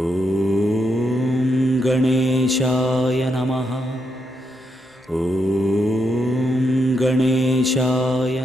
ஓம் கணேசாய நமஹ. ஓம் கணேசாய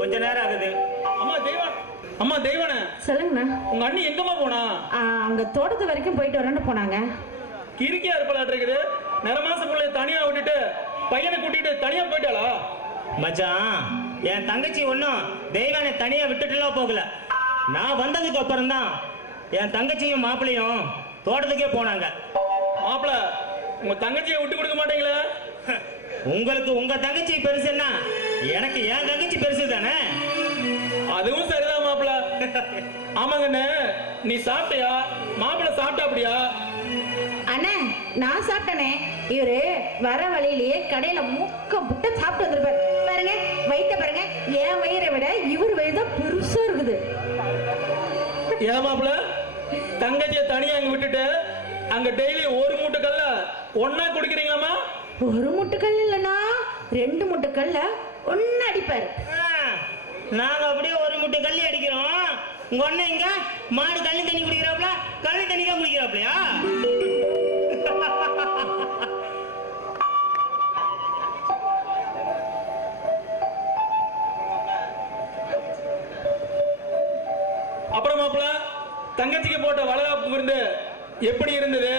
கொஞ்ச நேரம் ஆகுது. அம்மா தெய்வம், அம்மா தெய்வனே சொல்லுங்கண்ணா. உங்க அண்ணி எங்கம்மா போனா? அங்க தோட்டத்து வரைக்கும் போயிட்டு வரேன்னு போனாங்க. கிறுக்கியா இருப்பலாட்டு இருக்குது. நிற மாச பிள்ளைய தனியா விட்டுட்டு பையனை கூட்டிட்டு தனியா போயிட்டாளா? மச்சான், என் தங்கச்சி ஒன்னும் தெய்வானை தனியா விட்டுட்டுலாம் போகல. நான் வந்ததுக்கு அப்புறம் தான் என் தங்கச்சியும் மாப்பிள்ளையும் தோட்டத்துக்கே போனாங்க. மாப்பிள்ள, உங்க தங்கச்சியை விட்டு கொடுக்க மாட்டீங்களா? உங்களுக்கு உங்க தங்கச்சி பெருசுன்னா எனக்கு என் தங்கச்சி பெருசு தானே. அதுவும் சரிதான் மாப்பிள்ள. ஆமாங்கண்ணே, நீ சாப்பிட்டியா? மாப்பிள்ள சாப்பிட்டா அப்படியா? அண்ணே, நான் சாப்பிட்டனே. இவரு வர வழியிலேயே கடையில முக்க புட்ட சாப்பிட்டு வந்திருப்பாரு. பாருங்க, வயிற்ற பாருங்க. என் வயிறை விட இவர் வயிறு தான் பெருசா இருக்குது. ஏன் மாப்பிள்ள, தங்கச்சியை தனியா அங்க விட்டுட்டு அங்க டெய்லி ஒரு மூட்டைக்கல்ல ஒன்னா குடிக்கிறீங்களாமா? ஒரு முட்டுக்கல் இல்லனா 2 முட்டுக்கல்ல ஒன்னு அடிப்பாரு. நாங்க அப்படியே ஒரு முட்டை கல்லி அடிக்கிறோம். உங்க ஒண்ணு இங்க மாடு கல்லி தண்ணி குடிக்கிறாப்ல, கல்லி தண்ணி தான் குடிக்கிறாப்லையா? அப்புறம் மாப்பிள்ள, தங்கச்சிக்கு போட்ட வளகாப்பு விருந்து எப்படி இருந்தது?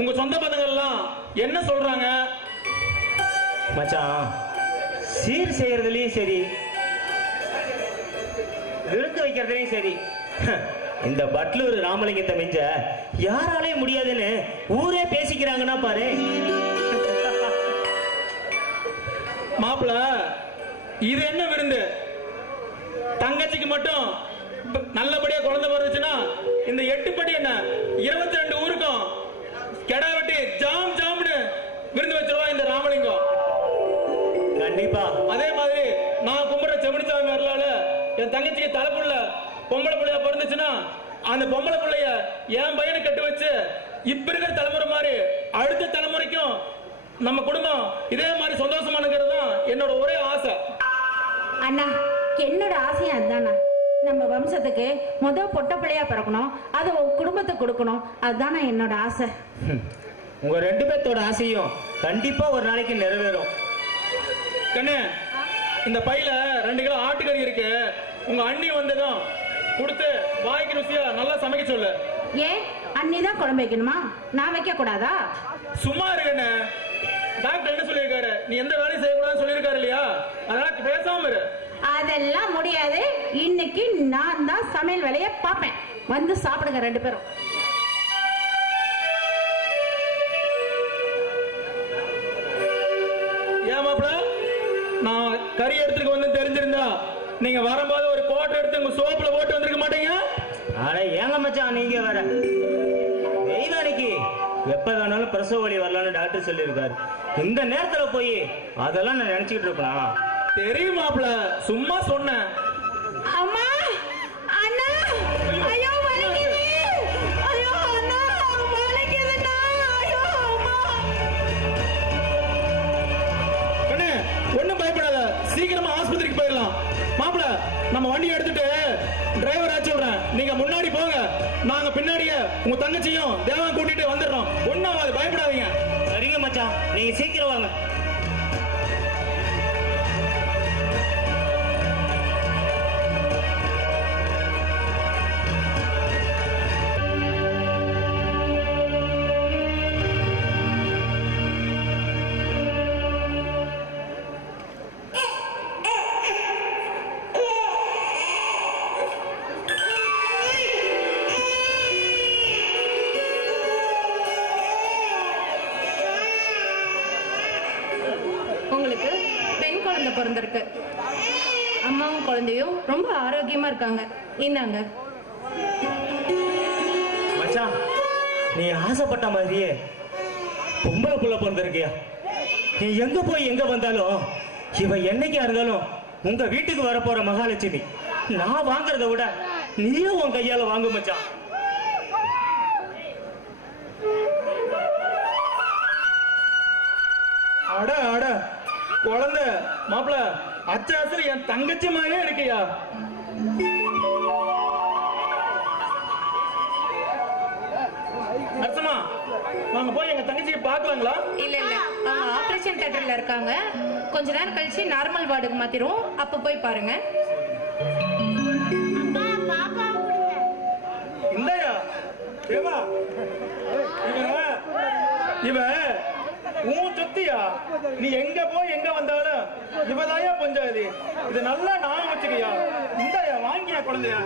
உங்க சொந்த பந்தங்கள் எல்லாம் என்ன சொல்றாங்க? மச்சான், சீர் செய்யறதுலயும் சரி, விருந்து வைக்கிறதுலயும் சரி, இந்த பட்லூர் ராமலிங்கத்தை மிஞ்ச யாராலையும் முடியாதுன்னு ஊரே பேசிக்கிறாங்கன்னா பாரு. மாப்பிள்ள, இது என்ன விருந்து? தங்கச்சிக்கு மட்டும் நல்லபடியா குழந்தை பிறந்துச்சுன்னா இந்த 8 படி என்ன 22 ஊருக்கும் கெடா வெட்டி ஜாம் ஜாம்னு விருந்து வச்சிருவா இந்த ராமலிங்கம். கண்டிப்பா. அதே மாதிரி நான் கும்பிடுற செமணிச்சாமி வரலால என் தங்கச்சிக்கு தலைப்புள்ள பொம்பளை பிள்ளையா பிறந்துச்சுன்னா அந்த பொம்பளை பிள்ளைய என் பையனை கட்டு வச்சு இப்ப இருக்கிற தலைமுறை மாதிரி அடுத்த தலைமுறைக்கும் நம்ம குடும்பம் இதே மாதிரி சந்தோஷமானுங்கிறது தான் என்னோட ஒரே ஆசை. அண்ணா, என்னோட ஆசையும் அதுதானா. நம்ம வம்சத்துக்கு பொட்ட பிள்ளையா பிறக்கணும், அதை குடும்பத்துக்கு கொடுக்கணும். அதுதானே என்னோட ஆசை. உங்க 2 பேர்த்தோட ஆசையும் கண்டிப்பா ஒரு நாளைக்கு நிறைவேறும். கண்ணு, இந்த பையில 2 கிலோ ஆட்டுக்கறி இருக்கு. உங்க அண்ணி வந்ததும் கொடுத்து வாய்க்கு ருசியா நல்லா சமைக்க சொல்லு. ஏன் அண்ணி தான் குழம்பு வைக்கணுமா? நான் வைக்க கூடாதா? சும்மா இருக்கண்ணே, டாக்டர் என்ன சொல்லியிருக்காரு? நீ எந்த வேலையும் செய்யக்கூடாதுன்னு சொல்லியிருக்காரு இல்லையா? அதனால பேசாம இரு. அதெல்லாம் முடியாது. இன்னைக்கு நான் தான் சமையல் வேலையை பார்ப்பேன். வந்து சாப்பிடுங்க 2 பேரும். ஏன் மாப்பிள்ள, நான் கறி எடுத்துட்டு வந்து தெரிஞ்சிருந்தா நீங்க வரும்போது ஒரு கோட்டை எடுத்து உங்க சோப்புல போட்டு வந்திருக்க மாட்டீங்க? ஆனா ஏங்க மச்சான், நீங்க வேற தெய்வானைக்கு எப்ப வேணாலும் பிரசவ வலி வரலாம்னு டாக்டர் சொல்லியிருக்காரு. இந்த நேரத்துல போய் அதெல்லாம் நான் நினைச்சுக்கிட்டு இருப்பேன். தெரியும் மாப்பிள்ள, சும்மா சொன்னேன். அம்மா, அண்ணா, ஐயோ வலிக்குது. ஐயோ அண்ணா, வலிக்குதுண்ணா. ஐயோ அம்மா. கண்ணு, ஒண்ணும் பயப்படாத, சீக்கிரமா ஆஸ்பத்திரிக்கு போயிடலாம். மாப்பிள்ள, நம்ம வண்டி எடுத்துட்டு டிரைவர் ஆச்சு விடுறேன், நீங்க முன்னாடி போங்க, நாங்க பின்னாடியே உங்க தங்கச்சியும் தேவன் கூட்டிட்டு வந்துடுறோம். ஒண்ணும் ஆகாது, பயப்படாதீங்க. சரிங்க மச்சான், நீங்க சீக்கிரம் வாங்க. உங்களுக்கு பெண் குழந்தை பிறந்திருக்கு. அம்மாவும் குழந்தையும் ரொம்ப ஆரோக்கியமா இருக்காங்க. இந்தாங்க. மச்சான், நீ ஆசைப்பட்ட மாதிரியே பொம்பளை புள்ள பிறந்திருக்கியா? நீ எங்க போய் எங்க வந்தாலும் இவ என்னைக்கா இருந்தாலும் உங்க வீட்டுக்கு வரப்போற மகாலட்சுமி. நான் வாங்குறத விட நீயும் உன் கையால வாங்கு மச்சான். அட அட குழந்தை மாப்பிள்ள, அச்சாசல் என் தங்கச்சி மாதிரியே இருக்கியா? நர்சமா, நாங்க போய் எங்க தங்கச்சியை பார்க்கலாங்களா? இல்ல இல்ல, அவங்க ஆபரேஷன் தியேட்டர்ல இருக்காங்க. கொஞ்ச நேரம் கழிச்சு நார்மல் வார்டுக்கு மாத்திரும். அப்ப போய் பாருங்க. இந்தயா தேவா, இவ உன் சுத்தியா நீ எங்க போய் எங்க வந்தாலும் இவதாயா பஞ்சாயத்து. இது நல்லா நான் வச்சுக்கையா. இந்தாயா வாங்கியா குழந்தையா.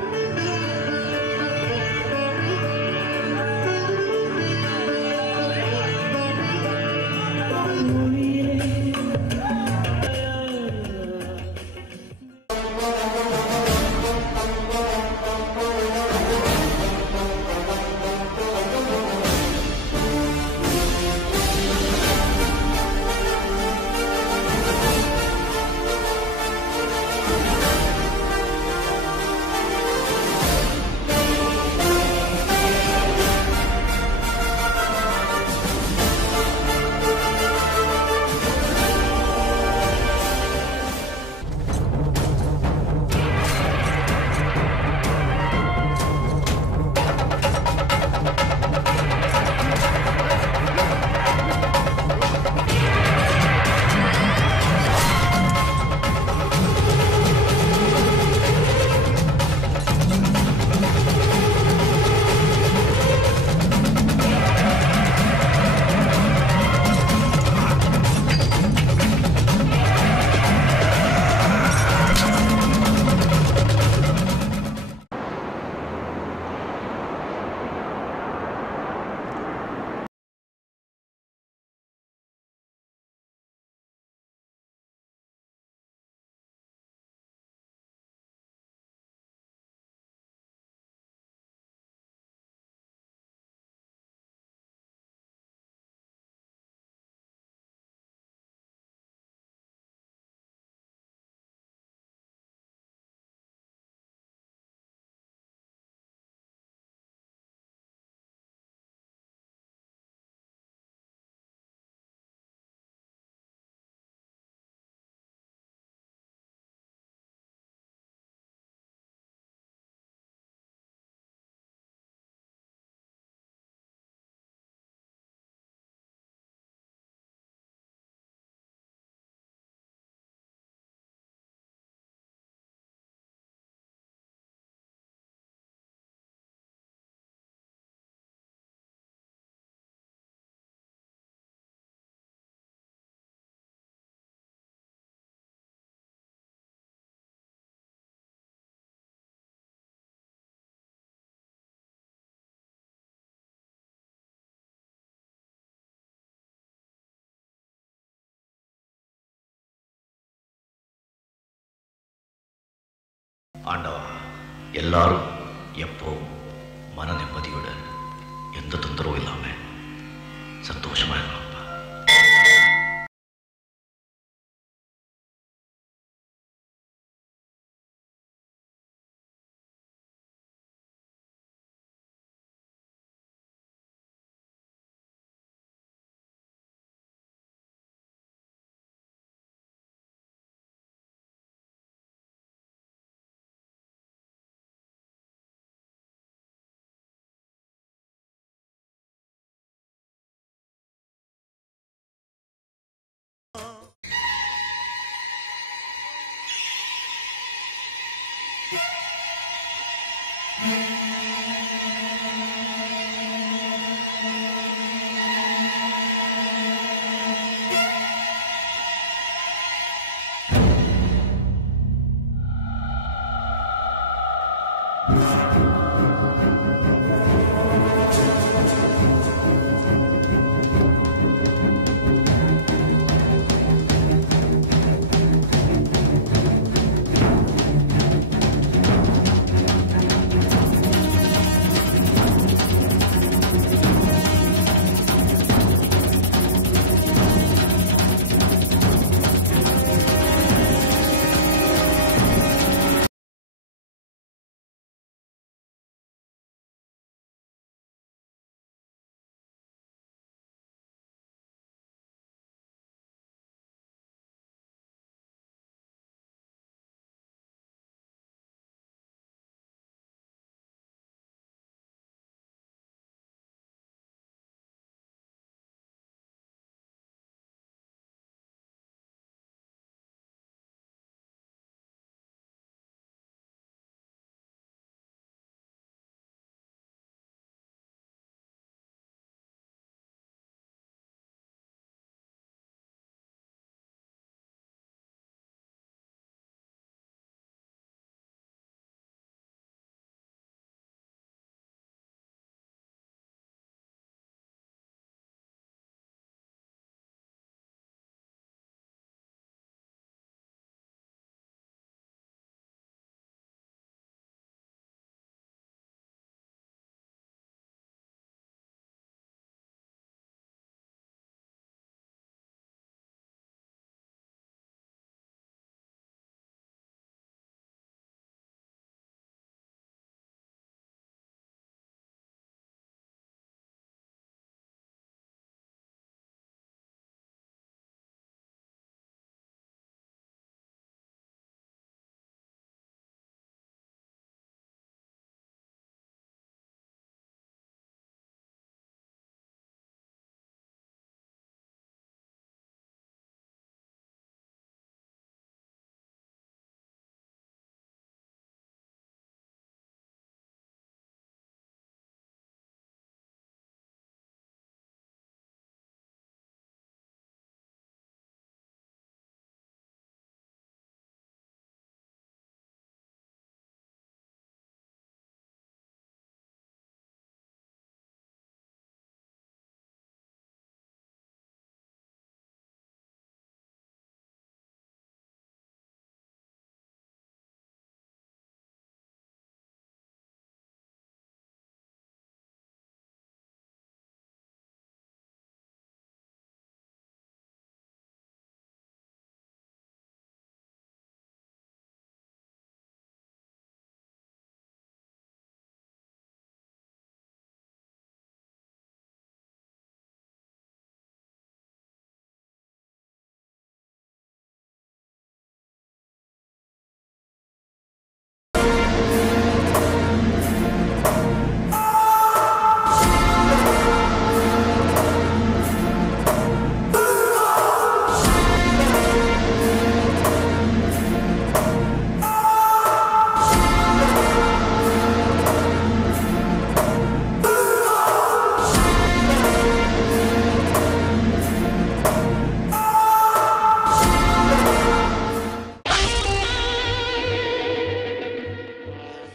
ஆண்டவா, எல்லாரும் எப்போ மன நிம்மதியோட எந்த தொந்தரவும் இல்லாம சந்தோஷமா இருக்கலாம்.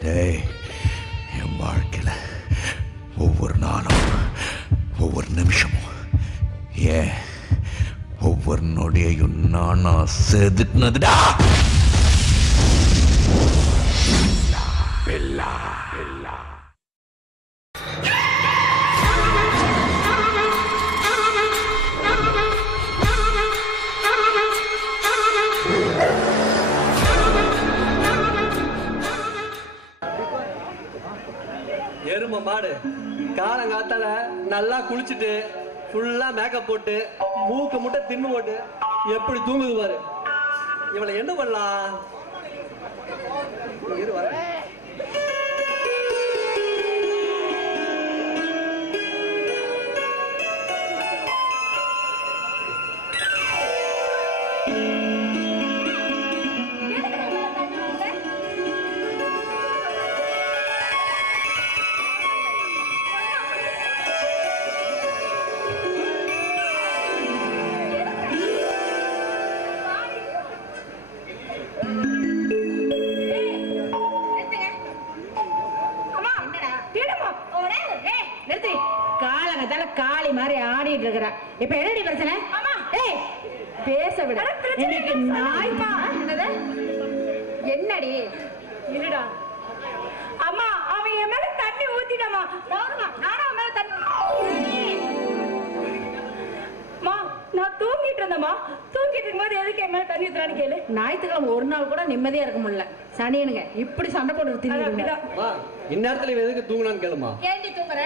டேய், என் வாழ்க்கையில் ஒவ்வொரு நாளும் ஒவ்வொரு நிமிஷமும் ஏன் ஒவ்வொரு நொடியையும் நான் செதுக்குனதுடா. எரும மாடு காலங்காத்தால நல்லா குளிச்சுட்டு ஃபுல்லா மேக்கப் போட்டு மூக்கு முட்டை தின்னு போட்டு எப்படி தூங்குது பாரு. இவளை என்ன பண்ணலாம்? இரு வர. காளி மாதிரி ஆடிட்டு இருக்கிற. இப்ப என்னடி பிரச்சனை? பேச விட இன்னைக்கு நாய்மா. என்னடி இருடா அம்மா, அவன் என் மேல தண்ணி ஊத்திட்டாமா. நானும் அவன் மேல தண்ணி. நான் தூங்கிட்டு இருந்தேம்மா. தூங்கிட்டு இருக்கும்போது எதுக்கு என் மேல தண்ணி ஊத்துறான்னு கேளு. ஞாயிற்றுக்கிழமை ஒரு நாள் கூட நிம்மதியா இருக்க முடியல. சனியனுங்க இப்படி சண்டை போட்டு தின்னு. இந்நேரத்துல இவன் எதுக்கு தூங்கலான்னு கேளுமா. ஏண்டி தூங்குற?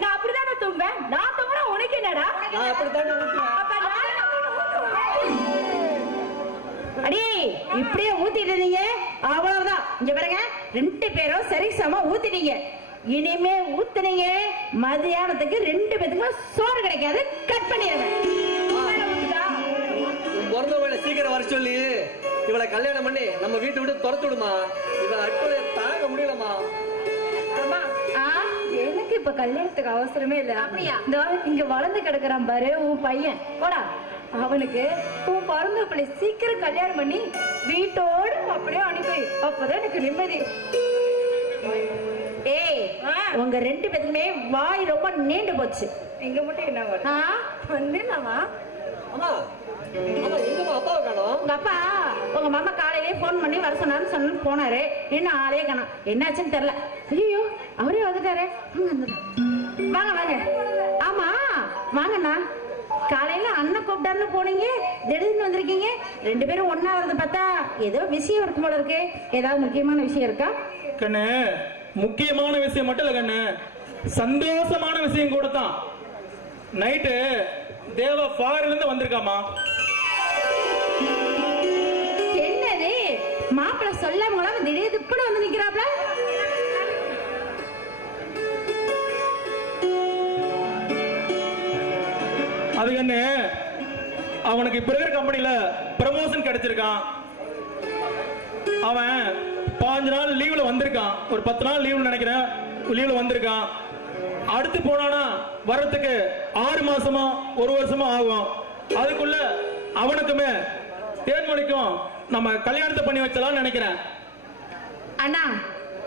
நான் அப்படிதானே தூங்குவேன். நான் தூங்குனா உனக்கு என்னடா? அடி இப்படியே ஊத்திட்டு இருந்தீங்க அவ்வளவுதான். இங்க பாருங்க, 2 பேரும் சரி சம ஊத்திட்டீங்க. இனிமே ஊத்துனீங்க மதியானத்துக்கு 2 பேத்துக்கும் சோறு கிடைக்காது. கட் பண்ணிடுவேன். பிறந்தவங்களை சீக்கிரம் வர சொல்லி இவளை கல்யாணம் பண்ணி நம்ம வீட்டை விட்டு துரத்து விடுமா. இவளை அட்டுடைய தாங்க முடியலமா. எனக்கு இப்ப கல்யாணத்துக்கு அவசரமே இல்ல. அப்படியா? இங்க வளர்ந்து கிடக்குறான் பாரு உன் பையன். போடா, அவனுக்கு உன் பிறந்த பிள்ளை சீக்கிரம் கல்யாணம் பண்ணி வீட்டோடு அப்படியே அனுப்பி. அப்பதான் எனக்கு நிம்மதி. ஏய், உங்க 2 பேத்துக்குமே வாய் ரொம்ப நீண்டு போச்சு. இங்க மட்டும் என்ன வந்துடலாமா? அப்பாவை காணோம். உங்க அப்பா உங்க மாமா காலையிலே போன் பண்ணி வர சொன்னான்னு போனாரு. இன்னும் ஆளே காணோம். என்னாச்சுன்னு தெரியல. ஐயோ, அவரே வந்துட்டாரு. வாங்க வாங்க. ஆமா வாங்கண்ணா. காலையில அண்ணன் கூப்பிட்டாருன்னு போனீங்க, திடீர்னு வந்திருக்கீங்க. 2 பேரும் ஒன்னா வரத பார்த்தா ஏதோ விஷயம் இருக்கும் போல இருக்கு. ஏதாவது முக்கியமான விஷயம் இருக்கா? கண்ணு, முக்கியமான விஷயம் மட்டும் இல்ல கண்ணு, சந்தோஷமான விஷயம் கூட தான். நைட்டு தேவா ஃபாரின்ல இருந்து வந்திருக்காமா. என்னது மாப்பிள்ள சொல்லாம திடீர்னு இப்படி வந்து நிக்கிறாப்ல? அது கண்ணு, அவனுக்கு இப்ப இருக்கிற கம்பெனில ப்ரமோஷன் கிடைச்சிருக்கான். அவன் 5 நாள் லீவ்ல வந்திருக்கான். ஒரு 10 நாள் லீவ்னு நினைக்கிறேன், லீவ்ல வந்திருக்கான். அடுத்து போனானா வரத்துக்கு 6 மாசமா 1 வருஷமா ஆகும். அதுக்குள்ள அவனுக்குமே தேன்மொழிக்கும் நம்ம கல்யாணத்தை பண்ணி வச்சலாம்னு நினைக்கிறேன். அண்ணா,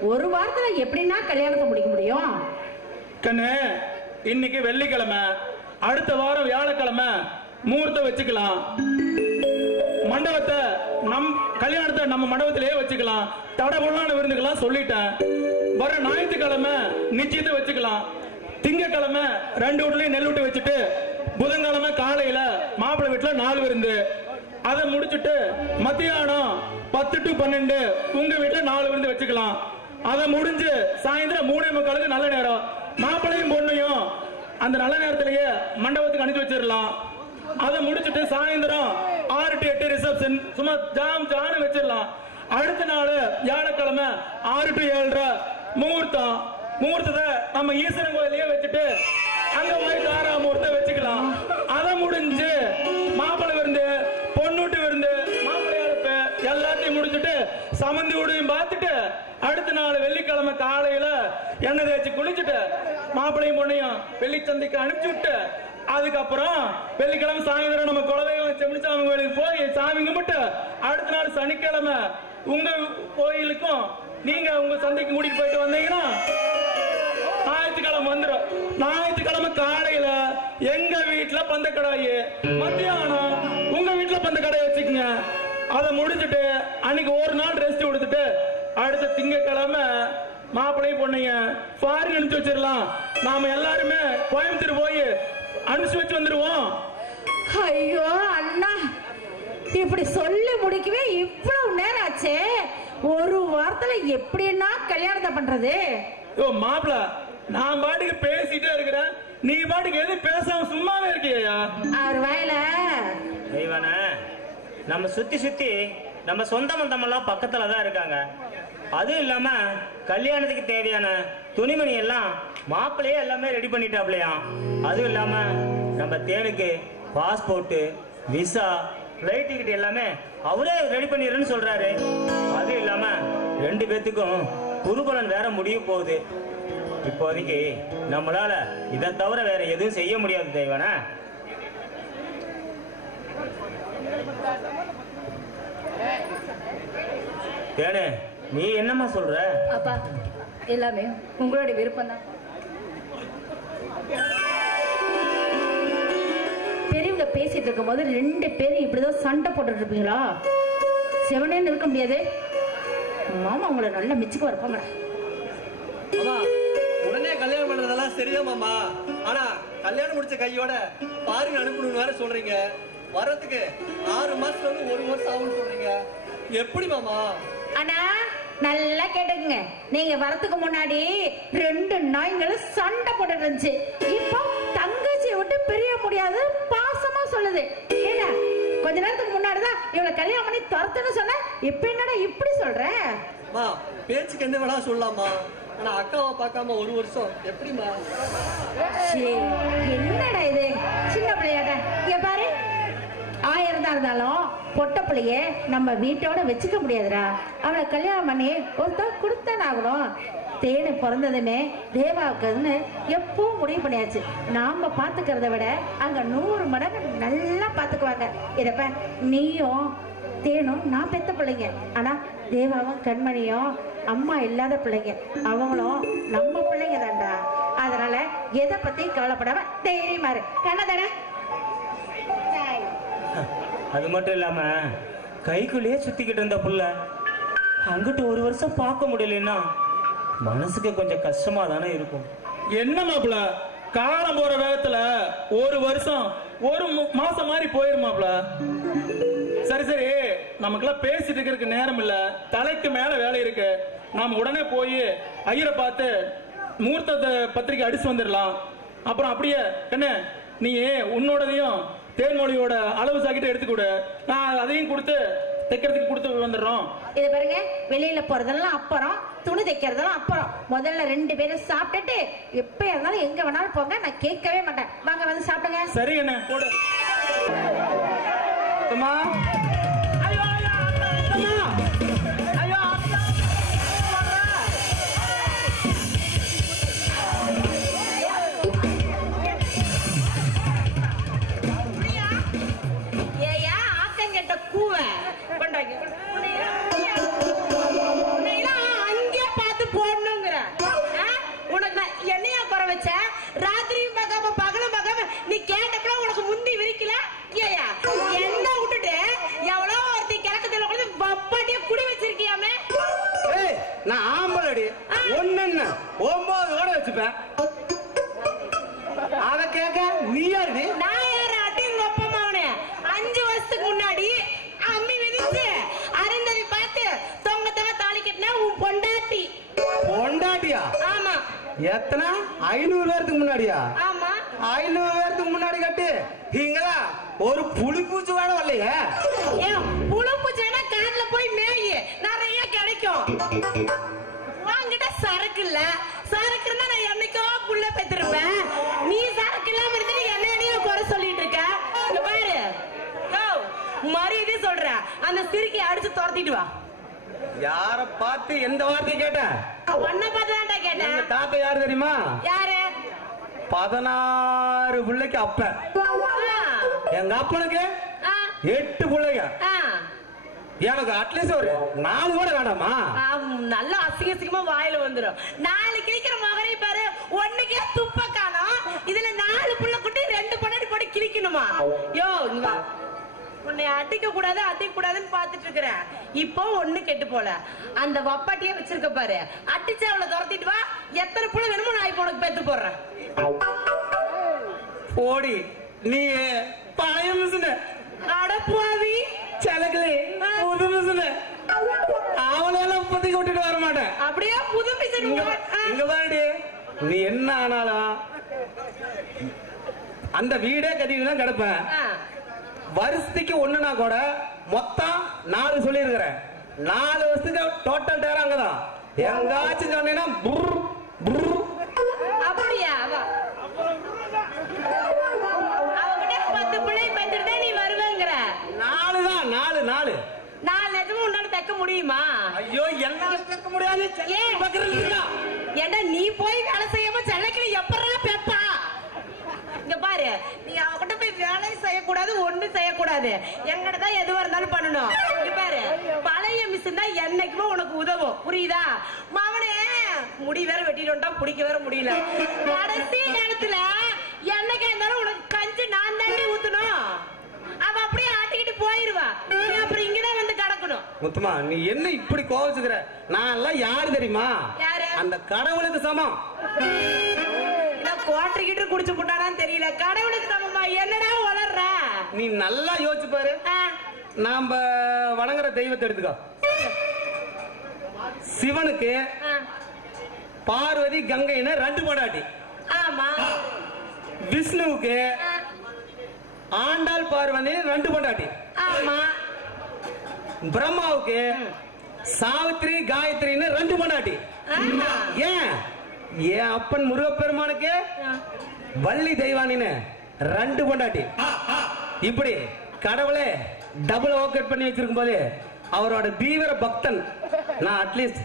ஒரு வாரத்துல எப்படின்னா கல்யாணத்தை முடிக்க முடியும்? கண்ணு, இன்னைக்கு வெள்ளிக்கிழமை, அடுத்த வாரம் வியாழக்கிழமை முகூர்த்தம் வச்சுக்கலாம். மண்டபத்தை கல்யாணத்தை நம்ம மண்டபத்திலேயே வச்சுக்கலாம். தடபுடலான விருந்துக்கலாம் சொல்லிட்டேன். வர ஞாயிற்றுக்கிழமை நிச்சயத்தை வச்சுக்கலாம். திங்கக்கிழமை 2 வீட்லயும் நெல் விட்டு வச்சுட்டு புதன்கிழமை காலையில மாப்பிள்ளை வீட்டுல 4 விருந்து. அதை முடிச்சுட்டு மத்தியானம் 10 to 12 உங்க வீட்டுல 4 விருந்து வச்சுக்கலாம். அதை முடிஞ்சு சாயந்தரம் 3:45 நல்ல நேரம். மாப்பிள்ளையும் பொண்ணையும் அந்த நல்ல நேரத்திலேயே மண்டபத்துக்கு அனுப்பி வச்சிடலாம். அதை முடிச்சுட்டு சாயந்தரம் 6 to 8 ரிசப்ஷன் சும்மா ஜாம் வச்சிடலாம். அடுத்த நாள் வியாழக்கிழமை 6 to 7:30 முகூர்த்தம். முகூர்த்தத்தை நம்ம ஈஸ்வரன் கோயிலையே வச்சுட்டு அங்க போய் தாரா முகூர்த்தம் வச்சுக்கலாம். அதை முடிஞ்சு மாப்பிள்ளை விருந்து, பொண்ணூட்டு விருந்து, மாப்பிள்ளை அழைப்பு எல்லாத்தையும் முடிச்சுட்டு சமந்தி வீடையும் பார்த்துட்டு அடுத்த நாள் வெள்ளிக்கிழமை காலையில எண்ணெய் தேய்ச்சி குளிச்சுட்டு மாப்பிள்ளையும் பொண்ணையும் வெள்ளிச்சந்தைக்கு அனுப்பிச்சு விட்டு அதுக்கப்புறம் வெள்ளிக்கிழமை சாயந்தரம் நம்ம குலதெய்வம் செம்மிச்சாமி கோயிலுக்கு போய் சாமி கும்பிட்டு அடுத்த நாள் சனிக்கிழமை உங்க கோயிலுக்கும் நீங்க உங்க சந்தைக்கு கூட்டிட்டு போயிட்டு வந்தீங்கன்னா ஞாயிற்றுக்கிழமை வந்துடும். ஞாயிற்றுக்கிழமை காலையில எங்க வீட்டுல பந்த கடாயி, மத்தியானம் உங்க வீட்டுல பந்த கடாயை வச்சுக்கோங்க. அதை முடிச்சுட்டு அன்னைக்கு ஒரு நாள் ரெஸ்ட் கொடுத்துட்டு அடுத்த திங்கக்கிழமை மாப்பிள்ளையும் பொண்ணைங்க ஃபாரின் அனுப்பிச்சு வச்சிடலாம். நாம எல்லாருமே கோயம்புத்தூர் போய் அனுப்பிச்சு வச்சு வந்துருவோம். ஐயோ அண்ணா, இப்படி சொல்லி முடிக்கவே இவ்வளவு நேரம் ஆச்சு. ஒரு வாரத்துல எப்படின்னா கல்யாணத்தை பண்றது? மாப்பிள்ள, நான் பாட்டுக்கு பேசிட்டே இருக்கிறேன், நீ பாட்டுக்கு எது பேசாம சும்மாவே இருக்கியா? அவர் வாயில தெய்வான நம்ம சுத்தி சுத்தி நம்ம சொந்த மந்தமெல்லாம் பக்கத்துல தான் இருக்காங்க. அதுவும் இல்லாம கல்யாணத்துக்கு தேவையான துணிமணி எல்லாம் மாப்பிள்ளையே எல்லாமே ரெடி பண்ணிட்டாப்லையா. அதுவும் இல்லாம நம்ம தேனுக்கு பாஸ்போர்ட், விசா, ஃப்ளைட் டிக்கெட் எல்லாமே அவரே ரெடி பண்ணிடுறேன்னு சொல்றாரு. அதுவும் இல்லாம 2 பேத்துக்கும் குருபலன் வேற முடிய போகுது. இப்போதைக்கு நம்மளால இதை தவிர வேற எதுவும் செய்ய முடியாது தெய்வான. தேனு, நீ என்னம்மா சொல்ற? அப்பா, எல்லாமே உங்களுடைய விருப்பம் தான். பெரியவங்க பேசிட்டு இருக்கும் போது 2 பேரும் இப்படிதான் சண்டை போட்டுட்டு இருப்பீங்களா? செவனேன்னு இருக்க முடியாது. மாமா உங்களை நல்ல மிச்சுக்கு வரப்பாங்க. உடனே கல்யாணம் பண்றதெல்லாம் சரிதான் மாமா. ஆனா கல்யாணம் முடிச்ச கையோட பாருங்க அனுப்பணும்னு வேற சொல்றீங்க. வரதுக்கு 6 மாசத்துல இருந்து 1 வருஷம் ஆகும்னு சொல்றீங்க. எப்படி மாமா? ஆனா நல்லா கேட்டுக்குங்க, நீங்க வரதுக்கு முன்னாடி 2 நாய்களும் சண்டை போட்டுட்டு இருந்துச்சு. இப்போ தங்கச்சியை விட்டு பிரிய முடியாது பாசமா சொல்லுது. ஏன்னா கொஞ்ச நேரத்துக்கு முன்னாடிதான் இவளை கல்யாணம் பண்ணி துரத்துன்னு சொன்ன, இப்ப என்னடா இப்படி சொல்ற? பேச்சுக்கு என்ன வேணா சொல்லலாமா? ஆனா அக்காவை பார்க்காம 1 வருஷம் எப்படிமா? என்னடா இது சின்ன பிள்ளையாட? இங்க பாரு, 1000 தான் இருந்தாலும் பொட்ட பிள்ளைய நம்ம வீட்டோட வச்சுக்க முடியாதுடா. அவளை கல்யாணம் பண்ணி ஒருத்தர் கொடுத்தானே ஆகணும். தேனு பிறந்ததுமே தேவாவுக்குன்னு எப்பவும் முடிவு பண்ணியாச்சு. நாம பாத்துக்கிறத விட அங்க 100 மடங்கு நல்லா பாத்துக்குவாங்க. இதப்ப நீயும் தேனும் நான் பெத்த பிள்ளைங்க. ஆனா தேவாவும் கண்மணியும் அம்மா இல்லாத பிள்ளைங்க. அவங்களும் நம்ம பிள்ளைங்க தான்டா. அதனால எதை பத்தி கவலைப்படாம தைரியமா இரு. கண்ணதானே? அது மட்டும் இல்லாம கைக்குள்ளேயே சுத்திக்கிட்டு இருந்த புள்ள அங்கிட்டு 1 வருஷம் பார்க்க முடியலன்னா மனசுக்கு கொஞ்சம் கஷ்டமா தானே இருக்கும். என்ன மாப்பிள்ள, காலம் போற வேகத்துல 1 வருஷம் 1 மாசம் மாதிரி போயிருமாப்ல. சரி சரி, நமக்கெல்லாம் பேசிட்டு இருக்கிறதுக்கு நேரம் இல்ல, தலைக்கு மேல வேலை இருக்கு. நாம உடனே போய் ஐயரை பார்த்து முகூர்த்த பத்திரிக்கை அடிச்சு வந்துடலாம். அப்புறம் அப்படியே என்ன நீ உன்னோடதையும் தேன்மொழியோட அளவு சாக்கிட்டு எடுத்துக்கூட, நான் அதையும் கொடுத்து தைக்கிறதுக்கு கொடுத்து வந்துடுறோம். இது பாருங்க, வெளியில போறதெல்லாம் அப்புறம், துணி தைக்கிறதெல்லாம் அப்புறம். முதல்ல 2 பேரும் சாப்பிட்டுட்டு எப்ப இருந்தாலும் எங்க வேணாலும் போங்க, நான் கேட்கவே மாட்டேன். வாங்க வந்து சாப்பிடுங்க. சரி என்ன போடு. நான் ஆம்பளடி ஒன்னு 9 ஓட வச்சுப்பேன். அத கேட்க நீ யாரு? நான் யாரு? அட்டிங்க ஒப்பமாவனே 5 வருஷத்துக்கு முன்னாடி அம்மி விதிச்சு அருந்ததி பார்த்து தொங்க தொங்க தாலி கட்டினா உன் பொண்டாட்டி. பொண்டாட்டியா? ஆமா. எத்தனை? 500 பேருக்கு முன்னாடியா? ஆமா. 500 பேருக்கு முன்னாடி கட்டு. நீங்களா ஒரு புளிப்பூச்சி வேட வரலையே. புளிப்பூச்சினா காட்டுல போய் மேயி நிறைய கிடைக்கும். வாங்கிட்ட சரக்கு இல்ல, சரக்கு இருந்தா நான் என்னைக்கோ புள்ள பெற்றிருப்பேன். நீ சரக்கு இல்லாம இருந்து என்னையும் குறை சொல்லிட்டு இருக்க. இங்க பாரு, மரியாதை சொல்ற, அந்த சிறுக்கி அடிச்சு துரத்திட்டு வா. யார பார்த்து எந்த வார்த்தை கேட்ட? உன்னை பார்த்துதான்டா கேட்டேன். எங்க தாத்தா யாரு தெரியுமா? யாரு? 16 பிள்ளைக்கு அப்ப. எங்க அப்பனுக்கு 8 பிள்ளைங்க. எனக்கு அட்லீஸ்ட் ஒரு 4 கூட வேண்டாமா? நல்லா அசிங்க அசிங்கமா வாயில வந்துடும். 4 கிழிக்கிற மகனை பாரு, ஒண்ணுக்கே துப்ப காணோம். இதுல 4 புள்ள குட்டி 2 பொண்டாட்டி போட்டு கிழிக்கணுமா? யோ இங்க வா, உன்னை அடிக்க கூடாது அடிக்க கூடாதுன்னு பாத்துட்டு இருக்கிறேன். இப்போ ஒண்ணு கெட்டு போல, அந்த வப்பாட்டியே வச்சிருக்க பாரு, அடிச்சு அவளை துரத்திட்டு வா. எத்தனை புள்ள வேணுமோ நான் இப்போ உனக்கு பெத்து போடுறேன். போடி நீ பழைய மிஷின அடப்பாவி சலக்கலே புது மிஷின அவளெல்லாம் இப்போதைக்கு விட்டுட்டு வர மாட்டேன். அப்படியே புது மிஷின் இங்க பாடி, நீ என்ன ஆனாலும் அந்த வீடே கட்டிட்டு தான் கிடப்பேன். வருஷத்துக்கு ஒண்ணுனா கூட மொத்தம் 4 சொல்லியிருக்கிறேன். 4 வருஷத்துக்கு டோட்டல் டேரா அங்கதான். எங்காச்சும் சொன்னீங்கன்னா அப்படியா? அவகிட்ட 10 பிள்ளை பெற்றுட்டா நீ வருவேங்கிற? 4 தான், 4 எதுவும் உன்னால தைக்க முடியுமா? ஐயோ என்ன தைக்க முடியாது. ஏண்டா நீ போய் வேலை செய்யாம சென்னைக்கு எப்படா பெப்பா? இங்க பாரு, நீ அவகிட்ட போய் வேலை செய்யக்கூடாது, ஒண்ணு செய்யக்கூடாது. எங்கிட்ட தான் எதுவா இருந்தாலும் பண்ணணும். இங்க பாரு, பழைய மிஷின் தான் என்னைக்குமே உனக்கு உதவும், புரியுதா? மாவனே முடி வேற வெட்டிட்டோம்டா, பிடிக்க வேற முடியல. கடைசி நேரத்துல என்னைக்கா இருந்தாலும் உனக்கு கஞ்சி நான் தாண்டி ஊத்தணும். அவ அப்படியே ஆட்டிக்கிட்டு போயிருவா. நீ அப்புறம் இங்கதான் வந்து கிடக்கணும். முத்துமா, நீ என்ன இப்படி கோவிச்சுக்கிற? நான் எல்லாம் யாரு தெரியுமா? அந்த கடவுளுக்கு சமம். குவாட்டர் குடிச்சு போட்டானான்னு தெரியல. கடவுளுக்கு சமமா? என்னடா வளர்ற நீ? நல்லா யோசிச்சு பாரு. நாம வணங்குற தெய்வத்தை எடுத்துக்கோ. சிவனுக்கு பார்வதி கங்கைன்னு 2 பொண்டாட்டி. ஆமா. விஷ்ணுவுக்கு ஆண்டாள் பார்வதி 2 பொண்டாட்டி. ஆமா. பிரம்மாவுக்கு சாவித்ரி காயத்ரின்னு 2 பொண்டாட்டி. ஏன் என் அப்பன் முருகப்பெருமானுக்கு வள்ளி தெய்வானின்னு 2 பொண்டாட்டி. இப்படி கடவுளே டபுள் ஓகேட் பண்ணி வச்சிருக்கும் போது அவரோட தீவிர பக்தன் நான் அட்லீஸ்ட்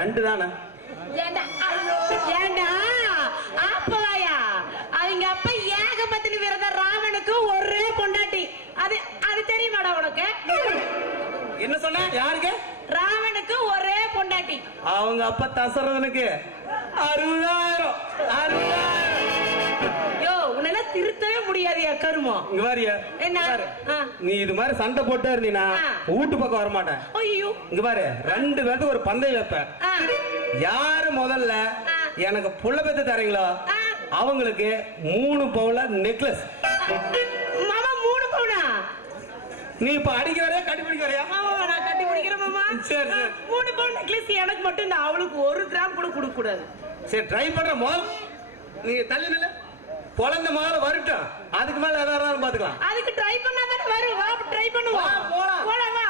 2 தானே. அவங்க அப்ப ஏகபத்தினி விரதம் ராவனுக்கு ஒரே பொண்டாட்டி. அது அது தெரியுமாடா உனக்கு? என்ன சொன்ன? யாருக்கு? ராவனுக்கு ஒரே பொண்டாட்டி. அவங்க அப்பா தசரதனுக்கு 60,000. யோ உன்னால திருத்தவே முடியாது கருமம். இங்க பாரியா, நீ இது மாதிரி சண்டை போட்டே இருந்தீனா வீட்டு பக்கம் வர மாட்டேன். ஐயோ இங்க பாரு, 2 பேருக்கு ஒரு பந்தயம் வைப்பேன். யாரு முதல்ல எனக்கு புள்ள பெத்து தரீங்களோ அவங்களுக்கு 3 பவுல நெக்லஸ். மாமா 3 பவுனா? நீ இப்ப அடிக்க வரையா கட்டி பிடிக்க வரையா? நான் கட்டி பிடிக்கிறேன் மாமா. சரி 3 பவுன் நெக்லஸ் எனக்கு மட்டும் இந்த அவளுக்கு 1 கிராம் கூட கொடுக்க கூடாது. சரி ட்ரை பண்ற முதல் நீ தள்ளி நில்ல. குழந்தை முதல்ல வரட்டும், அதுக்கு மேல ஏதாவது பாத்துக்கலாம். அதுக்கு ட்ரை பண்ணாதானே வரும். வா ட்ரை பண்ணுவோம். போலாம் வா.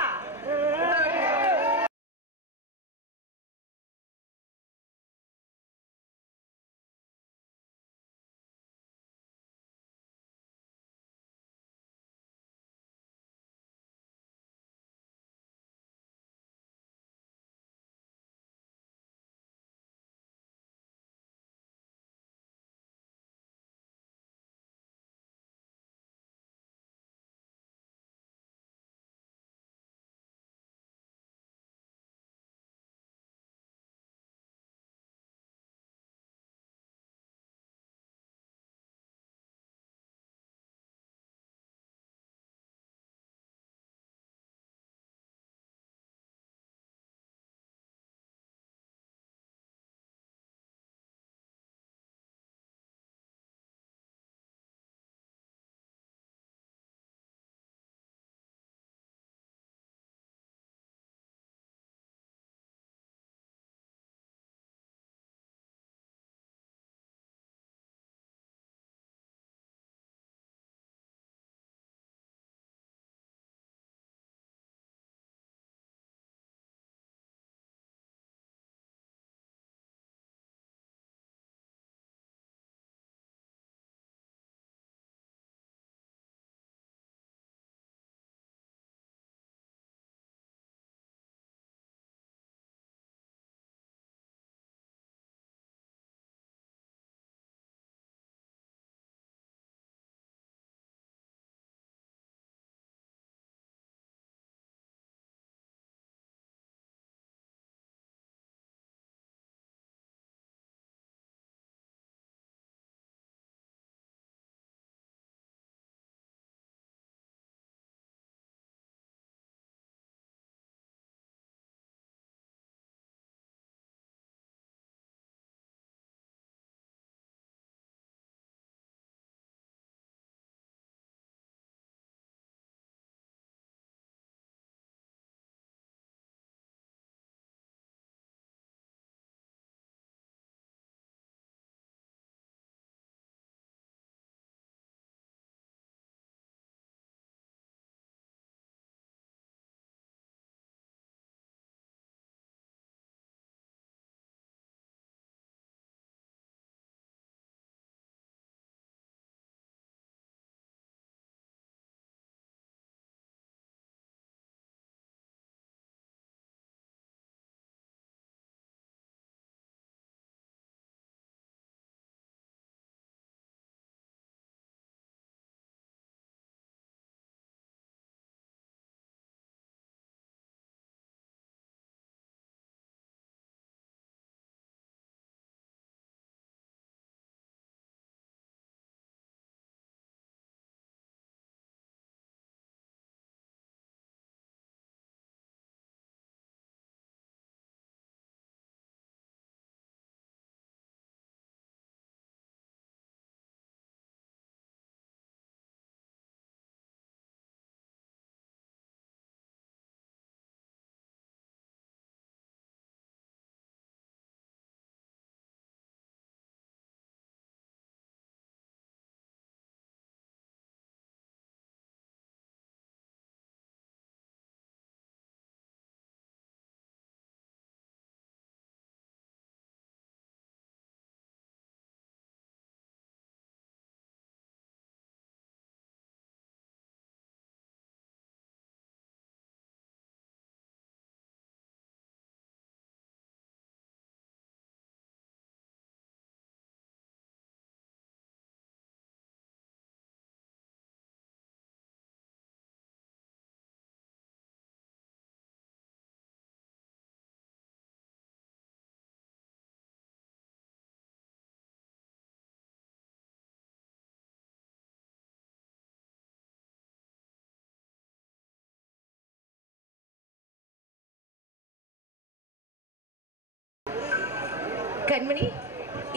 கண்மணி,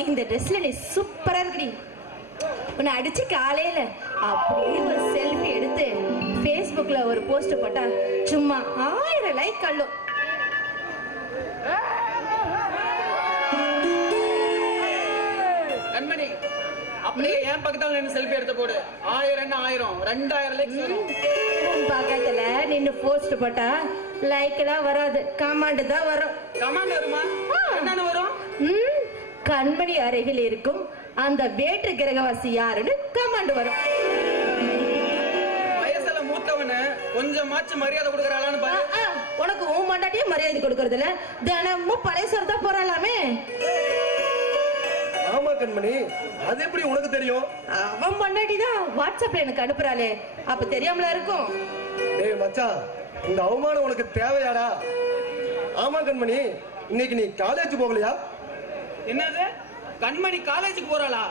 இந்த ட்ரெஸ்ல நீ சூப்பரா இருக்கடி. உன்னை அடிச்சு காலையில அப்படியே ஒரு செல்ஃபி எடுத்து Facebookல ஒரு போஸ்ட் போட்டா சும்மா 1000 லைக் கள்ளும். கண்மணி, அப்படியே என் பக்கத்துல நின்று செல்ஃபி எடுத்து போடு. 1000 என்ன 1000 2000 லைக்ஸ் வரும். உன் பக்கத்துல நின்னு போஸ்ட் போட்டா லைக் எல்லாம் வராது, கமெண்ட் தான் வரும். கமெண்ட் வருமா? என்னன்னு வரும்? கண்மணி அருகில் இருக்கும் அந்த வேற்று கிரகவாசி யாருன்னு கமெண்ட் வரும். வயசுல மூத்தவனு கொஞ்சமாச்சும் மரியாதை கொடுக்கறாளான்னு பாரு. உனக்கு உன் மண்டாட்டியே மரியாதை கொடுக்கறது இல்ல, தினமும் பழைய சொர்த்தா போறாளாமே. ஆமா கண்மணி, அது எப்படி உனக்கு தெரியும்? அவன் மண்டாட்டி தான் வாட்ஸ்அப்ல எனக்கு அனுப்புறாளே, அப்ப தெரியாமல இருக்கும். டேய் மச்சான், இந்த அவமானம் உனக்கு தேவையாடா? ஆமா கண்மணி, இன்னைக்கு நீ காலேஜ் போகலையா? என்னது? கண்மணி காலேஜுக்கு போறாளா?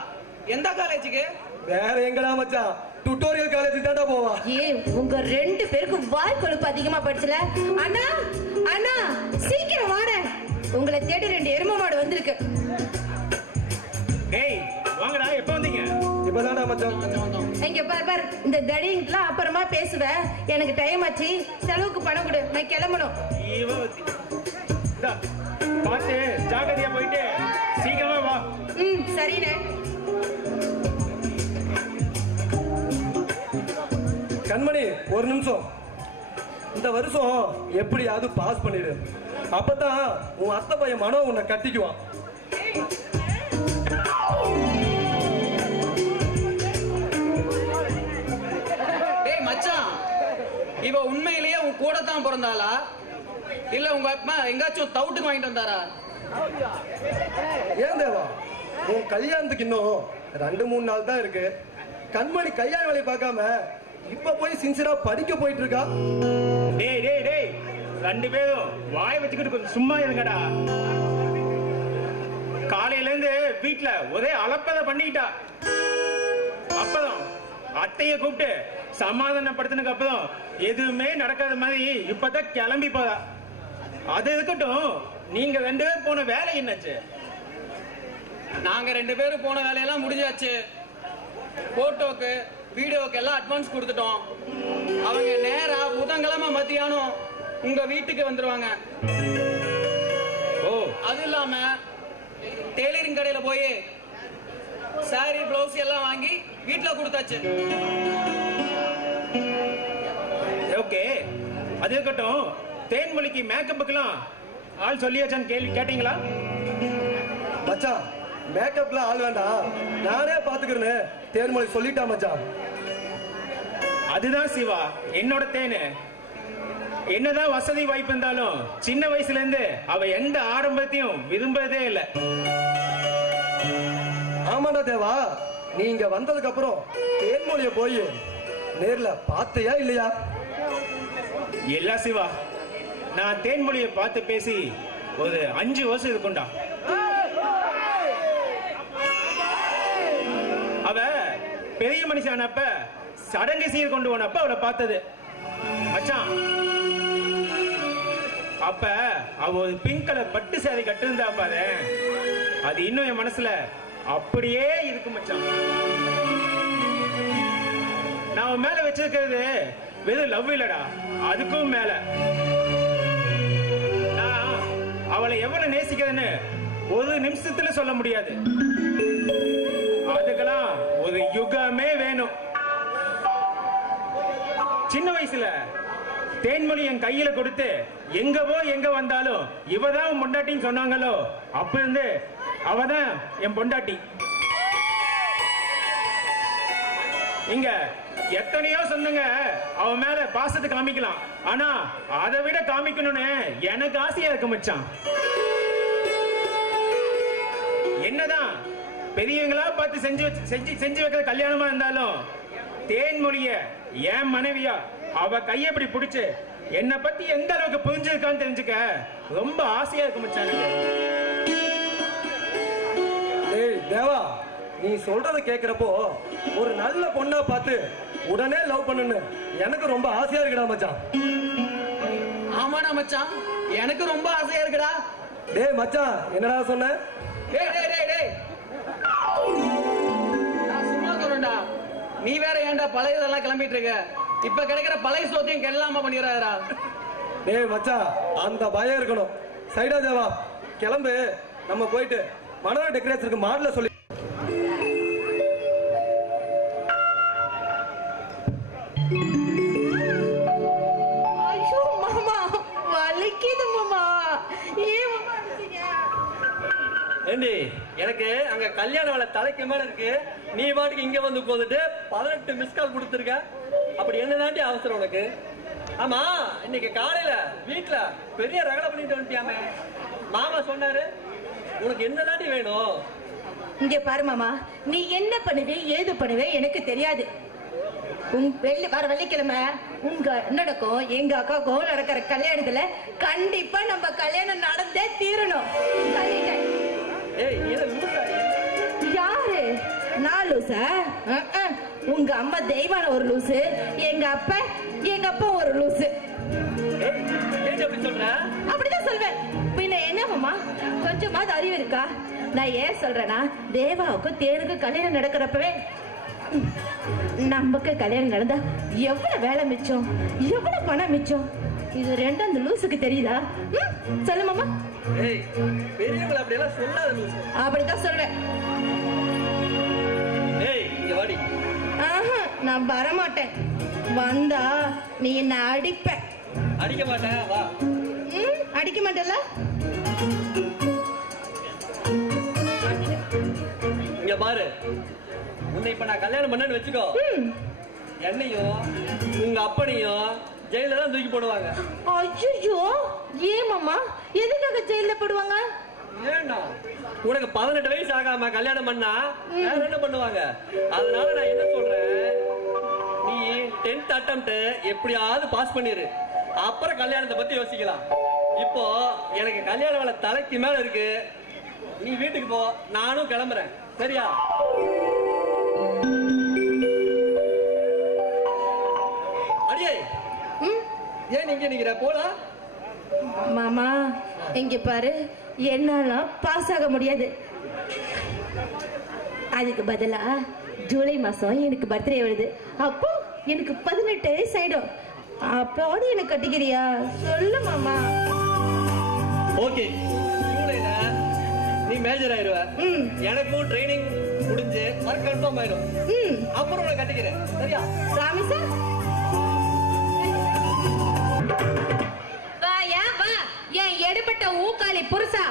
எந்த காலேஜுக்கு? வேற எங்கடா மச்சான், டுட்டோரியல் காலேஜுக்கு தான்டா போவா. உங்க 2 பேருக்கும் வாய் கொழுப்பு அதிகமா படிச்சல. அண்ணா அண்ணா சீக்கிரம் வாட, உங்களை தேடி 2 எருமை மாடு வந்திருக்கு. டேய் வாங்கடா, எப்ப வந்தீங்க? இப்பதான்டா மச்சான். இங்க பார், இந்த தடிங்கலாம் அப்புறமா பேசுவேன். எனக்கு டைம் ஆச்சு, செலவுக்கு பணம் கொடு, நான் கிளம்பணும். பார்த்து ஜாக்கிரதையா போயிட்டு சீக்கிரமா வா. சரிண்ணே. கண்மணி ஒரு நிமிஷம், இந்த வருஷம் எப்படியாவது பாஸ் பண்ணிடு, அப்பதான் உன் அத்தை பையன் மனோ உன்னை கட்டிக்குவான். டேய் மச்சான், இவ உண்மையிலேயே உன் கூட தான் பிறந்தாளா இல்ல உங்க அப்பா எங்காச்சும் தவுட்டுக்கு வாங்கிட்டு வந்தாரா? ஏன் தேவா, உன் கல்யாணத்துக்கு இன்னும் 2-3 நாள் தான் இருக்கு. கண்மணி கல்யாண வேலையை பார்க்காம இப்ப போய் சின்சியரா படிக்க போயிட்டு இருக்கா. டேய் டேய் டேய், 2 பேரும் வாய் வச்சுக்கிட்டு கொஞ்சம் சும்மா இருங்கடா. காலையில இருந்து வீட்டுல ஒரே அலப்பதை பண்ணிட்டா. அப்பதான் அத்தைய கூப்பிட்டு சமாதானப்படுத்தினதுக்கு அப்புறம் எதுவுமே நடக்காத மாதிரி இப்பதான் கிளம்பி போதா. அது இருக்கட்டும், நீங்க 2 பேரும் போன வேலை என்னாச்சு? நாங்க 2 பேரும் போன வேலையெல்லாம் முடிஞ்சாச்சு. போட்டோக்கு வீடியோக்கு எல்லாம் அட்வான்ஸ் கொடுத்துட்டோம். அவங்க நேரா புதன்கிழமை மத்தியானம் உங்க வீட்டுக்கு வந்துருவாங்க. ஓ, அது இல்லாம டெய்லரிங் கடையில போய் சாரி பிளவுஸ் எல்லாம் வாங்கி வீட்டுல கொடுத்தாச்சு. ஓகே, அது இருக்கட்டும். தேன்மொழிக்கு மேக்கப்புக்கெல்லாம் ஆள் சொல்லியாச்சான்னு கேள்வி கேட்டீங்களா? மச்சான், மேக்கப்ல ஆள் வேண்டாம், நானே பாத்துக்கிறேன்னு தேன்மொழி சொல்லிட்டா மச்சான். அதுதான் சிவா என்னோட தேனு. என்னதான் வசதி வாய்ப்பு இருந்தாலும் சின்ன வயசுல இருந்து அவ எந்த ஆடம்பரத்தையும் விரும்புறதே இல்ல. ஆமாடா தேவா, நீங்க வந்ததுக்கு அப்புறம் தேன்மொழிய போய் நேர்ல பார்த்தையா இல்லையா? இல்ல சிவா, நான் தேன்மொழியை பார்த்து பேசி ஒரு 5 வருஷம் இருக்கும்டா. அவ பெரிய மனுஷானப்ப சடங்கு சீர் கொண்டு போனப்ப அவளை பார்த்தது மச்சான். அப்ப அவ ஒரு பிங்க் கலர் பட்டு சாரி கட்டிருந்தா பாரு, அது இன்னும் என் மனசுல அப்படியே இருக்கு மச்சான். நான் அவன் மேல வச்சிருக்கிறது வெறும் லவ் இல்லடா, அதுக்கும் மேல நான் அவளை எவ்வளவு நேசிக்கிறேன்னு ஒரு நிமிஷத்துல சொல்ல முடியாது. அதுக்கெல்லாம் ஒரு யுகமே வேணும். சின்ன வயசுல தேன்மொழி என் கையில கொடுத்து எங்க வந்தாலும் இவதான் உன் பொண்டாட்டின்னு சொன்னாங்களோ, அப்ப இருந்து அவதான் என் பொண்டாட்டி. இங்க எத்தனையோ சொந்தங்க அவன் மேல பாசத்தை காமிக்கலாம், ஆனா அதை விட காமிக்கணும்னு எனக்கு ஆசையா இருக்கு மச்சான். என்னதான் பெரியவங்களா பார்த்து செஞ்சு வைக்கிற கல்யாணமா இருந்தாலும் தேன்மொழிய என் மனைவியா அவ கையை இப்படி பிடிச்சு என்னை பத்தி எந்த அளவுக்கு புரிஞ்சிருக்கான்னு தெரிஞ்சுக்க ரொம்ப ஆசையா இருக்கு மச்சான். ஏய் தேவா, நீ சொல்றத கேக்குறப்போ ஒரு நல்ல பொண்ணா பார்த்து உடனே லவ் பண்ணு எனக்கு ரொம்ப ஆசையா இருக்குடா மச்சான். ஆமாடா மச்சான், எனக்கு ரொம்ப ஆசையா இருக்குடா. டேய் மச்சான், என்னடா சொன்ன? பழைய இதெல்லாம் கிளம்பிட்டு இருக்க. இப்ப கிடைக்கிற பழைய சோத்தையும் கெல்லாம பண்ணிடுறாரா? டேய் மச்சான், அந்த பயம் இருக்கணும். சைடா தேவா, கிளம்பு. நம்ம போயிட்டு மனோர டெக்கரேஷனுக்கு மாடல சொல்லி. ஐயோ மாமா, வலிக்குது மாமா. ஏன் மாமா அடிச்சீங்க? ஏண்டி, எனக்கு அங்க கல்யாண வேலை தலைக்கு மேல இருக்கு. நீ பாட்டுக்கு இங்க வந்து உட்காந்துட்டு 18 மிஸ் கால் கொடுத்துருக்க. அப்படி என்னதாண்டி அவசரம் உனக்கு? ஆமா, இன்னைக்கு காலையில வீட்டுல பெரிய ரகலை பண்ணிட்டு வந்துட்டியாமே. மாமா சொன்னாரு, உனக்கு என்னதாண்டி வேணும்? இங்க பாரு மாமா, நீ என்ன பண்ணுவே ஏது பண்ணுவே எனக்கு தெரியாது. வர வெள்ளிக்கிழமை உங்க நடக்கும் எங்க அக்காக்கும் நடக்கிற கல்யாணத்துல கண்டிப்பா நம்ம கல்யாணம் நடந்தே தீரணும். யாரு? நான் லூசா? உங்க அம்மா தெய்வான ஒரு லூசு, எங்க அப்பா ஒரு லூசு. அப்படிதான் சொல்வேன். பின்ன என்ன மாமா, கொஞ்சமாவது அறிவு இருக்கா? நான் ஏன் சொல்றேன்னா, தேவாவுக்கும் தேனுக்கும் கல்யாணம் நடக்கிறப்பவே நமக்கு கல்யாணம் நடந்தா எவ்வளவு வேலை மிச்சம், எவ்வளவு பணம் மிச்சம். இது ரெண்டும் அந்த லூசுக்கு தெரியுதா? சொல்லு மாமா. அப்படிதான் சொல்றேன். நான் வரமாட்டேன். வந்தா நீ என்ன அடிப்ப. அடிக்க மாட்டேன். வா. அடிக்க மாட்டல. இங்க பாரு, உன்னை இப்ப நான் கல்யாணம் பண்ணேன்னு வச்சுக்கோ, என்னையும் உங்க அப்பனையும் ஜெயில தான் தூக்கி போடுவாங்க. ஐயோ, ஏன் மாமா, எதுக்காக ஜெயில போடுவாங்க? ஏன்னா உனக்கு 18 வயசு ஆகாம கல்யாணம் பண்ணா வேற என்ன பண்ணுவாங்க? அதனால நான் என்ன சொல்றேன், நீ 10th attempt எப்படியாவது பாஸ் பண்ணிரு. அப்புறம் கல்யாணத்தை பத்தி யோசிக்கலாம். இப்போ எனக்கு கல்யாண வேலை தலைக்கு மேல இருக்கு. நீ வீட்டுக்கு போ, நானும் கிளம்புறேன். சரியா? அடியே, ஏன் நீங்க நிக்கிற? போலாம் மாமா. இங்க பாரு, என்னால பாஸ் ஆக முடியாது. அதுக்கு பதிலா ஜூலை மாசம் எனக்கு பர்த்டே வருது. அப்போ எனக்கு 18 வயசு ஆயிடும். அப்போது எனக்கு கட்டிக்கிறியா? சொல்லு மாமா. ஓகே, ஜூலைல நீ மேஜர் ஆயிருவ. எனக்கும் ட்ரைனிங் முடிஞ்சு ஒர்க் கன்ஃபார்ம் ஆயிடும். அப்புறம் உன்னை கட்டிக்கிறேன். சரியா? ராமி சார், என் எடுபட்ட ஊக்காளி புருஷா,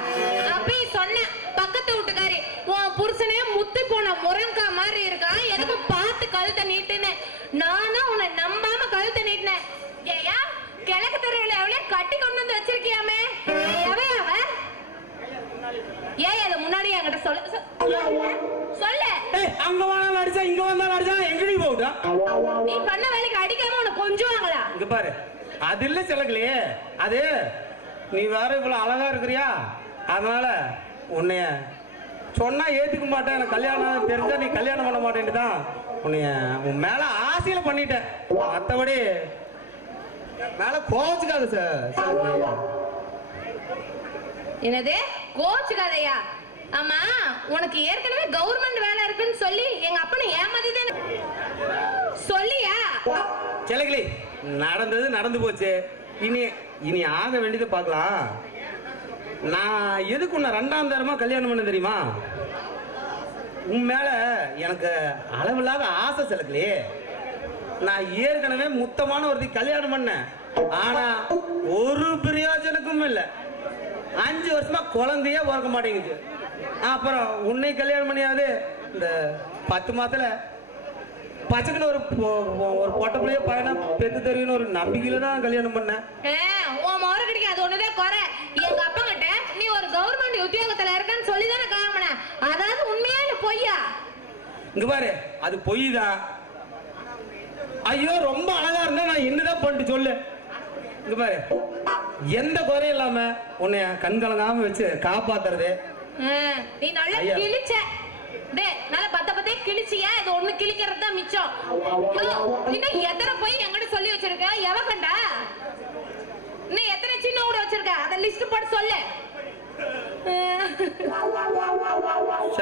அப்பயே சொன்ன பக்கத்து வீட்டுக்காரி, உன் புருஷனே முத்து போன முருங்கா மாதிரி இருக்கான், எதுக்கு பார்த்து கழுத்தை நீட்டுன்னு. நானும் உன்னை நம்பாம கழுத்தை நீட்டினேன். ஏயா, கிழக்கு தெருவில் எவ்வளோ கட்டி கொண்டு வந்து வச்சிருக்கியாமே, எவையாவ? ஏன் அதை முன்னாடி என்கிட்ட சொல்ல சொல்லு. அங்க வந்தாலும் அடிச்சா, இங்க வந்தாலும் அடிச்சா, எங்கடி போகுதா? நீ பண்ண வேலைக்கு அடிக்காம உனக்கு கொஞ்சுவாங்களா? இங்க பாரு, அது இல்ல செலக்கலையே. அது நீ வேற இவ்வளவு அழகா இருக்கிறியா, அதனால உன்னைய சொன்னா ஏத்துக்க மாட்டேன். எனக்கு கல்யாணம் தெரிஞ்சா நீ கல்யாணம் பண்ண மாட்டேன்னு தான் உன்னைய உன் மேல ஆசையில பண்ணிட்டேன். மற்றபடி மேல கோச்சுக்காது சார். என்னது கோச்சுக்காதையா? ஆமா, உனக்கு ஏற்கனவே கவர்மெண்ட் வேலை இருக்குன்னு சொல்லி எங்க அப்பனை ஏமாத்திதான் சொல்லியா? செலக்கிளி, நடந்தது நடந்து போச்சு. இனி ஆக வேண்டியது பார்க்கலாம். நான் எதுக்கு உன்னை 2ஆம் தரமா கல்யாணம் பண்ண தெரியுமா? உன் மேல எனக்கு அளவில்லாத ஆசை செலக்கிளி. நான் ஏற்கனவே முத்தமான ஒருத்தி கல்யாணம் பண்ணேன். ஆனா ஒரு பிரயோஜனக்கும் இல்லை. 5 வருஷமா குழந்தையே பிறக்க மாட்டேங்குது. அப்புறம் உன்னை கல்யாணம் பண்ணியாவது இந்த 10 மாசத்துல பச்சைக்குன்னு ஒரு பொட்டை பிள்ளைய பையனா பெத்து தெரியும்னு ஒரு நம்பிக்கையில தான் கல்யாணம் பண்ணேன். உன் முறை கிடைக்கும், அது ஒண்ணுதான் குறை. எங்க அப்பா கிட்ட நீ ஒரு கவர்மெண்ட் உத்தியோகத்துல இருக்கன்னு சொல்லிதானே காரணம். அதாவது உண்மையா இல்ல பொய்யா? இங்க பாரு, அது பொய் தான். ஐயோ, ரொம்ப அழகா இருந்தா நான் என்னதான் பண்ணிட்டு சொல்லு. இங்க பாரு, எந்த குறையும் இல்லாம உன்னை கண் கலங்காம வச்சு காப்பாத்துறது. நீ நல்லா கிழிச்ச, நல்லா பத்தே கிழிச்சியா? இது ஒண்ணு கிழிக்கிறது தான் மிச்சம். இன்னும் எத்தனை போய் எங்கிட்ட சொல்லி வச்சிருக்க? எவ கண்டா? இன்னும் எத்தனை சின்ன ஊட வச்சிருக்க? அத லிஸ்ட் போட்டு சொல்லு.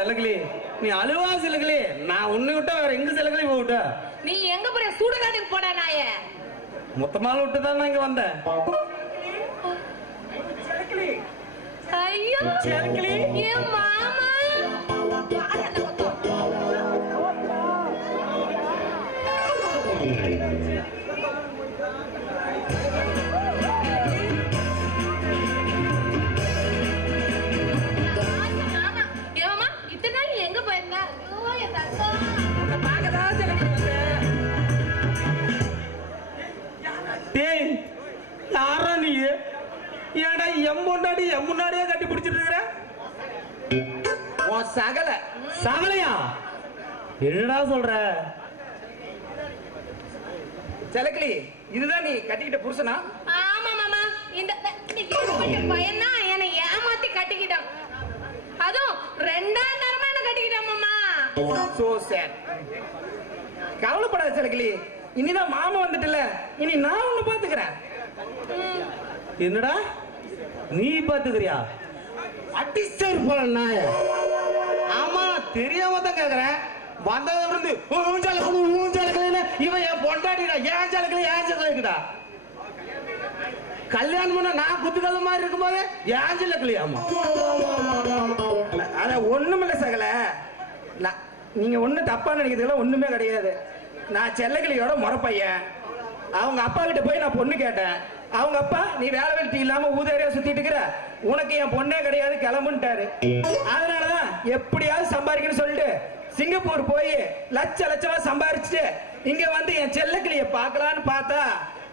செல்லக்கிளி நீ அழுவா செல்லக்கிளி. நான் உன்னை விட்டா வேற எங்க செல்லக்கிளி போவிட்ட? நீ எங்க போற? சுடுகாட்டுக்கு போடா நாய. மொத்தமால விட்டு தான் நான் இங்க வந்தேன். ஐயோ செல்லக்கிளி என் மாமா. முன்னாடி என் முன்னாடியே கட்டி பிடிச்சிட்டு இருக்கிற சகல சகலையா? என்னடா சொல்ற செலக்கிளி? இதுதான் நீ கட்டிக்கிட்ட புருஷனா? ஆமா மாமா, இந்த பையன் தான் என்னை ஏமாத்தி கட்டிக்கிட்டான். அதுவும் 2ஆம் தரமா என்ன கட்டிக்கிட்டான் மாமா. So sad. கவலைப்படாத செலக்கிளி, இனிதான் மாமா வந்துட்டுல, இனி நான் உன்னை பாத்துக்கிறேன். என்னடா நீ பாத்துக்கிறியா? அடிச்சர் போல நாய. ஆமா தெரியாம தான் கேக்குறேன். வந்ததுல இருந்து இவன் என் பொண்டாடிடா. ஏன் ஜலக்கல ஏன் ஜலக்குடா? கல்யாணம் பண்ண நான் குத்துக்கல்ல மாதிரி இருக்கும் போது ஏன் ஜலக்கலையாமா? அத ஒண்ணுமில்ல சகல, நீங்க ஒண்ணு தப்பா நினைக்கிறதுல ஒண்ணுமே கிடையாது. நான் செல்லக்கிளியோட முறப்பையன். அவங்க அப்பா கிட்ட போய் நான் பொண்ணு கேட்டேன். அவங்க அப்பா நீ வேலை வெட்டி இல்லாம ஊதேரியா சுத்திட்டு இருக்கிற, உனக்கு என் பொண்ணே கிடையாது கிளம்புட்டாரு. அதனாலதான் எப்படியாவது சம்பாதிக்கணும்னு சொல்லிட்டு சிங்கப்பூர் போய் லட்சமா சம்பாரிச்சுட்டு இங்க வந்து என் செல்லக்கிளிய பாக்கலான்னு பார்த்தா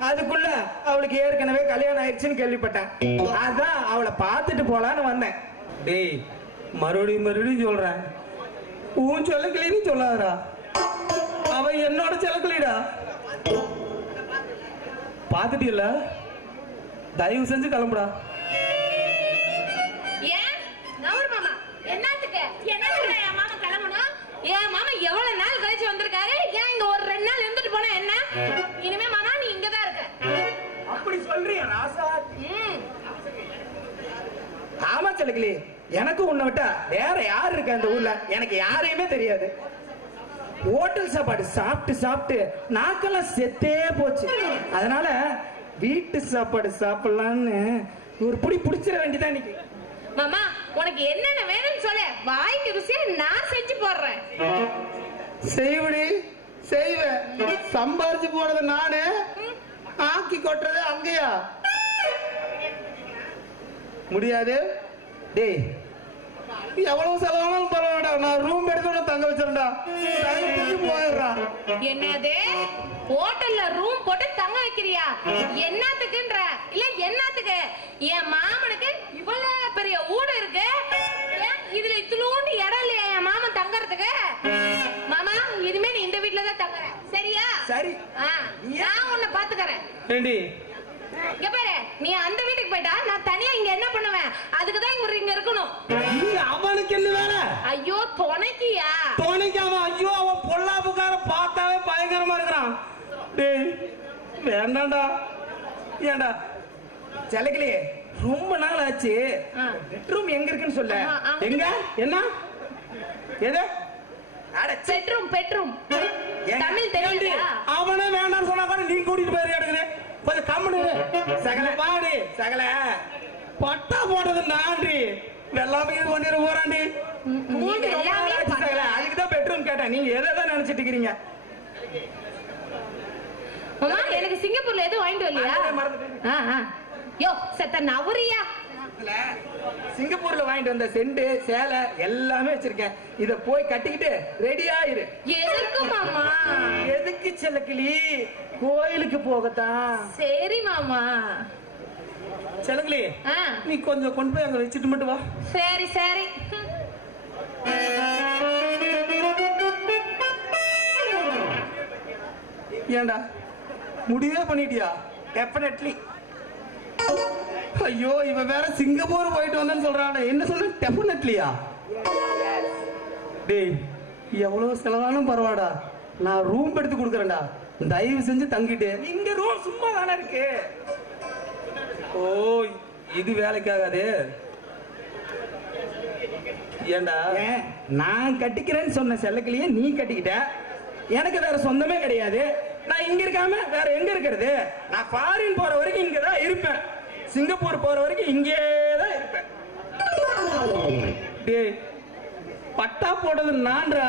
அதுக்குள்ள அவளுக்கு ஏற்கனவே கல்யாணம் ஆயிடுச்சுன்னு கேள்விப்பட்டேன். அதான் அவளை பார்த்துட்டு போலான்னு வந்தேன். டேய் மறுபடியும் சொல்றேன், உன் செல்லக்கிளின்னு சொல்லாதடா, அவ என்னோட செல்லக்கிளிடா. பாத்துட்டீல்ல, தயவு செஞ்சு கிளம்புடா. ஏன் நவரு மாமா என்னத்துக்கு என்னத்துக்கு என் மாமா கிளம்பணும்? என் மாமா எவ்வளவு நாள் கழிச்சு வந்திருக்காரு. ஏன் இங்க ஒரு 2 நாள் இருந்துட்டு போனா என்ன? இனிமே மாமா நீ இங்கதான் இருக்க. அப்படி சொல்றியா ராசா? ஆமா செல்லக்கிளி, எனக்கு உன்னை விட்டா வேற யாரு இருக்கா இந்த ஊர்ல? எனக்கு யாரையுமே தெரியாது. ஹோட்டல் சாப்பாடு சாப்பிட்டு சாப்பிட்டு நாக்கெல்லாம் செத்தே போச்சு. அதனால வீட்டு சாப்பாடு சாப்பிடலான்னு ஒரு புடி புடிச்சிட வேண்டியதான் இன்னைக்கு. மாமா உனக்கு என்னென்ன வேணும்னு சொல்ல, வாய்க்கு ருசியா நான் செஞ்சு போடுறேன். செய்வடி செய்வேன். சம்பாரிச்சு போனது நானு, ஆக்கி கொட்டுறது அங்கயா? முடியாது. டேய் எவ்வளவு செலவானாலும் பரவாயில்ல, நான் ரூம் எடுத்து தங்க வச்சிருந்தா போயிடுறா. என்னது ஹோட்டல்ல ரூம் போட்டு தங்க வைக்கிறியா? என்னத்துக்குன்ற இல்ல என்னத்துக்கு? என் மாமனுக்கு இவ்வளவு பெரிய ஊடு இருக்கு, இதுல இத்துலூண்டு இடம் இல்லையா என் மாமன் தங்கறதுக்கு? மாமா இனிமே நீ இந்த வீட்டுல தான் தங்குற, சரியா? சரி, நான் உன்னை பாத்துக்கிறேன். இங்க பாரு, நீ அந்த வீட்டுக்கு போயிட்டா நான் தனியா இங்க என்ன பண்ணுவேன்? அதுக்குதான் இங்க இருக்கணும். அவனுக்கு என்ன வேலை? ஐயோ துணைக்கியா? துணைக்காம? ஐயோ அவன் பொல்லாப்புக்கார பார்த்தாவே பயங்கரமா இருக்கிறான். டேய் வேண்டாம்டா. ஏண்டா செலக்கிளி, ரொம்ப நாள் ஆச்சு. பெட்ரூம் எங்க இருக்குன்னு சொல்ல. எங்க என்ன எது? பெட்ரூம் தமிழ் தெரியலையா? அவனே வேண்டாம் சொன்னா கூட நீ கூட்டிட்டு போய் எடுக்கிறேன். கொஞ்சம் கம்முனு சகல பாடி. சகல பட்டா போட்டது நான்டி, வெள்ளாமை இது பண்ணிட போறாண்டி. அதுக்குதான் பெட்ரூம் கேட்டேன். நீங்க எதான் நினைச்சிட்டு இருக்கிறீங்க? எனக்கு சிங்கப்பூர்ல எதுவும் வாங்கிட்டு வரலையா? யோ செத்த நவரியா? சிங்கப்பூர்ல வாங்கிட்டு வந்த செண்டு சேலை எல்லாமே வச்சிருக்கேன். இத போய் கட்டிக்கிட்டு ரெடியா இரு. எதுக்கு மாமா? எதுக்கு செல்லக்கிளி? கோயிலுக்கு போகத்தான். சரி மாமா. செல்லக்கிளி நீ கொஞ்சம் கொண்டு போய் அங்க வச்சுட்டு மட்டும் வா. சரி சரி. ஏண்டா முடிவே பண்ணிட்டியா? டெஃபினெட்லி. ஐயோ இவ வேற சிங்கப்பூர் போயிட்டு வந்தேன்னு சொல்றானே, என்ன சொல்ற? டெஃபினெட்லியா? டேய் எவ்வளவு செலவானும் பரவாடா, நான் ரூம் எடுத்து கொடுக்கறேன்டா, தயவு செஞ்சு தங்கிட்டு. இங்க ரூம் சும்மா தானே இருக்கு. ஓ இது வேலைக்காகாது. ஏண்டா நான் கட்டிக்கிறேன்னு சொன்ன செல்லக்கிளியே நீ கட்டிக்கிட்ட. எனக்கு வேற சொந்தமே கிடையாது. நான் இங்க இருக்காம வேற எங்க இருக்கிறது? நான் ஃபாரின் போற வரைக்கும் இங்கதான் இருப்பேன். சிங்கப்பூர் போற வரைக்கும் இங்கே தான் இருப்பேன். டேய் பட்டா போட்டது நான்டா.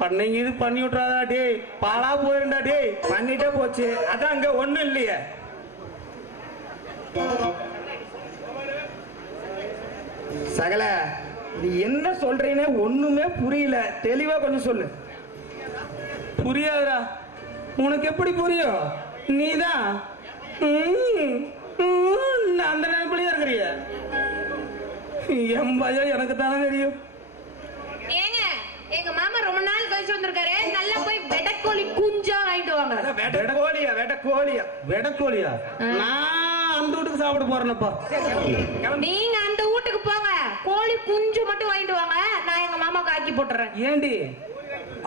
பண்ணீங்க இது பண்ணி விட்டுறாதா டேய். பாலா போயிருந்தா டேய். பண்ணிட்டே போச்சு. அதான் அங்க ஒண்ணும் இல்லையே. சகல நீ என்ன சொல்றீனே ஒண்ணுமே புரியல. தெளிவா கொஞ்சம் சொல்லு. புரியாதா? உனக்கு எப்படி புரியும்? நீதான் அந்த நினைப்புலயே இருக்கிறிய. என் பயம் எனக்கு தானே தெரியும். ஏங்க எங்க மாமா ரொம்ப நாள் கழிச்சு வந்திருக்காரு. நல்லா போய் வெடக்கோழி குஞ்சா வாங்கிட்டு வாங்க. வெடக்கோழியா? வெடக்கோழியா? வெடக்கோழியா? நான் அந்த வீட்டுக்கு சாப்பிட போறேன்ப்பா. நீங்க அந்த வீட்டுக்கு போங்க. கோழி குஞ்சு மட்டும் வாங்கிட்டு வாங்க. நான் எங்க மாமாக்கு ஆக்கி போட்டுறேன். ஏண்டி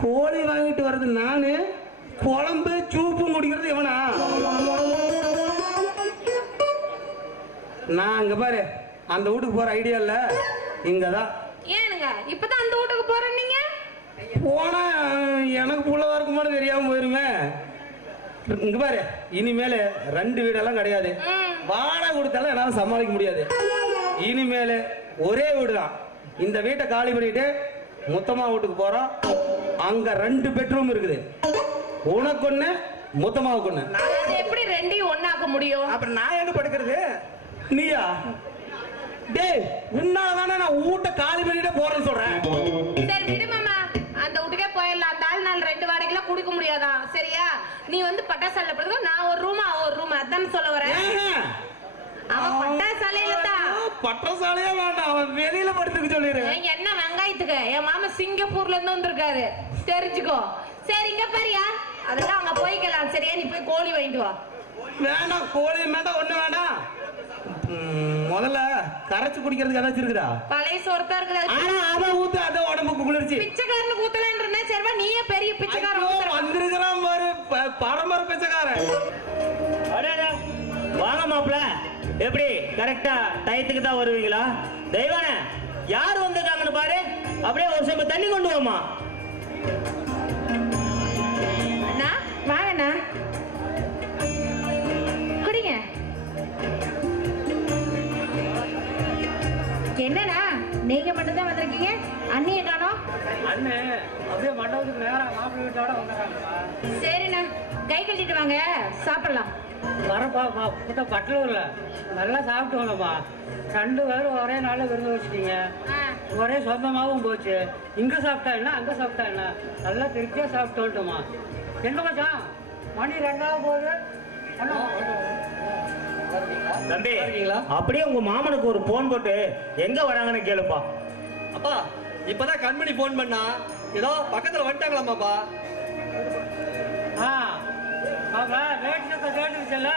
கோழி வாங்கிட்டு வர்றது நானு, குழம்பு சூப்பும் குடிக்கிறது இவனா? நான் அங்க பாரு அந்த வீட்டுக்கு போற ஐடியா இல்ல. இங்கதான். ஏனுங்க இப்பதான் அந்த வீட்டுக்கு போறேன். நீங்க போனா எனக்கு புள்ளவா இருக்குமான்னு தெரியாம போயிருமே. இங்க பாரு இனிமேல 2 வீடெல்லாம் கிடையாது. வாடகை கொடுத்தாலும் என்னால சமாளிக்க முடியாது. இனிமேல ஒரே வீடுதான். இந்த வீட்டை காலி பண்ணிட்டு முத்தமா வீட்டுக்கு போறோம். அங்க 2 பெட்ரூம் இருக்குது. உனக்கு ஒண்ணு, முத்தமாவுக்கு ஒண்ணு. எப்படி 2ஐயும் ஒண்ணாக்க முடியும்? அப்புறம் நான் எங்க படுக்கிறது? நீயா? டேய் உன்னாலதானே நான் வீட்டை காலி பண்ணிட்டு போறேன்னு சொல்றேன். சரி விடு மாமா, அந்த வீட்டுக்கே போயிடலாம். அந்த ஆள் நாள் 2 வாடகைலாம் குடிக்க முடியாதா? சரியா? நீ வந்து பட்டாசாலையில படுக்க, நான் ஒரு ரூம் அவ ஒரு ரூம். அதான் சொல்ல வரேன். அவன் பட்டாசாலையில தான். பட்டாசாலையா வேண்டாம், அவன் வெளியில படுத்துக்க சொல்லிரு. என்ன வெங்காயத்துக்கு? என் மாமா சிங்கப்பூர்ல இருந்து வந்திருக்காரு, தெரிஞ்சுக்கோ. சரி இங்க பாரியா, அதெல்லாம் அங்க போய்க்கலாம். சரியா? நீ போய் கோழி வாங்கிட்டு வா. வேண்டாம், கோழி வேண்டாம், ஒண்ணு வேண்டாம். முதல்ல கரைச்சு குடிக்கிறதுக்கு ஏதாச்சும் இருக்குதா? பழைய சோறுதான் இருக்குது. அத ஊத்து, அத உடம்புக்கு குளிர்ச்சி. பிச்சைக்காரனு ஊத்தலான் இருந்தேன். சரிவா, நீயே பெரிய பிச்சைக்காரன் வந்திருக்கிறான் பாரு, பரம்பரை பிச்சைக்காரன். வாங்க மாப்பிள்ள. எப்படி கரெக்டா டயத்துக்கு தான் வருவீங்களா? தெய்வான யார் வந்திருக்காங்கன்னு பாரு. அப்படியே ஒரு செம்பு தண்ணி கொண்டு வாமா. அண்ணா வாங்கண்ணா, குடிங்க. என்னண்ணா நீங்க மட்டும் தான் வந்திருக்கீங்க, அண்ணியை காணோம்? அண்ணே அப்படியே மண்டபத்துக்கு நேரா மாப்பிள்ளை வீட்டோட வந்துடுறாங்கப்பா. சரிண்ணா, கை கட்டிட்டு வாங்க, சாப்பிடலாம். வரப்பா பட்டலூர்ல நல்லா சாப்பிட்டு வந்தோம்மா. 2 பேரும் ஒரே நாளில் விருந்து வச்சுட்டீங்க. ஒரே சொந்தமாகவும் போச்சு. இங்கே சாப்பிட்டா என்ன, அங்கே சாப்பிட்டா என்ன, நல்லா திருப்தியாக சாப்பிட்டு வந்துட்டோம்மா. என்ன மச்சான் மணி 2ஆக போகுது. தம்பி அப்படியே உங்க மாமனுக்கு ஒரு போன் போட்டு எங்க வராங்கன்னு கேளுப்பா. அப்பா இப்பதான் கண்மணி போன் பண்ணா, ஏதோ பக்கத்துல வந்துட்டாங்களாமாப்பா. வேட்டத்தை கேட்டுருச்சுல்ல,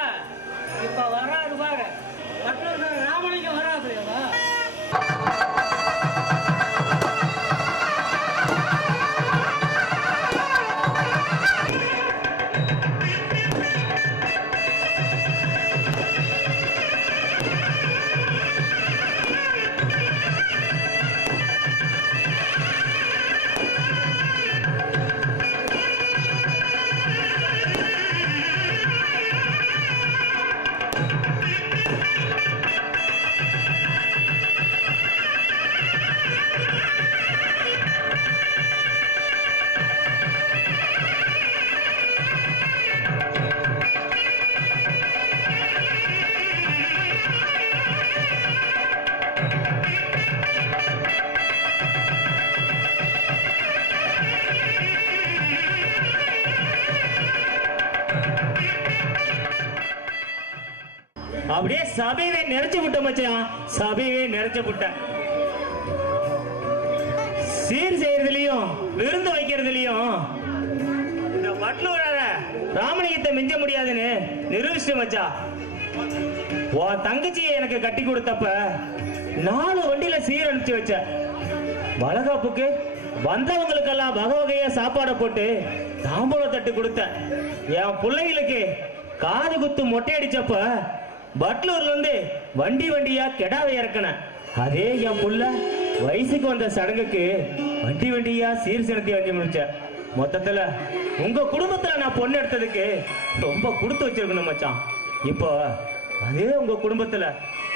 இப்ப வராது பாரு. பட்டலூர் ராமலிங்கம் வராதுப்பா. அப்படியே சபையவே நிறைச்சு விட்ட மச்சான், சபையவே நிறைச்சு விட்ட. சீர் செய்யறதுலயும் விருந்து வைக்கிறதுலயும் இந்த வட்லூரால ராமலிங்கத்தை மிஞ்ச முடியாதுன்னு நிரூபிச்சு மச்சா. உன் தங்கச்சியை எனக்கு கட்டி கொடுத்தப்ப 4 வண்டியில சீர் அனுப்பிச்சு வச்ச. வளகாப்புக்கு வந்தவங்களுக்கெல்லாம் வகை வகையா சாப்பாடை போட்டு தாம்பூலம் தட்டு கொடுத்த. என் பிள்ளைங்களுக்கு காது குத்து மொட்டை அடிச்சப்ப பட்லூர்ல இருந்து வண்டி வண்டியா கெடாவை இறக்கின. அதே என் புள்ள வயசுக்கு வந்த சடங்குக்கு வண்டி வண்டியா சீர் செலுத்தி வண்டி முடிச்சேன். மொத்தத்துல உங்க குடும்பத்துல நான் பொண்ணு எடுத்ததுக்கு ரொம்ப கொடுத்து வச்சிருக்கணும் மச்சான். இப்போ அதே உங்க குடும்பத்துல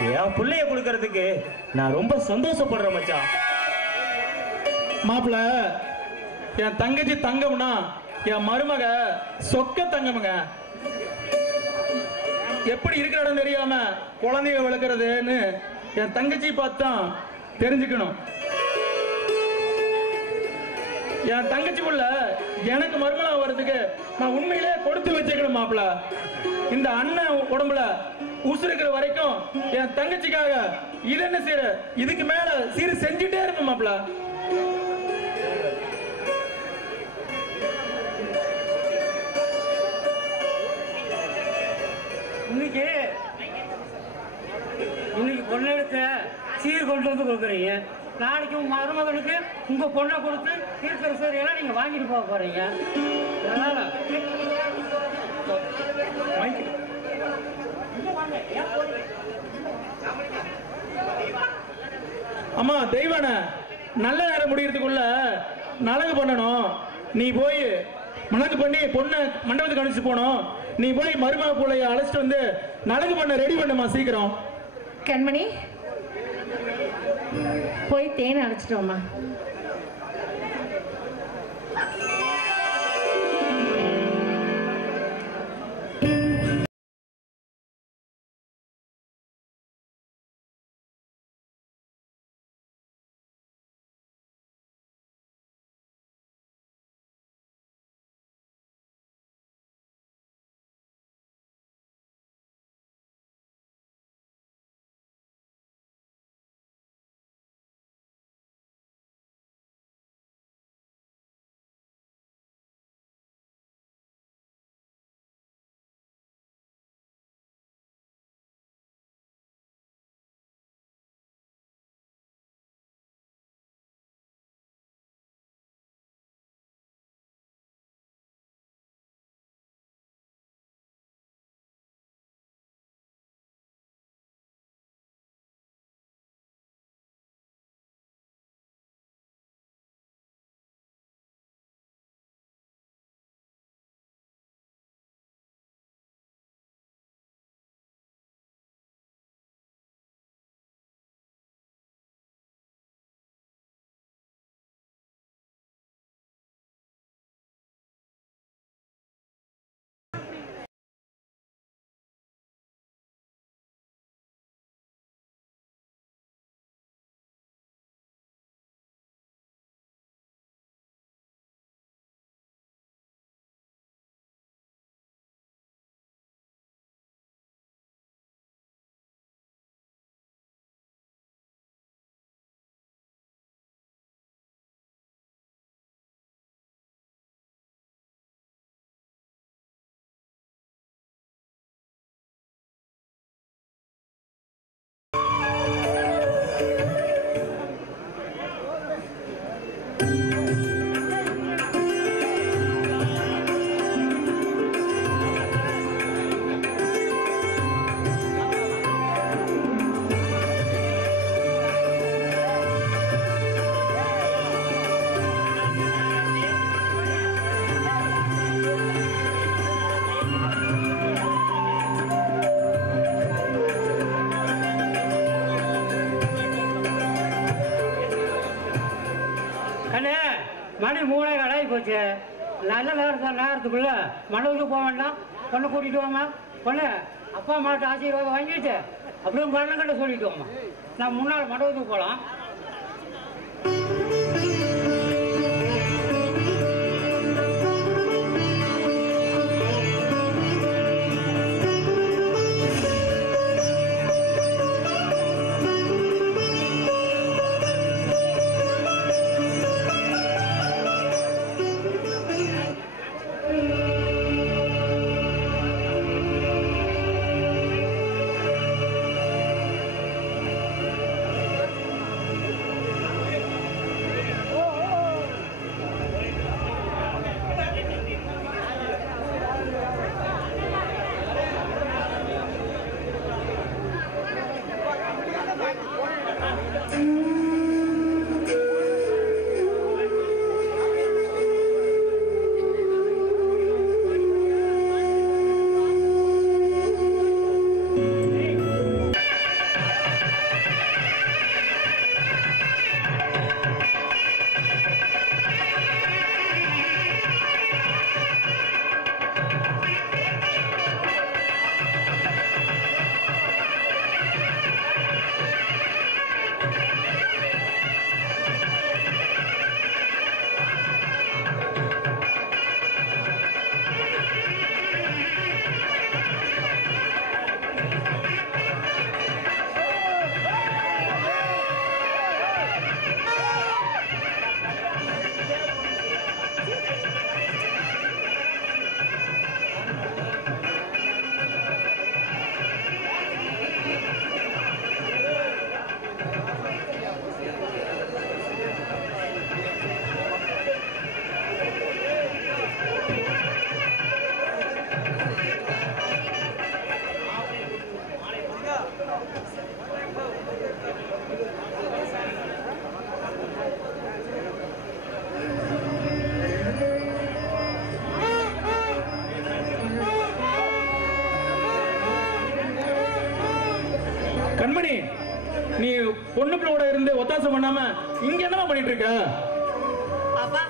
என் பிள்ளைய கொடுக்கறதுக்கு நான் ரொம்ப சந்தோஷப்படுறேன் மச்சான். மாப்பிள்ள, என் தங்கச்சி தங்கம்னா என் மருமக சொக்க தங்கமுங்க. எப்படி இருக்கிற இடம் தெரியாம குழந்தைய வளர்க்கறதுன்னு என் தங்கச்சி பார்த்தா தெரிஞ்சுக்கணும். என் தங்கச்சிக்குள்ள எனக்கு மருமலா வர்றதுக்கு நான் உண்மையிலே கொடுத்து வச்சுக்கணும் மாப்பிள்ள. இந்த அண்ணன் உடம்புல உசுருக்கிற வரைக்கும் என் தங்கச்சிக்காக இது என்ன சீர, இதுக்கு மேல சீர செஞ்சுட்டே இருப்பேன் மாப்பிள்ள. இன்னைக்கு பொண்ணு எடுத்த சீர் கொண்டு வந்து கொடுக்குறீங்க, நாளைக்கு உங்க மருமகனுக்கு உங்க பொண்ணை கொடுத்து இருக்கிற சீரையெல்லாம் நீங்க வாங்கிட்டு போக போறீங்க. அதனால அம்மா தெய்வான, நல்ல நேரம் முடியறதுக்குள்ள நலங்கு பண்ணணும். நீ போய் மணக்கு பண்ணி பொண்ணை மண்டபத்துக்கு அனுப்பிச்சு போனோம். நீ போய் மருமக பிள்ளைய அழைச்சிட்டு வந்து நலங்கு பண்ண ரெடி பண்ணுமா சீக்கிரம். கண்மணி, போய் தேனை அழைச்சிட்டோம்மா. மணி 3:15 போச்சு. நல்ல நேரத்துக்குள்ள மண்டபத்துக்கு போக வேண்டாம். பொண்ணை கூட்டிட்டு வாங்க. பொண்ணு அப்பா அம்மாட்ட ஆசீர்வாதம் வாங்கிட்டு அப்படியே பரணங்கிட்ட சொல்லிட்டு வாங்க. நான் முன்னாள் மண்டபத்துக்கு போகலாம். வீட்டுல இருந்து ஒத்தாசை பண்ணாம இங்க என்னமா பண்ணிட்டு இருக்க? அப்பா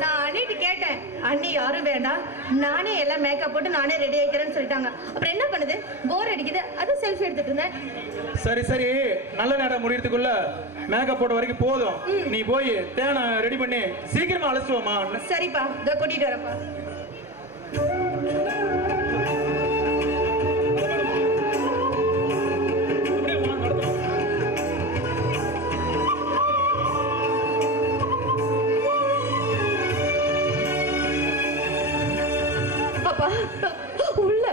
நான் அண்ணிட்டு கேட்டேன், அண்ணி யாரும் வேண்டாம், நானே எல்லாம் மேக்கப் போட்டு நானே ரெடி ஆயிக்கிறேன்னு சொல்லிட்டாங்க. அப்புறம் என்ன பண்ணுது, போர் அடிக்குது, அது செல்ஃபி எடுத்துட்டு இருந்தேன். சரி சரி, நல்ல நேரம் முடியறதுக்குள்ள மேக்கப் போட்ட வரைக்கும் போதும். நீ போய் தேனை ரெடி பண்ணி சீக்கிரமா அழைச்சுவோமா. சரிப்பா, இதோ கூட்டிட்டு வரப்பா. உள்ள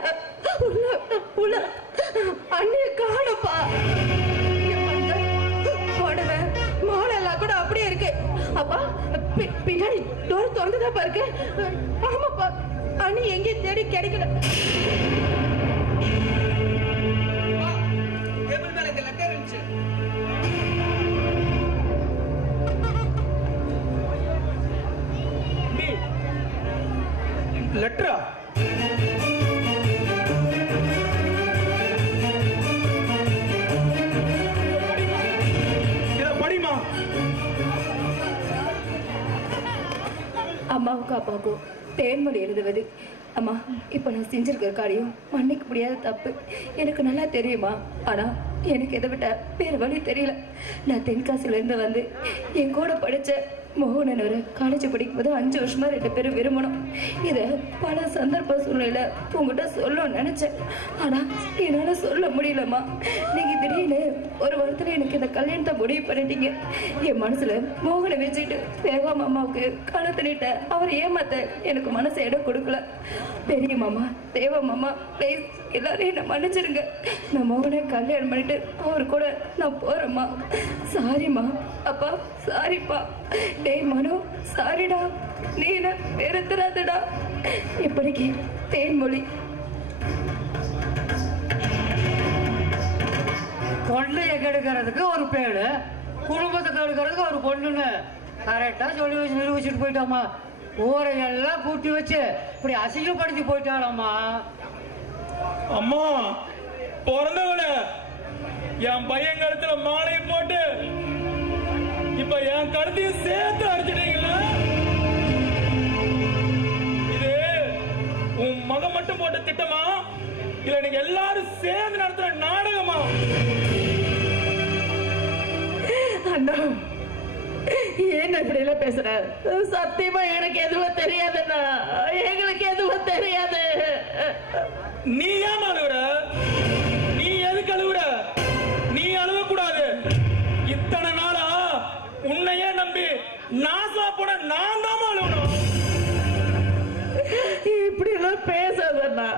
உள்ள உள்ள அண்ணிய காணப்பா. புடவை மாலை எல்லாம் கூட அப்படியே இருக்கு. அப்பா பின்னாடி டோர் திறந்துதாப்பா இருக்கு. ஆமாப்பா, அண்ணி எங்கேயும் தேடி கிடைக்கல. லெட்டரா? அம்மாவுக்கும் அப்பாவுக்கும் தேன்மொழி எழுதுவது. அம்மா, இப்போ நான் செஞ்சிருக்கிற காரியம் மன்னிக்க முடியாத தப்பு, எனக்கு நல்லா தெரியுமா. ஆனா எனக்கு எதை விட்ட வேற வழி தெரியல. நான் தென்காசில இருந்து வந்து என் கூட படிச்ச மோகனன் ஒரு காலேஜ் படிக்கும் போது 5 வருஷமா 2 பேரும் விரும்பணும். இதை பல சந்தர்ப்ப சூழ்நிலையில உங்ககிட்ட சொல்லணும்னு நினைச்சேன். ஆனா என்னால சொல்ல முடியலம்மா. நீங்க திடீர்னு ஒரு வாரத்துல எனக்கு இந்த கல்யாணத்தை முடிவு பண்ணிட்டீங்க. என் மனசுல மோகனை வச்சுக்கிட்டு வேகா மாமாவுக்கு கழுத்து நீட்ட அவர் ஏமாத்த எனக்கு மனசு இடம் கொடுக்கல. பெரிய மாமா, தேவா மாமா, பிளீஸ் எல்லாரும் என்ன மன்னிச்சிருங்க. நான் மோகனை கல்யாணம் பண்ணிட்டு அவரு கூட நான் போறேம்மா. சாரிம்மா. அப்பா சாரிப்பா. டேய் மனு, சாரிடா. நீ என்ன வெறுத்துறாதடா. இப்படிக்கு தேன்மொழி. கொள்ளைய கெடுக்கிறதுக்கு ஒரு பேரு, குடும்பத்தை கெடுக்கிறதுக்கு ஒரு பொண்ணுன்னு கரெக்டா சொல்லி வச்சு நிரூபிச்சுட்டு போயிட்டாமா. ஊரை எல்லாம் கூட்டி வச்சு இப்படி அசிங்கப்படுத்தி போயிட்டாளம்மா. அம்மா, பிறந்தவள என் பையன் கழுத்துல மாலையை போட்டு இப்ப என் கழுத்தையும் சேர்த்து அடிச்சிட்டீங்களா? இது உன் மகன் மட்டும் போட்ட திட்டமா, இல்ல நீங்க எல்லாரும் சேர்ந்து நடத்துற நாடகமா? அண்ணா, ஏன் இப்படி எல்லாம் பேசுற? சத்தியமா எனக்கு எதுவும் தெரியாதுண்ணா, எங்களுக்கு எதுவும் தெரியாது. நீ ஏன் அழுவுற? நீ எதுக்கு அழுவுற? நீ அழுவ கூடாது. இத்தனை நாளா உன்னையே நம்பி நாசமா போன நான் தான் அழுவணும். இப்படி எல்லாம் பேசாதண்ணா.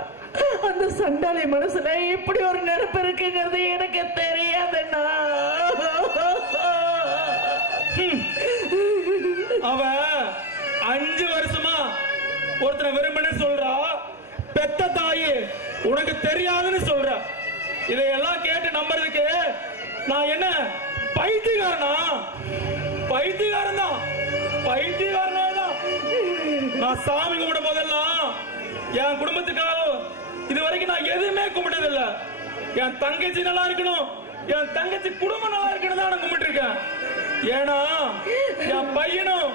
அந்த சண்டாளி மனசுல இப்படி ஒரு நெருப்பு இருக்குங்கிறது எனக்கு தெரியாதுண்ணா. அவ 5 வருஷமா ஒருத்தனை விரும்பினு சொல்றா. பெத்த தாயி உனக்கு தெரியாதுன்னு சொல்ற. இதையெல்லாம் கேட்டு நம்புறதுக்கு நான் என்ன பைத்தியக்காரனா? பைத்தியக்காரன் தான், பைத்தியக்காரனா தான். நான் சாமி கும்பிடும் போதெல்லாம் என் குடும்பத்துக்காக இதுவரைக்கும் நான் எதுவுமே கும்பிட்டதில்லை. என் தங்கச்சி நல்லா இருக்கணும், என் தங்கச்சி குடும்பம் நல்லா இருக்கணும் தான் நான் கும்பிட்டு இருக்கேன். ஏன்னா என் பையனும்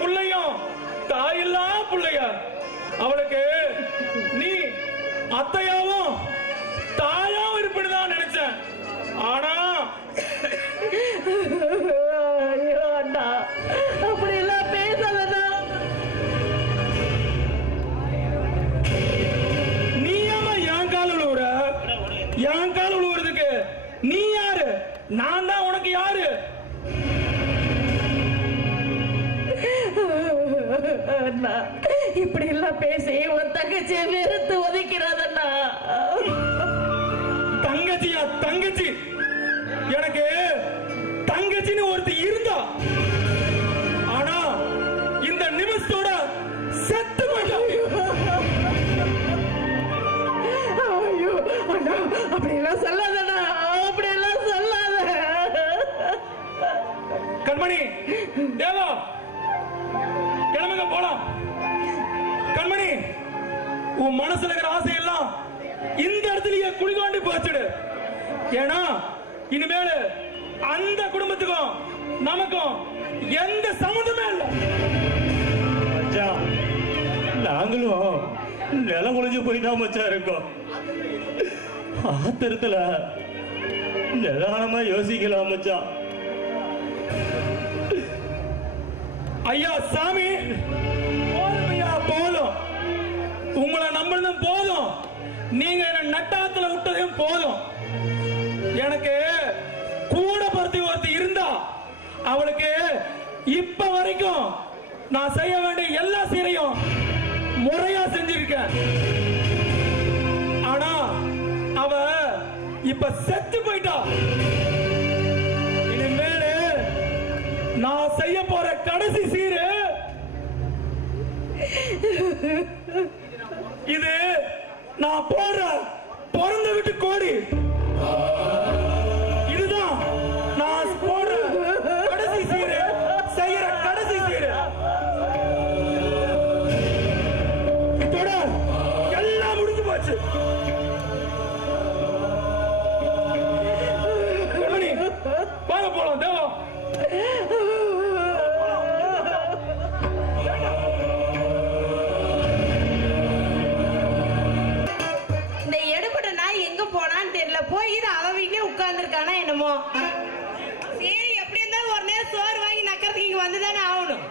புள்ளையும் தாயில்லா புள்ளைய. அவளுக்கு நீ அத்தையாவும் தாயாவும் இருப்பதுதான் நினைச்சேன். ஆனா அண்ணா, அப்படி எல்லாம் பேசாதண்ணா. நீ ஏமா என் கால விழுவுற? என் கால விழுவுறதுக்கு நீ யாரு? நான் தான் உனக்கு யாரு? அண்ணா, இப்படி எல்லாம் பேசி உன் தங்கச்சியை வெறுத்து ஒதுக்கிறாதண்ணா. தங்கச்சியா? தங்கச்சி எனக்கு தங்கச்சின்னு ஒருத்தி இருந்தா. ஆனா இந்த நிமிஷத்தோட செத்து போயிட்டா. ஐயோ அண்ணா, அப்படி எல்லாம் சொல்லாதண்ணா, அப்படி எல்லாம் சொல்லாத. கண்மணி, தேவா, கிளம்புங்க போலாம். கண்மணி, உன் மனசுல இருக்கிற ஆசையெல்லாம் இந்த இடத்துலயே குடிகாண்டி போச்சுடு. ஏன்னா இனிமேல் அந்த குடும்பத்துக்கும் நமக்கும் எந்த சம்மந்தமே இல்லை. நாங்களும் நிலம் குளிஞ்சு போய் தான் மச்சான் இருக்கோம். ஆத்திரத்துல நிதானமா யோசிக்கலாம் மச்சான். ஐயா சாமி, போதுமையா போதும். உங்களை நம்பினதும் போதும், நீங்க என்ன நட்டாத்துல விட்டதையும் போதும். எனக்கு கூட பொறுத்தி ஒருத்தி இருந்தா அவளுக்கு இப்ப வரைக்கும் நான் செய்ய வேண்டிய எல்லா சீரையும் முறையா செஞ்சிருக்கேன். ஆனா அவ இப்ப செத்து போயிட்டா. இனிமேல் நான் செய்ய போற கடைசி சீரு இது. நான் போற பிறந்த வீட்டு கோடி இதுதான். நான் போடுற கடைசி சீரு, செய்யற கடைசி சீரு. இதோட எல்லாம் முடிஞ்சு போச்சு. வாங்க போலாம் தேவா. இந்த எடுபட்ட நாய் எங்க போனான்னு தெரியல. போய் இது அவ வீட்லயே உட்கார்ந்துருக்கானா என்னமோ. சரி, எப்படி இருந்தாலும் ஒரு நேரம் சோறு வாங்கி நக்கறதுக்கு இங்க வந்துதானே ஆகணும்.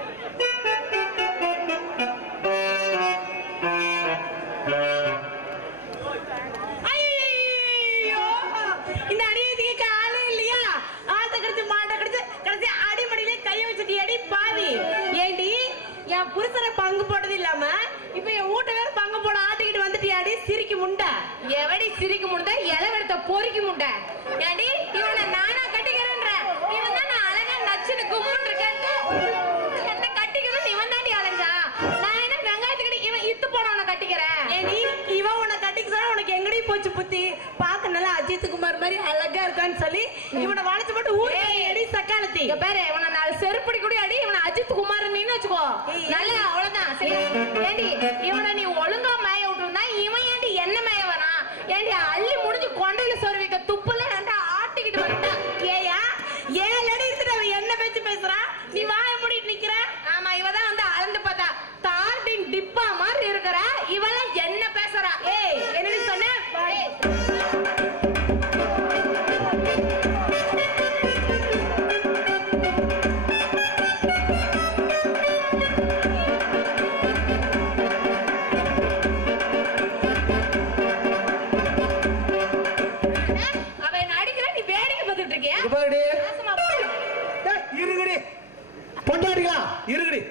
ஐயோ, இந்த அடியதுக்கு ஆளே இல்லையா? ஆட்ட கடிச்சு மாட்ட கடிச்சு கடைசி அடிமடியிலே கைய வச்சுட்டு அடி பாவி. ஏண்டி என் புருஷனை பங்கு போட்டது இல்லாம இப்ப என் வீட்டை வேற பங்கு போட ஆட்டிக்கிட்டு வந்துட்டியாடி சிரிக்கு முண்டை. எவடி சிரிக்க முண்டை, இளவெடுத்த பொறிக்க முண்டை. ஏண்டி இவனை நானா கட்டிக்கிறேன்ற? இவன் தான் நான் அழகா நச்சுன்னு கும்முன்னு இருக்கேன்ட்டு என்ன கட்டிக்கிறேன். இவன் தாண்டி அலைஞ்சா. நான் என்ன வெங்காயத்துக்கடி இவன் இத்து போனவனை கட்டிக்கிறேன். ஏண்டி இவன் உன்னை கட்டிக்க சொன்னா உனக்கு எங்கடி போச்சு புத்தி? பாக்க நல்லா அஜித் குமார் மாதிரி அழகா இருக்கான்னு சொல்லி இவனை வளைச்சு போட்டு ஊடி சக்காலத்தி. இங்க பாரு, இவனை நாலு செருப்படி கூட அடி. இவனை அஜித் குமார் நீன்னு வச்சுக்கோ. நல்லா அவ்வளவுதான். சரி ஏண்டி இவனை நீ ஒழுங்கா மேய விட்டுருந்தா இவன் ஏண்டி என்ன மேய வரான்? ஏண்டி அள்ளி முடிஞ்சு கொண்டையில சொருவிக்க துப்புல ஆட்டிக்கிட்டு வந்துட்டான். ஏயா ஏன் அடி இருந்துட்டு அவன் என்ன பேச்சு பேசுறான்? நீ வாய மூடிட்டு நிக்கிற. ஆமா, இவதான் வந்து அளந்து பார்த்தா தார்டின் டிப்பா மாதிரி இருக்கிறா. இவெல்லாம் என்ன பேசுறா? ஏய் என்னடி சொன்ன? அவன் அடிக்கிற, நீ வேடிக்கை பார்த்துட்டு இருக்கியா? இருக்குடி பொண்டாடியா இருக்குடி.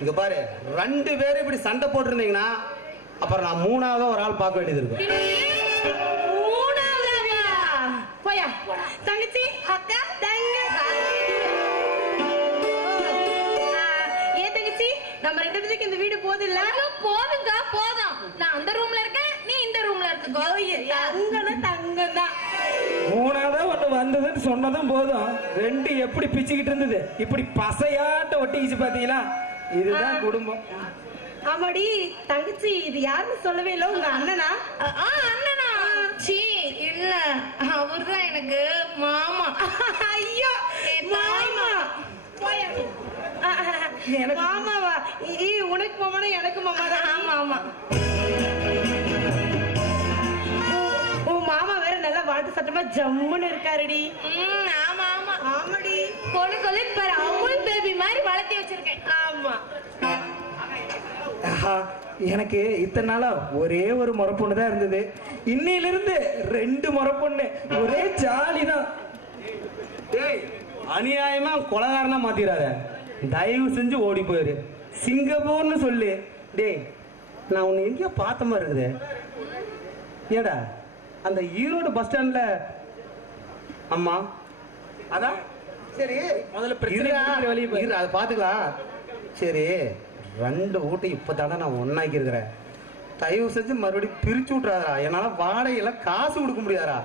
இங்க பாரு, ரெண்டு பேரும் இப்படி சண்டை போட்டுருந்தீங்கன்னா அப்புறம் நான் மூணாவது ஒரு ஆள் பார்க்க வேண்டியது இருக்கும். மூணாவதா? போயா தங்கச்சி அக்கா தங்க. ஏன் தங்கச்சி நம்ம ரெண்டு பேருக்கு இந்த வீடு போதும் இல்ல? போதுங்க போதும். நான் அந்த ரூம்ல இருக்கேன், நீ இந்த ரூம்ல இருந்துக்கோ. தங்கம்னா தங்கம் தான். மூணாவதா ஒண்ணு வந்ததுன்னு சொன்னதும் போதும். ரெண்டு எப்படி பிச்சுக்கிட்டு இருந்தது, இப்படி பசையாட்ட ஒட்டிக்கிச்சு பாத்தீங்களா? இதுதான் குடும்பம். ஆமாடி தங்கச்சி, இது யாருன்னு சொல்லவே இல்லை. உங்க அண்ணனா? அண்ணனா? சீ இல்ல, அவர்தான் எனக்கு மாமா. ஐயோ மாமா. மாமாவா? உனக்கு மாமானா எனக்கு மாமா தான். ஆமா ஆமா. உன் மாமா வேற நல்லா வாட்டு சட்டமா ஜம்முன்னு இருக்காருடி. ஆமா ஆமா. ஆமாடி. கொழு கொழுன்னு பாரு, அமுல் பேபி மாதிரி வளர்த்தி வச்சிருக்கேன். ஆமா. எனக்கு இத்தனை நாளா ஒரே ஒரு முறை பொண்ணு தான் இருந்தது. இன்னையில இருந்து ரெண்டு முறை பொண்ணு. ஒரே ஜாலி தான். டேய், அநியாயமா கொலகாரனா மாத்திராத. தயவு செஞ்சு ஓடி போயிரு. சிங்கப்பூர்னு சொல்லு. டேய், நான் உன்னை எங்கேயோ பார்த்த மாதிரி இருக்குது. ஏடா அந்த ஈரோடு பஸ் ஸ்டாண்ட்ல? அம்மா அதான். சரி முதல்ல பிரச்சனை வெளியே போய் அதை பாத்துக்கலாம். சரி, ரெண்டு வீட்டை இப்பதானே நான் ஒன்னாக்கி இருக்கிறேன். தயவு செஞ்சு மறுபடியும் பிரிச்சு விட்டுறாதா. என்னால வாடகையெல்லாம் காசு கொடுக்க முடியாதா.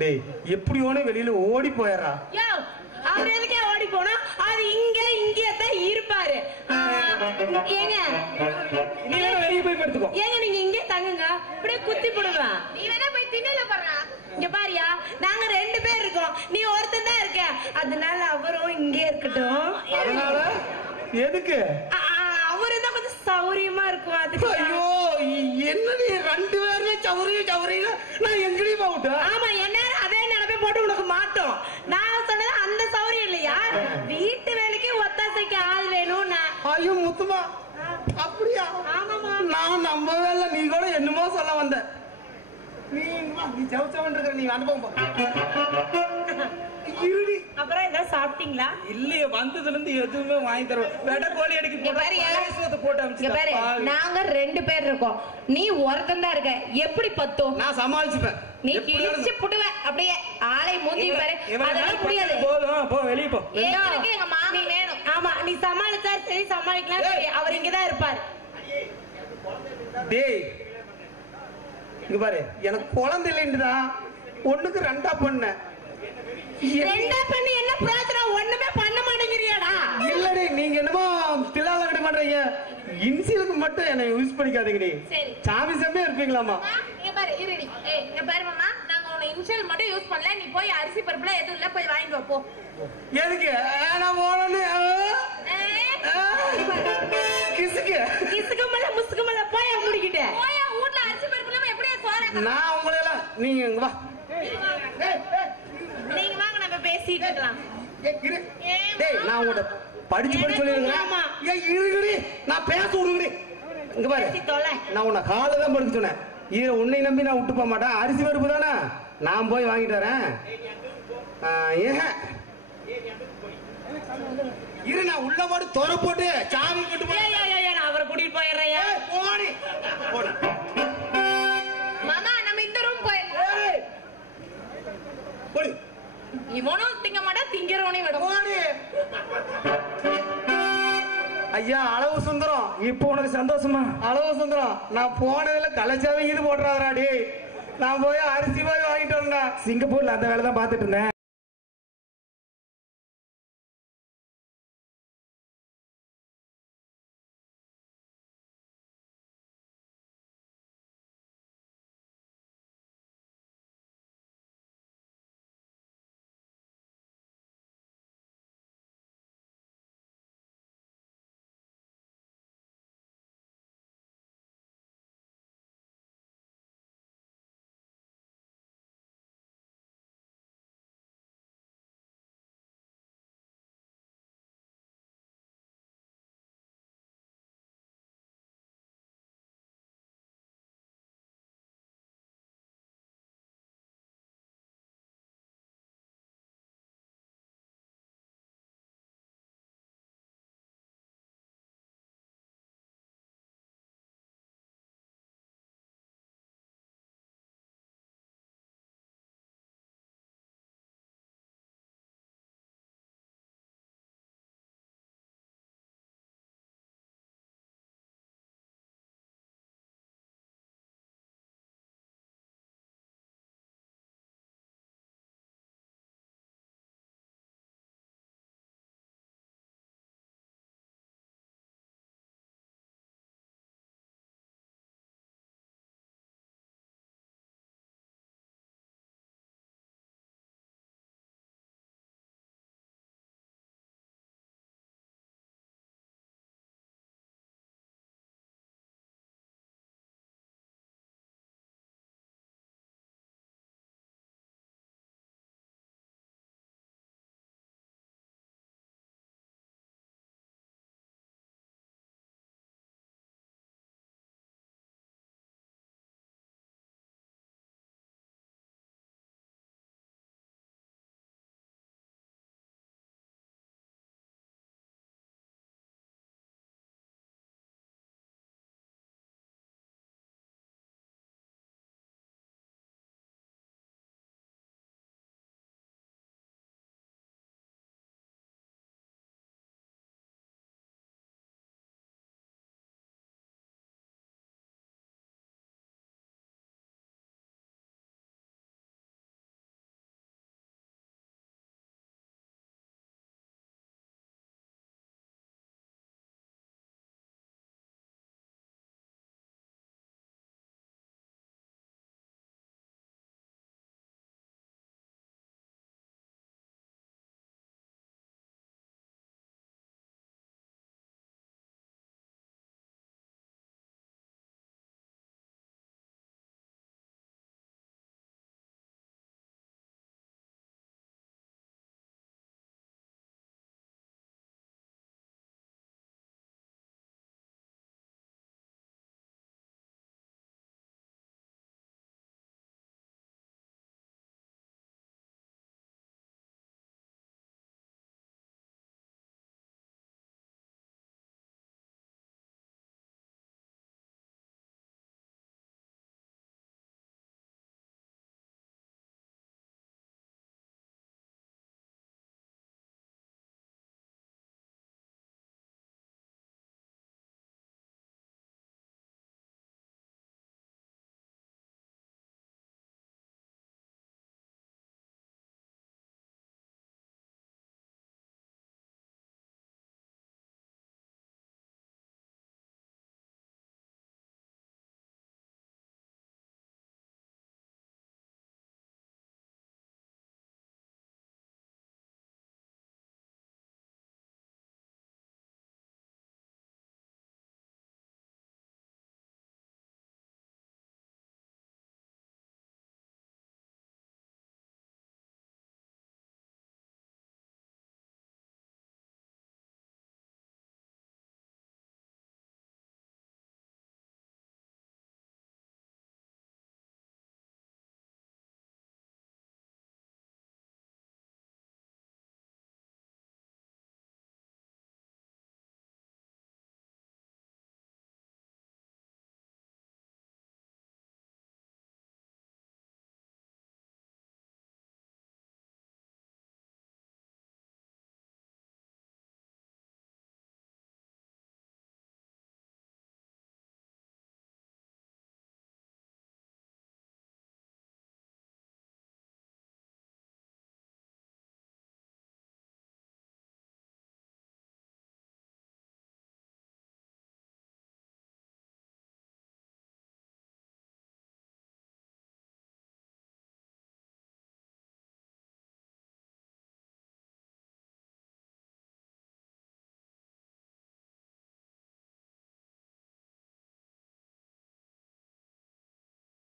டேய், எப்படியோனே வெளியில ஓடி போயிடுறா. அவர் எதுக்கே ஓடி போனா? அது இங்கே தான் இருப்பாரு. ஏங்க நீ வேற வெளியே போய் படுத்துக்கோ. ஏங்க நீங்க இங்கே தங்குங்க, அப்படியே குத்தி போடுவேன். நீ வேணா போய் திண்ணையில பாரு. இங்க பாரியா, நாங்க ரெண்டு பேர் இருக்கோம். இருக்கோம், நீ ஒருத்தன் தான் இருக்க, அதனால அவரும் இங்கே இருக்கட்டும். அதனால எதுக்கு? அவரு தான் கொஞ்சம் சௌரியமா இருக்கும் அதுக்கு. ஐயோ என்னடி ரெண்டு பேருமே சௌரியம் நான் எங்கடி போகட்டும்? ஆமா, என்ன அதே நினைப்பே போட்டு உனக்கு மாட்டோம். நான் சொன்னது அந்த சௌரியம் இல்லையா, வீட்டு வேலைக்கு ஒத்தாசைக்கு ஆள் வேணும்னா. ஐயோ முத்துமா, அப்படியா? ஆமாமா, நான் நம்பவே இல்லை. நீ கூட என்னமோ சொல்ல வந்த. நீ சவுச்சவன் இருக்கிற, நீ அனுபவம் இருடி. அப்புறம் ஏதாவது சாப்பிட்டீங்களா? இல்லையே, வந்ததுல இருந்து எதுவுமே வாங்கி தருவேன். வெட கோழி அடிக்க போட்டு பாரு, நாங்க 2 பேர் இருக்கோம், நீ ஒருத்தன் தான் இருக்க, எப்படி பத்தும்? நான் சமாளிச்சுப்பேன். நீ கிழிச்சு புடுவ அப்படியே ஆளை மூஞ்சி பாரு, அதெல்லாம் முடியாது. போதும், போ வெளிய போ. எனக்கு எங்க மாமி வேணும். ஆமா, நீ சமாளிச்சா சரி, சமாளிக்கலாம் சரி, அவர் இங்கதான் இருப்பார். டேய் இங்க பாரு, எனக்கு குழந்தை இல்லைன்னுதான் ஒண்ணுக்கு 2 பண்ண. 2 பண்ணி என்ன பிரயோஜனம்? ஒண்ணுமே பண்ண மாட்டேங்கிறியாடா? இல்லடி, நீங்க என்னமோ தில்லாலங்கடி பண்றீங்க. இன்சியலுக்கு மட்டும் என்ன யூஸ் பண்ணிக்காதீங்கடி. சரி, சாமி செம்மையா இருப்பீங்களாமா? இங்க பாரு, இருடி. இங்க பாரு மாமா, நாங்க உன இன்சியல் மட்டும் யூஸ் பண்ணல, நீ போய் அரிசி பருப்புல எதுவும் இல்ல, போய் வாங்கிக்கோ போ. எதுக்கு? நான் போனே கிசுக்கமல்ல முசுக்கமல்ல போய் முடிக்கிட்ட. போய் வீட்ல அரிசி பருப்புல எப்படியே சோற. நான் உங்களை எல்லாம் நீங்க இங்க வா. நீங்க வாங்க, நம்ம பேசிட்டு இருக்கலாம். டேய், நான் உன்கிட்ட படிச்சு சொல்லிருக்கேன். ஏய் இருடி, நான் பேச விடுங்கடி. இங்க பாரு, நான் உன்னை காலை தான் படுக்க சொன்னேன். இதை உன்னை நம்பி நான் விட்டு போக மாட்டேன். அரிசி பருப்பு தானே, நான் போய் வாங்கிட்டு வரேன். இரு, நான் உள்ள போட்டு தொர போட்டு சாமி போட்டு நான் அவரை கூட்டிட்டு போயிடுறேன். மாமா, நம்ம இந்த ரூம் போயிடலாம். இவனும் திங்க மாட்டா, திங்கிறவனையும் விட. ஐயா அளவு சுந்தரம், இப்போ உனக்கு சந்தோஷமா? அளவு சுந்தரம், நான் போனதுல கலைச்சாவே இது போடுறாடி. நான் போய் அரிசி போய் வாங்கிட்டு வந்தேன். சிங்கப்பூர்ல அந்த வேலை தான் பாத்துட்டு இருந்தேன்.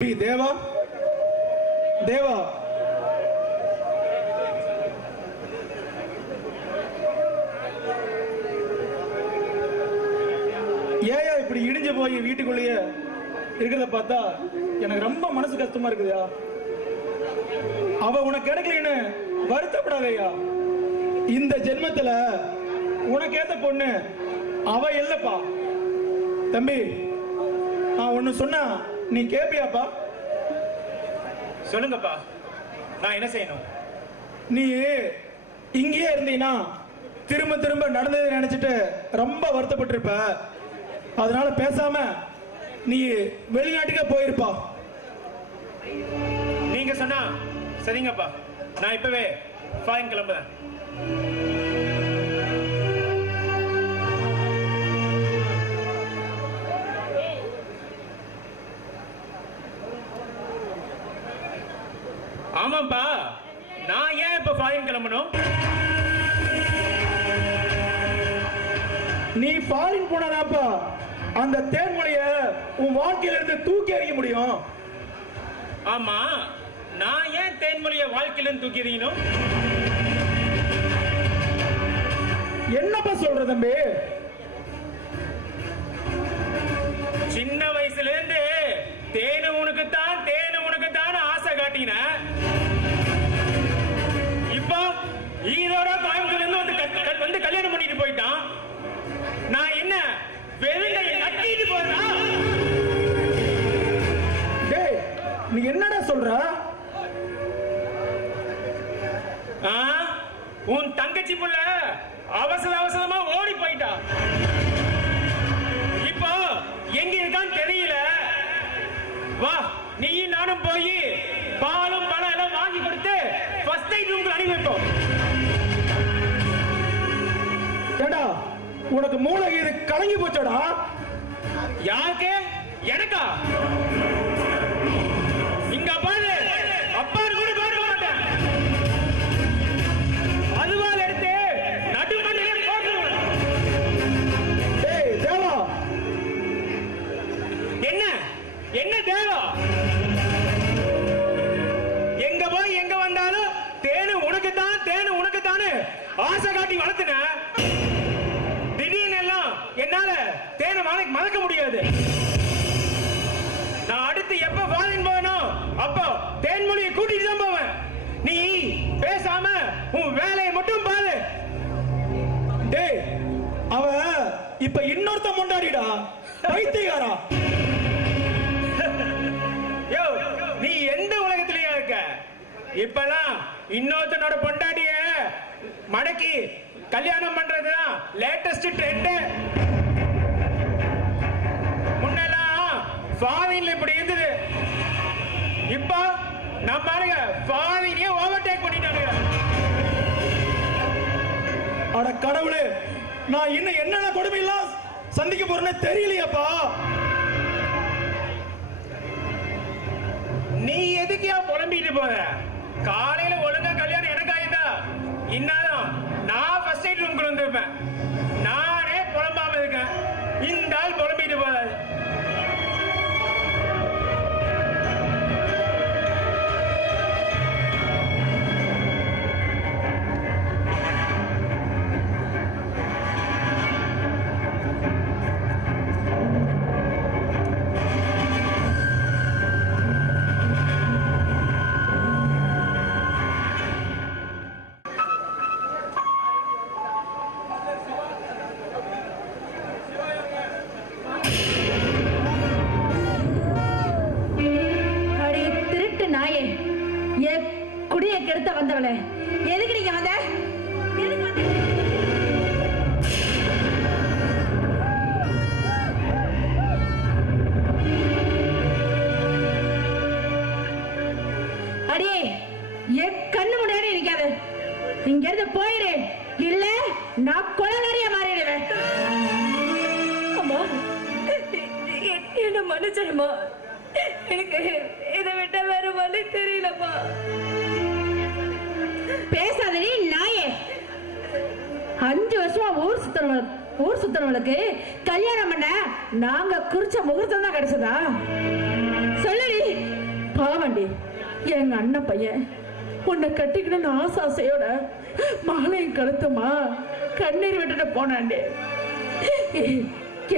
தம்பி தேவா, தேவா, ஏயா இப்படி இடிஞ்சு போய் வீட்டுக்குள்ளேயே இருக்கிறத பார்த்தா எனக்கு ரொம்ப மனசு கஷ்டமா இருக்குதுயா. அவ உனக்கு கிடைக்கலன்னு வருத்தப்படாதயா. இந்த ஜென்மத்துல உனக்கு ஏத்த பொண்ணு அவ இல்லப்பா. தம்பி, நான் ஒண்ணு சொன்னா நீ கேப்பியாப்பா? சொல்லுங்கப்பா, நான் என்ன செய்யணும்? நீ இங்கேயே இருந்தீங்கன்னா திரும்ப திரும்ப நடந்ததை நினைச்சிட்டு ரொம்ப வருத்தப்பட்டிருப்ப. அதனால பேசாம நீ வெளிநாட்டுக்கே போயிருப்பா. நீங்க சொன்னா சரிங்கப்பா, நான் இப்பவே ஃபாரின் கிளம்புறேன். ஆமாப்பா, நான் ஏன் இப்ப ஃபாரின் கிளம்பணும்? நீ ஃபாரின் போனாதாப்பா அந்த தேன்மொழிய உன் வாழ்க்கையில இருந்து தூக்கி எறிய முடியும். ஆமா, நான் ஏன் தேன்மொழிய வாழ்க்கையில இருந்து தூக்கி எறியணும்? என்னப்பா சொல்ற தம்பி? சின்ன வயசுல இருந்து தேனு உனக்கு தான் ஆசை காட்டின. இப்போ ஈரோட கோயம்புத்தூர்ல இருந்து வந்து கல்யாணம் பண்ணிட்டு போயிட்டான். நான் என்ன வெறுங்கையை நட்டிட்டு போறா? டேய், நீ என்னடா சொல்ற? உன் தங்கச்சி புள்ள அவசரமா ஓடி போயிட்டா. இப்போ எங்க இருக்கான்னு தெரியல. வா, நீ நானும் போய் பாலும் பழம் எல்லாம் வாங்கி கொடுத்து ஃபர்ஸ்ட் நைட் ரூம்க்கு அனுப்பி வைப்போம். ஏடா, உனக்கு மூளை இது கலங்கி போச்சடா. யாருக்கு? எனக்கா? இங்க பாரு, அப்பா கூட பார்க்க மாட்டேன். அதுவால் எடுத்து நடுமணிலே போட்டுருவேன். டேய் தேவா, என்ன தேவா? எங்க போய் எங்க வந்தாலும் தேனு உனக்கு தான் ஆசை காட்டி வளர்த்துன. திடீர்னு எல்லாம் என்னால தேனை மறக்க முடியாது. நான் அடுத்து எப்ப ஃபாரின் போகணும் அப்போ தேன்மொழியை கூட்டிட்டு தான் போவேன். நீ பேசாம உன் வேலையை மட்டும் பாரு. டேய், அவ இப்ப இன்னொருத்த முண்டாடிடா, பைத்தியக்காரா. யோ, நீ எந்த உலகத்திலயா இருக்க? இப்பெல்லாம் இன்னொருத்தனோட பொண்டாட்டிய மடக்கி கல்யாணம் பண்றதுதான் லேட்டஸ்ட் ட்ரெண்ட். முன்னெல்லாம் ஃபாரின்ல இப்படி இருந்தது. இப்போ நம்ம ஃபாரினே ஓவர்டேக் பண்ணிட்டாங்க. அட கடவுளே, நான் இன்னும் என்னென்ன கொடுமை எல்லாம் சந்திக்க போறேன்னு தெரியலையாப்பா. நீ எதுக்கியா புலம்பிட்டு போற? காலையில ஒழுங்கா கல்யாணம் எனக்கு ஆயிட்டா இன்னாலும் நான் ஃபர்ஸ்ட் நைட் ரூம்க்கு வந்திருப்பேன். நானே புலம்பாம இருக்கேன், இந்த ஆள் புலம்பிட்டு போறாரு. கெடுத்த வந்தவளே, எதுக்கு நீங்க வந்த? அடியே, என் கண்ணு முன்னாடி இருக்காது. இங்க இருந்து போயிரு, இல்ல நான் கொலைகாரியா மாறிடுவேன். அம்மா, என்ன மன்னிச்சிடுமா. எனக்கு இதை விட்ட வேற வழி தெரியலப்பா. பேசாதடி நாயே. 5 வருஷமா ஊர் சுத்தனவளுக்கு கல்யாணம் பண்ண நாங்க குறிச்ச முகூர்த்தம் தான் கிடைச்சதா? சொல்லடி. ஆமாண்டி, எங்க அண்ணன் பையன் உன்னை கட்டிக்கணும்னு ஆசையோட மாலையும் கழுத்துமா கண்ணீர் விட்டுட்டு போனாண்டி.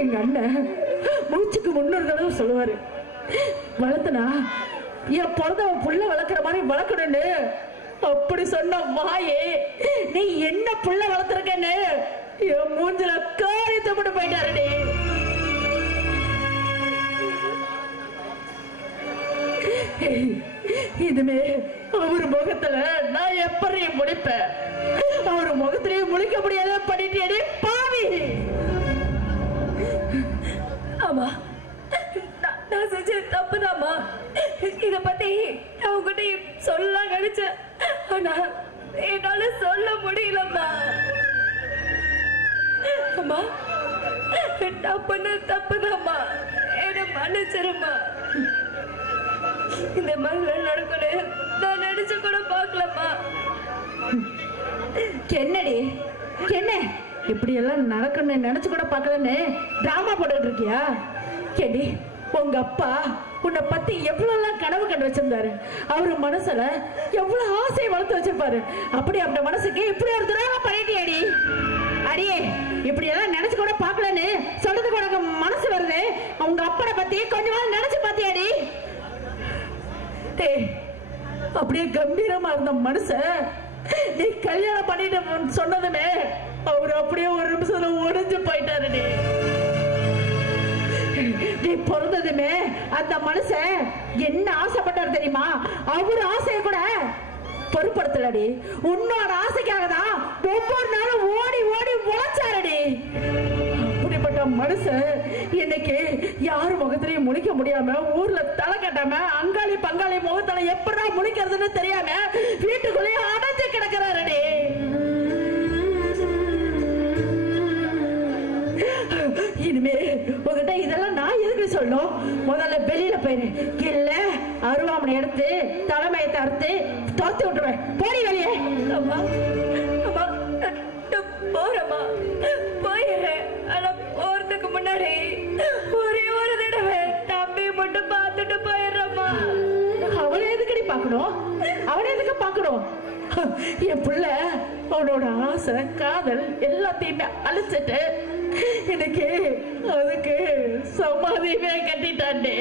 எங்க அண்ணன் மூச்சுக்கு 300 தடவை சொல்லுவாரு, வளர்த்தனா என் பிறந்தவன் புள்ள வளர்க்குற மாதிரி வளர்க்கணும்னு. அப்படி சொன்ன வாயே நீ என்ன புள்ள வளர்த்துருக்கன்னு என் மூஞ்சில காரியத்தை மட்டும் போயிட்டாருடி. இதுமே அவர் முகத்துல நான் எப்படி முடிப்பேன்? அவர் முகத்திலேயே முழிக்க முடியாத பண்ணிட்டே பாவி. ஆமா, நான் செஞ்ச தப்புதாம்மா. இத பத்தி நான் உங்ககிட்ட சொல்ல நினைச்சேன், ஆனா என்னால சொல்ல முடியலம்மா. அம்மா, நான் பண்ண தப்புதாம்மா, என்ன மன்னிச்சிருமா. இந்த மாதிரி நடக்கணும் நான் நினைச்சு கூட பார்க்கலம்மா. என்னடி என்ன இப்படி எல்லாம் நடக்கணும்னு நினைச்சு கூட பார்க்கலன்னு டிராமா போட்டுட்டு இருக்கியா? கேடி, உங்க அப்பா உன்னை பத்தி எவ்வளவு கனவு கண்டு வச்சிருந்தாரு. அவரு மனசுல எவ்வளவு ஆசையை வளர்த்து வச்சிருப்பாரு. அப்படி அந்த மனசுக்கு இப்படி ஒரு துரோகம் பண்ணிட்டியாடி. அடியே, இப்படி எல்லாம் நினைச்சு கூட பார்க்கலன்னு சொல்றதுக்கு உனக்கு மனசு வருது. உங்க அப்பனை பத்தி கொஞ்சம் நினைச்சு பாத்தியாடி? அப்படியே கம்பீரமா இருந்த மனுஷன் நீ கல்யாணம் பண்ணிட்டு சொன்னதுமே அவரு அப்படியே ஒரு நிமிஷத்துல உடைஞ்சு போயிட்டாரு. நீ பிறந்ததுமே அந்த மனுஷன் என்ன ஆசைப்பட்டாரு தெரியுமா? அவரு ஆசையை கூட பொருட்படுத்தலடி. உன்னோட ஆசைக்காக தான் ஒவ்வொரு நாளும் ஓடி ஓடி உழைச்சாரடி. அப்படிப்பட்ட மனுஷன் இன்னைக்கு யாரு முகத்திலையும் முழிக்க முடியாம, ஊர்ல தலை கட்டாம, அங்காளி பங்காளி முகத்துல எப்படா முழிக்கிறதுன்னு தெரியாம வீட்டுக்குள்ளேயே அடைஞ்சு கிடக்கிறாரடி. இனிமே உங்ககிட்ட இதெல்லாம் நான் எதுக்கு சொல்லும்? முதல்ல வெளியில போயிரு, இல்ல அருவாமனை எடுத்து தலைமையை தடுத்து தோத்து விட்டுருவேன். போடி வெளியே. அம்மா, அம்மா, போறமா போயிடுறேன். ஆனா போறதுக்கு முன்னாடி ஒரே ஒரு தடவை தம்பி மட்டும் பார்த்துட்டு போயிடுறேம்மா. அவனை எதுக்கடி பார்க்கணும்? அவனை எதுக்கு பார்க்கணும்? என் புள்ள அவனோட ஆசை காதல் எல்லாத்தையுமே அழிச்சிட்டு எனக்கு அதுக்கு சமாதியுமே கட்டிட்டாண்டே.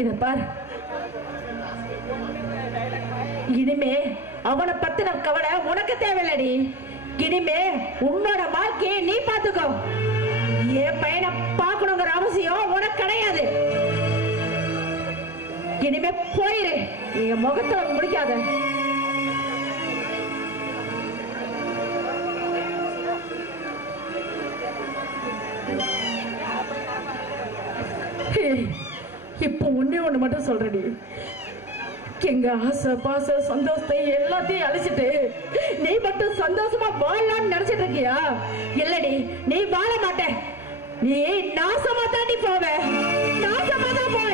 இத பார், இனிமே அவனை பத்தின கவலை உனக்கு தேவையில்லடி. இனிமே உன்னோட வாழ்க்கையை நீ பாத்துக்கோ. என் பையனை பார்க்கணுங்கிற அவசியம் உனக்கு கிடையாது. இனிமே போயிரு, நீங்க முகத்துல முடிக்காத. இப்ப ஒண்ணு மட்டும் சொல்றடி, எங்க ஆசை பாச சந்தோஷத்தை எல்லாத்தையும் அழிச்சிட்டு நீ மட்டும் சந்தோஷமா வாழலாம்னு நினைச்சிட்டு இருக்கியா? இல்லடி, நீ வாழ மாட்ட. நீ நாசமா தாண்டி போவ. நாசமா தான் போவ.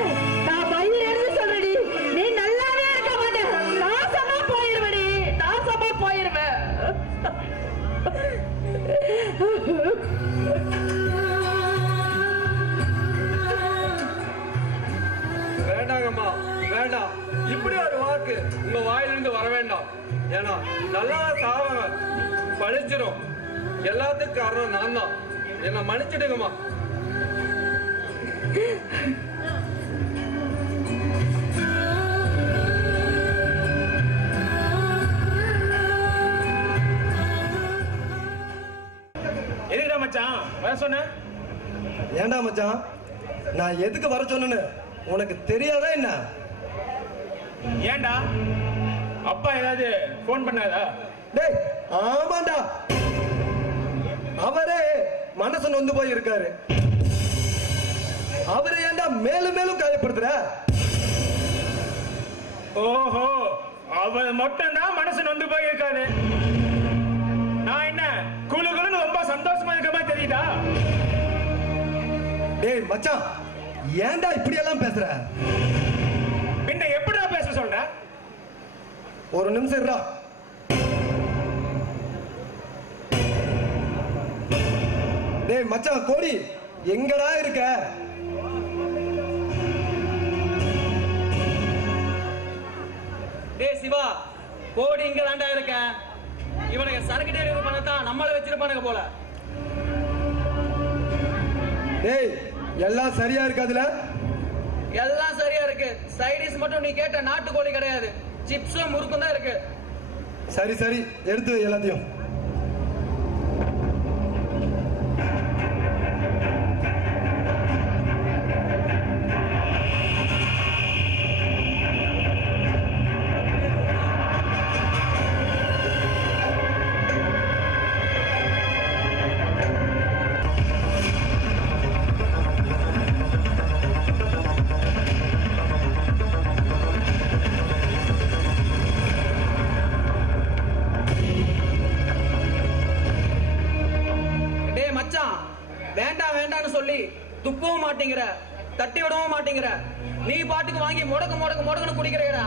நான் வயிறு எடுத்து சொல்றடி, நீ நல்லாவே இருக்க மாட்ட. நாசமா போயிருவடி, நாசமா போயிருவ. வேண்டாங்கம்மா, வேண்டாம். இப்படி ஒரு வாக்கு உங்க வாயிலிருந்து வர வேண்டாம். ஏன்னா நல்லா சாவங்க பழிச்சிடும். எல்லாத்துக்கும் காரணம் நான் தான். என்ன மன்னிச்சிடுங்கம்மா. எதுக்குடா மச்சான் வர சொன்ன? ஏண்டா மச்சான், நான் எதுக்கு வர சொன்னேன்னு உனக்கு தெரியாதா என்ன? ஏண்டா அப்பா ஏதாவது போன் பண்ணாதா? டேய், ஆமாண்டா, அவரே மனசு நொந்து போய் இருக்காரு. அவரை ஏண்டா மேலும் மேலும் காயப்படுத்துற? ஓஹோ, அவர் மட்டும் தான் மனசு நொந்து போய் இருக்காரு. நான் என்ன குழு குழுன்னு ரொம்ப சந்தோஷமா இருக்க மாதிரி தெரியுதா? டேய் மச்சான், ஏண்டா இப்படி எல்லாம் பேசுற? பின்ன எப்படிடா பேச சொல்ற? ஒரு நிமிஷம் இருடா. டேய் மச்சான் கோடி எங்கடா இருக்க? டேய் சிவா, கோடி இங்க தாண்டா இருக்க. இவனுக்கு சரக்கு டெலிவரி பண்ணத்தான் நம்மள வச்சிருப்பானுங்க போல. டேய் எல்லாம் சரியா இருக்காதுல? எல்லாம் சரியா இருக்கு. சைடிஸ் மட்டும் நீ கேட்ட நாட்டுக்கோழி கிடையாது, சிப்ஸும் முறுக்கும் தான் இருக்கு. சரி சரி, எடுத்து வை எல்லாத்தையும். வேண்டாம் வேண்டாம்னு சொல்லி துப்பவும் மாட்டேங்கிற, தட்டி விடவும் மாட்டேங்கிற. நீ பாட்டுக்கு வாங்கி முடக்கு முடக்கு முடக்குன்னு குடிக்கிறேடா.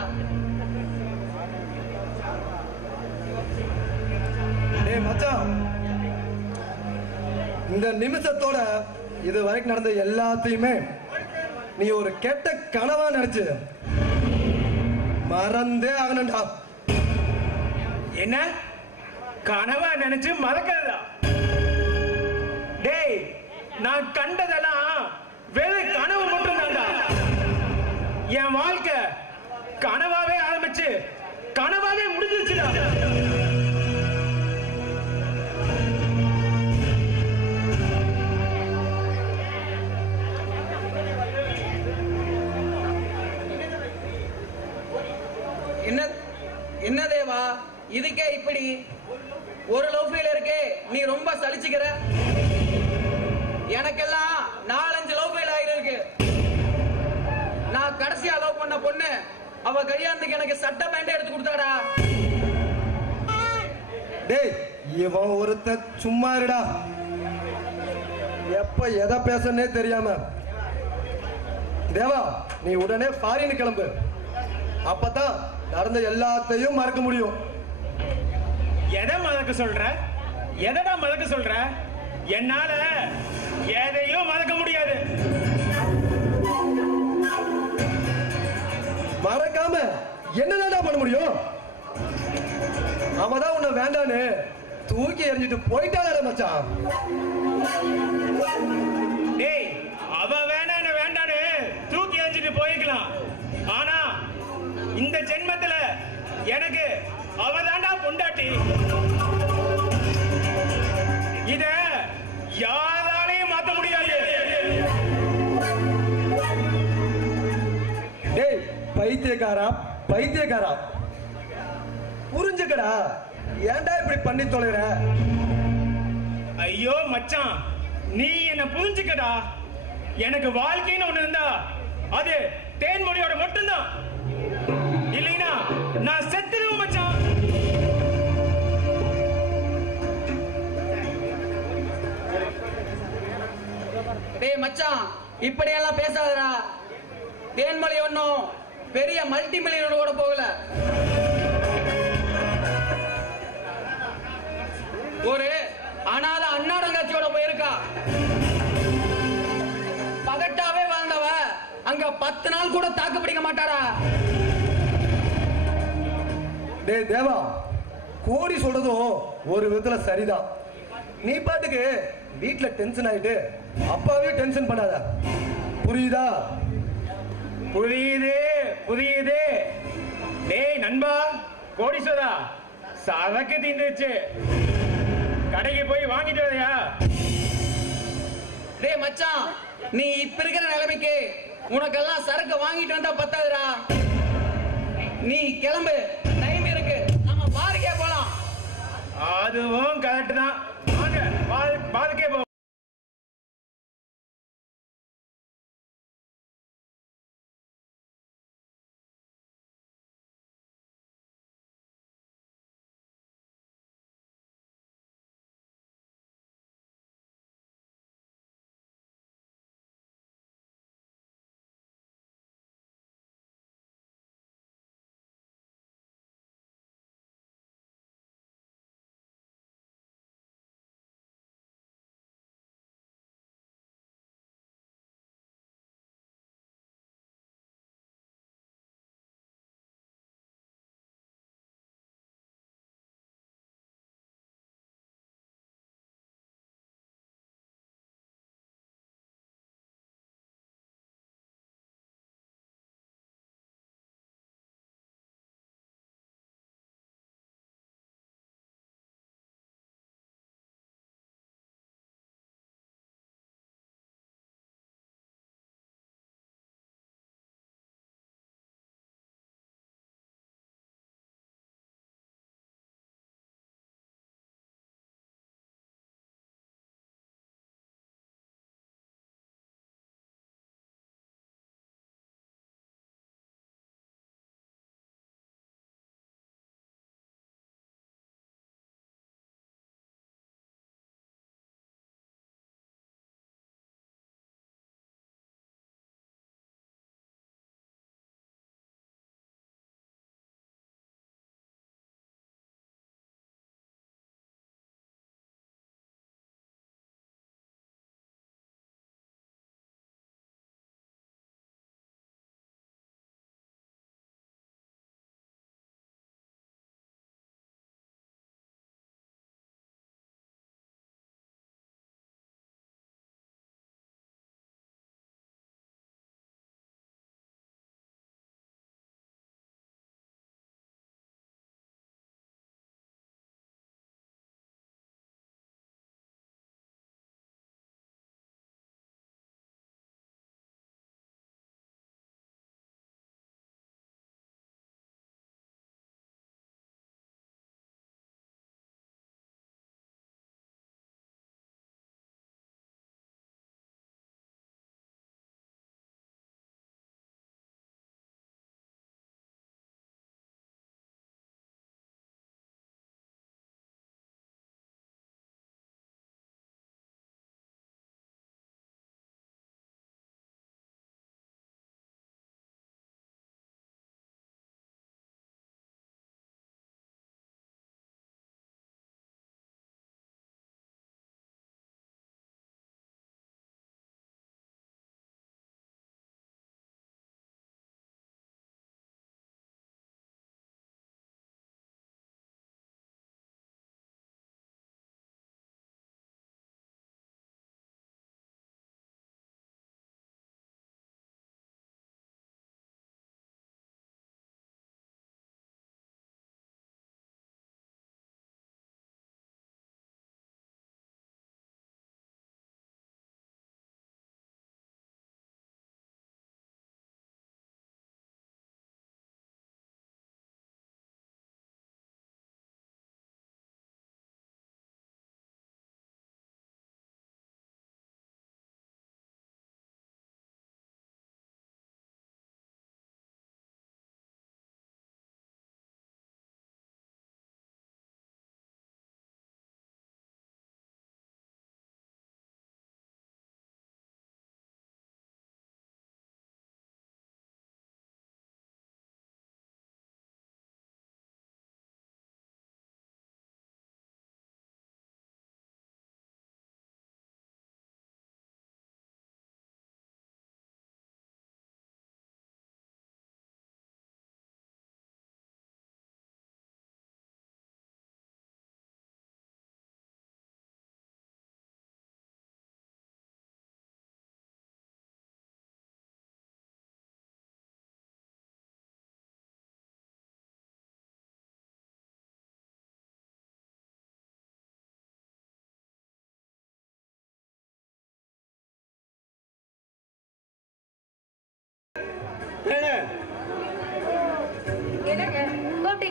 டேய் மச்சான், இந்த நிமிஷத்தோட இது வரைக்கும் நடந்த எல்லாத்தையுமே நீ ஒரு கெட்ட கனவா நினைச்சு மறந்தே ஆகணும்டா. என்ன கனவா நினைச்சு மறக்கிறதா? டேய், நான் கண்டதெல்லாம் வெறும் கனவு மட்டும் தான்டா. என் வாழ்க்கை கனவாவே ஆரம்பிச்சு கனவாவே முடிஞ்சிருச்சுடா. என்ன தேவா, இதுக்கே இப்படி ஒரு லவ் ஃபெயிலியர் இருக்கே, நீ ரொம்ப சலிச்சுக்கிற. எனக்கெல்லாம் 4-5 லவ் ஃபெயில் ஆகிருக்கு. நான் கடைசியா லவ் பண்ண பொண்ணு அவ கல்யாணத்துக்கு எனக்கு சட்டை பேண்ட் எடுத்து கொடுத்தாடா. டேய் இவன் ஒருத்த சும்மா இருடா. எப்ப எதை பேசனே தெரியாம. தேவா, நீ உடனே ஃபாரின் கிளம்பு. அப்பதான் நடந்த எல்லாத்தையும் மறக்க முடியும். எதை மறக்க சொல்ற? எதடா மறக்க சொல்ற? என்னால எதையும் மறக்க முடியாது. மறக்காம என்னடா பண்ண முடியும்? அவதான் உன்னை வேண்டான்னு தூக்கி எறிஞ்சிட்டு போயிட்டாளே மச்சான். டேய், அவ வேண்டான்னு வேண்டான்னு தூக்கி எறிஞ்சிட்டு போய்க்கலாம். ஆனா இந்த ஜென்மத்துல எனக்கு அவதாண்டா பொண்டாட்டி. இத யாராலையும் மாத்த முடியாது. டேய் பைத்தியக்காரா பைத்தியக்காரா, புரிஞ்சுக்கடா. ஏன்டா இப்படி பண்ணி தொலைற? ஐயோ மச்சான், நீ என்ன புரிஞ்சுக்கடா. எனக்கு வாழ்க்கைன்னு ஒண்ணு இருந்தா அது தேன்மொழியோட மட்டும்தான். இல்லைனா நான் செத்துருவேன் மச்சான். டேய் மச்சான், இப்படி எல்லாம் பேசாதடா. தேன்மொழி ஒன்னும் பெரிய மல்டி மில்லியனோட கூட போகல. ஒரு அனாதை அண்ணாடங்காட்சியோட போயிருக்கா. பகட்டாவே வாழ்ந்தவ அங்க 10 நாள் கூட தாக்கு பிடிக்க மாட்டாரா. டேய் தேவா, கோடி சொல்றதும் ஒரு விதத்துல சரிதான். நீ பாட்டுக்கு வீட்டுல டென்ஷன் ஆயிட்டு அப்பாவே டென்ஷன் பண்ணாத. புரியுதா? புரியுது புரியுது. டேய் நண்பா, கோடீஸ்வரா, சரக்கு தீந்துச்சு. கடைக்கு போய் வாங்கிட்டு வரையா? டேய் மச்சான், நீ இப்ப இருக்கிற நிலைமைக்கு உனக்கெல்லாம் சரக்கு வாங்கிட்டு வந்தா பத்தாதுடா. நீ கிளம்பு, டைம் இருக்கு, நம்ம பாருக்கே போலாம். அதுவும் கரெக்ட் தான். வாங்க பாருக்கே போ.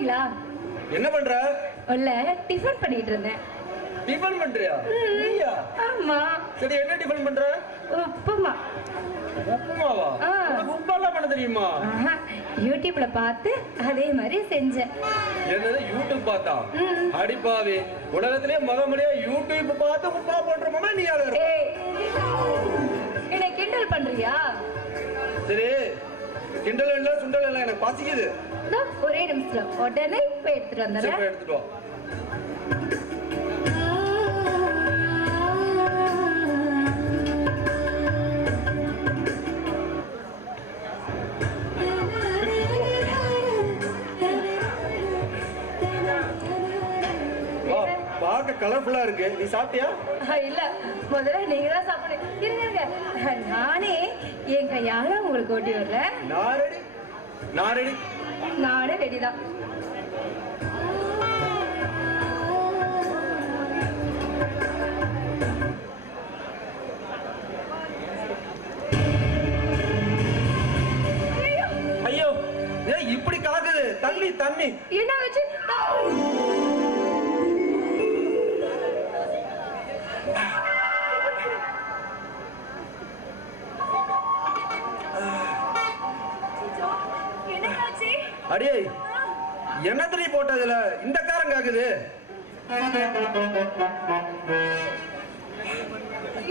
இருக்கீங்களா? என்ன பண்ற? உள்ள டிஃபன் பண்ணிட்டு இருந்தேன். டிஃபன் பண்றியா? நீயா? ஆமா. சரி, என்ன டிஃபன் பண்ற? உப்புமா. உப்புமாவா? உனக்கு உப்புமாலாம் பண்ண தெரியுமா? யூடியூப்ல பார்த்து அதே மாதிரி செஞ்சேன். என்னது யூடியூப் பார்த்தா? அடிப்பாவே, உலகத்திலே முறையா யூடியூப் பார்த்து உப்புமா பண்றோமா நீ யாரு? என்ன கிண்டல் பண்றியா? சரி, கிண்டல் இல்ல சுண்டல் இல்ல, எனக்கு பசிக்குது. ஒரே நிமிஷம், உடனே போய் எடுத்துட்டு வந்துடுறேன். எடுத்துட்டு வா. பார்க்க கலர்ஃபுல்லா இருக்கு. நீ சாப்பிட்டியா? இல்ல, முதல்ல நீங்க தான் சாப்பிடுங்க. இருங்க, நானே என் கையால உங்களுக்கு ஓட்டி விடுறேன். நானே ரெடி தான். ஐயோ, இப்படி கலக்குது. தண்ணி தண்ணி என்ன வச்சு? அடியே, என்ன தண்ணி போட்டதுல இந்த காரம் காக்குது?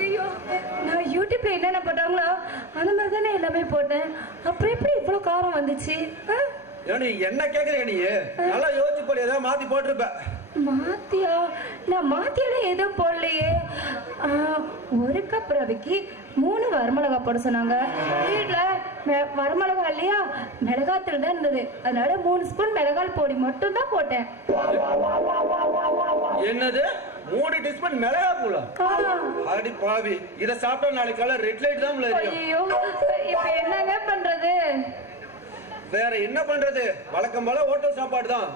ஐயோ, நான் யூடியூப்ல என்னென்ன போட்டாங்களோ அந்த மாதிரி தானே எல்லாமே போட்டேன். அப்புறம் எப்படி இவ்வளவு காரம் வந்துச்சு? என்ன கேக்குறியா நீ? நல்லா யோசிச்சு போய் ஏதாவது மாத்தி போட்டிருப்ப. மாத்தியா? நான் மாத்தியோட எதுவும் போடலையே. 1 கப் ரவிக்கு 3 வரமிளகா போட சொன்னாங்க. வீட்டுல வரமிளகா இல்லையா, மிளகாத்தூள் தான் இருந்தது. அதனால 3 ஸ்பூன் மிளகாய் பொடி மட்டும் தான் போட்டேன். என்னது 3 டீஸ்பூன் மிளகா தூளா? அடி பாவி, இத சாப்பிட்டா நாளைக்கு காலை ரெட் லைட் தான் விழும். ஐயோ, இப்ப என்னங்க பண்றது? வேற என்ன பண்றது? வழக்கம் போல ஹோட்டல் சாப்பாடு தான்.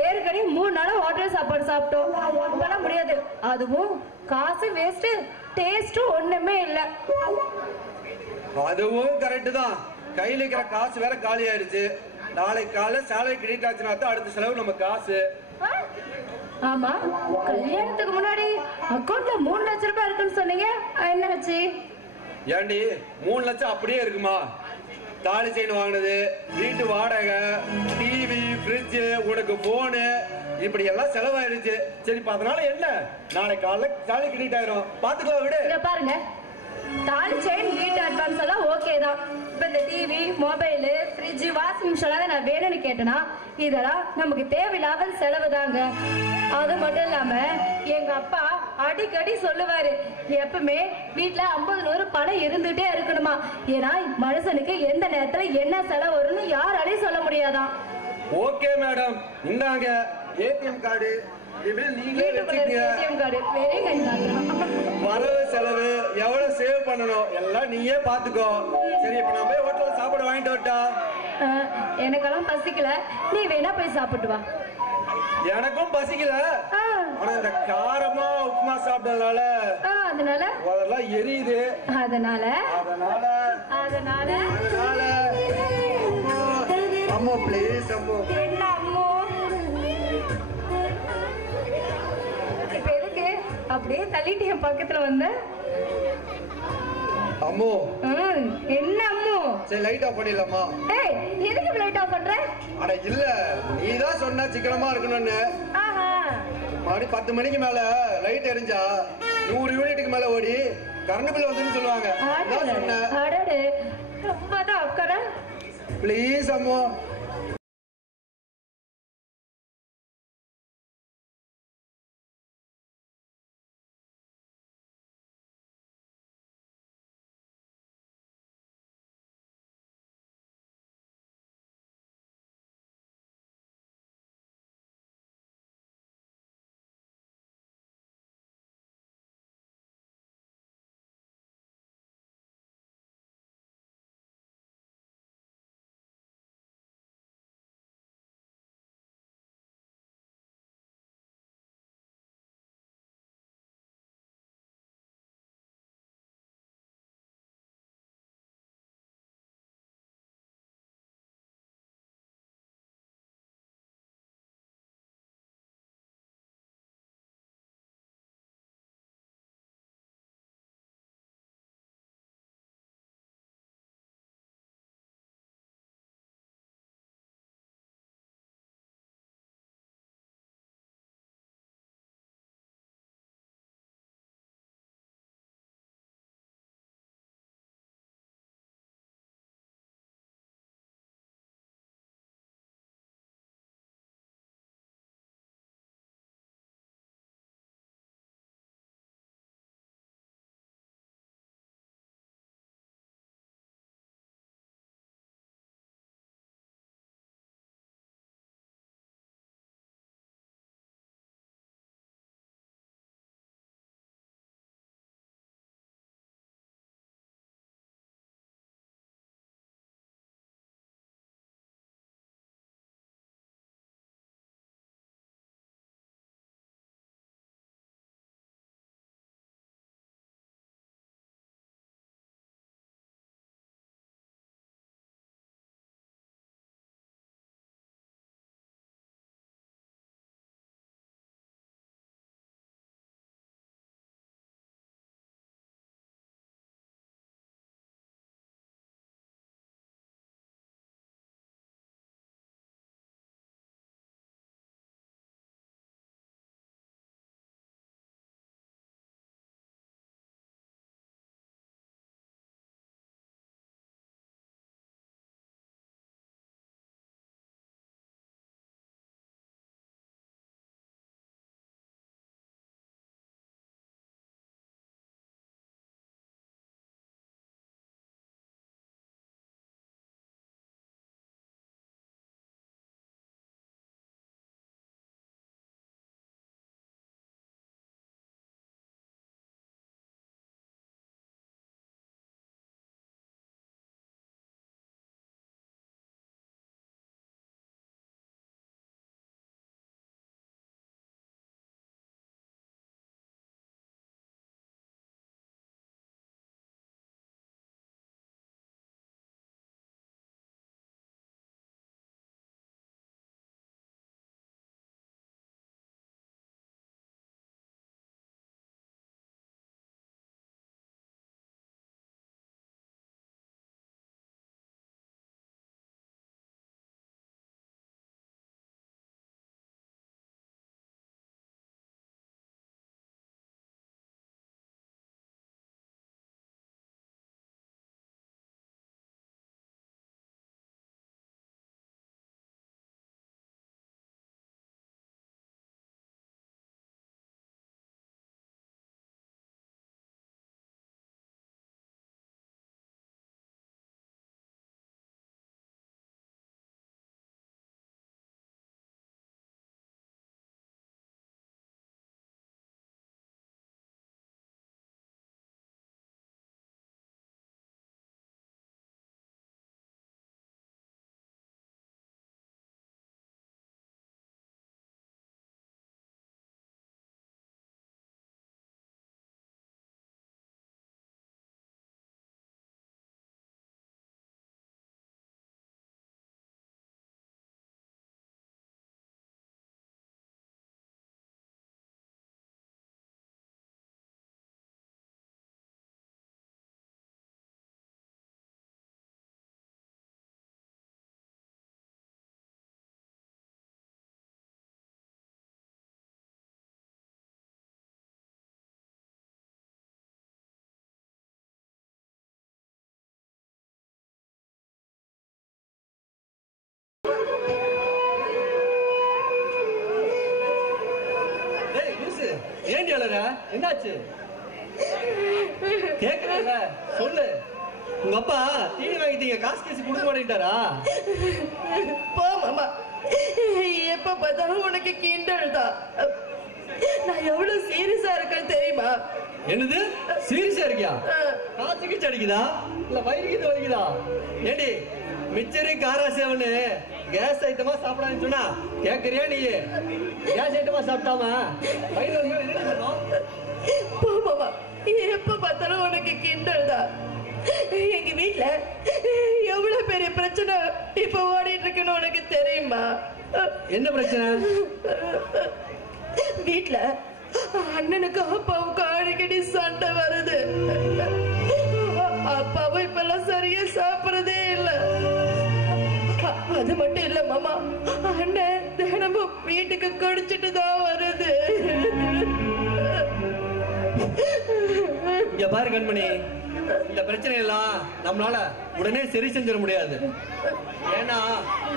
ஏற்கனவே 3 நாளா ஹோட்டல் சாப்பாடு சாப்பிட்டோம். இப்பெல்லாம் முடியாது. அதுவும் காசு வேஸ்ட், டேஸ்டும் ஒண்ணுமே இல்ல. அதுவும் கரெக்ட் தான். கையில இருக்கிற காசு வேற காலி ஆயிடுச்சு. நாளைக்கு காலை சேலரி கிரெடிட் ஆச்சுனா தான் அடுத்த செலவு நம்ம காசு. ஆமா, கல்யாணத்துக்கு முன்னாடி அக்கவுண்ட்ல 3 லட்சம் ரூபாய் இருக்குன்னு சொன்னீங்க, என்னாச்சு? ஏண்டி 3 லட்சம் அப்படியே இருக்குமா? தாலி செயின் வாங்கினது, வீட்டு வாடகை, டிவி, ஃப்ரிட்ஜ், உனக்கு போனு, இப்படி எல்லாம் செலவாயிருச்சு. சரி, அதனால என்ன, நாளைக்கு காலைல தாலி கிரெடிட் ஆயிரும், பாத்துக்கலாம் விடு. பாருங்க, தாலி செயின், வீட்டு அட்வான்ஸ் எல்லாம் ஓகே தான். இப்ப இந்த TV, mobile, fridge, washing machine எல்லாம் நான் வேணும்னு கேட்டேன்னா இதெல்லாம் நமக்கு தேவையில்லாத செலவு தாங்க. அது மட்டும் இல்லாம எங்க அப்பா அடிக்கடி சொல்லுவாரு, எப்பவுமே வீட்டுல 50-100 பணம் இருந்துட்டே இருக்கணுமா. ஏன்னா மனுஷனுக்கு எந்த நேரத்துல என்ன செலவு வரும்னு யாராலையும் சொல்ல முடியாதான். ஓகே மேடம், இந்தாங்க ஏடிஎம் கார்டு. வரவு செலவு எவ்வளவு சேவ் பண்ணணும் எல்லாம் நீயே பாத்துக்கோ. சரி, இப்ப நான் போய் ஹோட்டல்ல சாப்பாடு வாங்கிட்டு வரட்டா? எனக்கெல்லாம் பசிக்கல, நீ வேணா போய் சாப்பிட்டு வா. எனக்கும் பசிக்கல, ஆனா இந்த காரமா உப்புமா சாப்பிட்டதுனால அதெல்லாம் எரியுது. அதனால அம்மோ ப்ளீஸ், அம்மோ. என்ன அம்மோ? இப்ப எதுக்கு அப்படியே தள்ளிட்டு என் பக்கத்துல வந்த? அம்மோ. என்ன அம்மோ? சரி, லைட் ஆஃப் பண்ணிடலாமா? ஏய், எதுக்கு லைட் ஆஃப் பண்ற? அட இல்ல, நீதான் சொன்ன சிக்கனமா இருக்கணும்னு. மணி 10 மணிக்கு மேல லைட் எரிஞ்சா 100 யூனிட்டுக்கு மேல ஓடி கரண்ட் பில் வந்துன்னு சொல்லுவாங்க. ப்ளீஸ் அம்மோ. வீட்டாளர என்னாச்சு? கேட்கல சொல்லு. உங்க அப்பா டிவி வாங்கிட்டீங்க, காசு கேசி கொடுக்க மாட்டேங்கிட்டாரா? போ மாமா, எப்ப பார்த்தாலும் உனக்கு கிண்டல் தான். நான் எவ்வளவு சீரியஸா இருக்கேன்னு தெரியுமா? என்னது சீரியஸா இருக்கியா? காசு கிச்சு அடிக்குதா இல்ல வயிறு கிட்ட வலிக்குதா? ஏடி மிச்சரு காராசேவனு கேஸ் ஐட்டமா சாப்பிடான்னு சொன்னா கேக்குறியா? நீ கேஸ் ஐட்டமா சாப்பிட்டாம வயிறு வலிக்கும். போ மாமா, எப்ப பார்த்தாலும் உனக்கு கிண்டல் தான். எங்க வீட்டுல எவ்வளவு பெரிய பிரச்சனை இப்ப ஓடிட்டு இருக்குன்னு உனக்கு தெரியுமா? என்ன பிரச்சனை? வீட்டுல அண்ணனுக்கு அப்பாவுக்கு அடிக்கடி சண்டை வருது. அப்பாவும் இப்பெல்லாம் சரியா சாப்பிடுறதே இல்ல. அது மட்டும் இல்ல மாமா, அண்ணன் தினமும் வீட்டுக்கு குடிச்சிட்டு தான் வருது. இங்க பாரு கண்மணி, இந்த பிரச்சனை எல்லாம் நம்மளால உடனே சரி செஞ்சிட முடியாது. ஏன்னா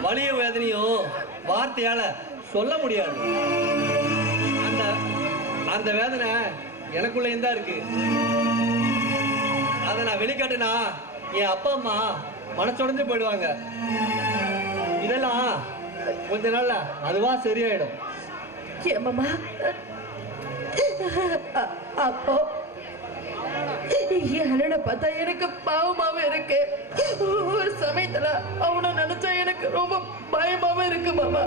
வலியும் வேதனையும் வார்த்தையால சொல்ல முடியாது. அந்த வேதனை எனக்குள்ளேயும் தான் இருக்கு. அதை நான் வெளிக்காட்டுனா என் அப்பா அம்மா மனசுடைஞ்சு போயிடுவாங்க. இதெல்லாம் கொஞ்ச நாள்ல அதுவா சரியாயிடும். ஏமாமா, அப்போ என் அண்ணனை பார்த்தா எனக்கு பாவமாவே இருக்கு. ஒரு சமயத்துல அவனை நினைச்சா எனக்கு ரொம்ப பயமாவே இருக்கு மாமா.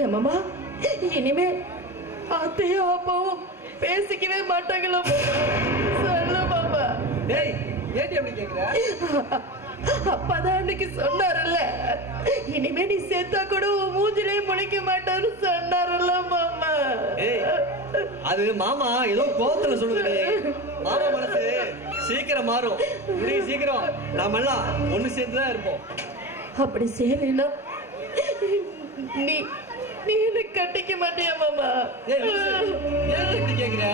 ஏன் மாமா, இனிமே அத்தையும் அப்பாவும் பேசிக்கவே மாட்டாங்களா? சொல்ல மாமா. அப்பாதான் அன்னைக்கு சொன்னாரல்ல, இனிமே நீ சேர்த்தா கூட மூஞ்சிலே முழிக்க மாட்டான்னு சொன்னாரல்ல மாமா. அது மாமா ஏதோ கோவத்துல சொல்லுது. மாமா மனசு சீக்கிரம் மாறும். சீக்கிரம் நாம எல்லாம் ஒண்ணு சேர்ந்துதான் இருப்போம். அப்படி செய்யலைன்னா நீ நீ என்ன கட்டிக்க மாட்டியா மாமா? எப்படி கேக்குற?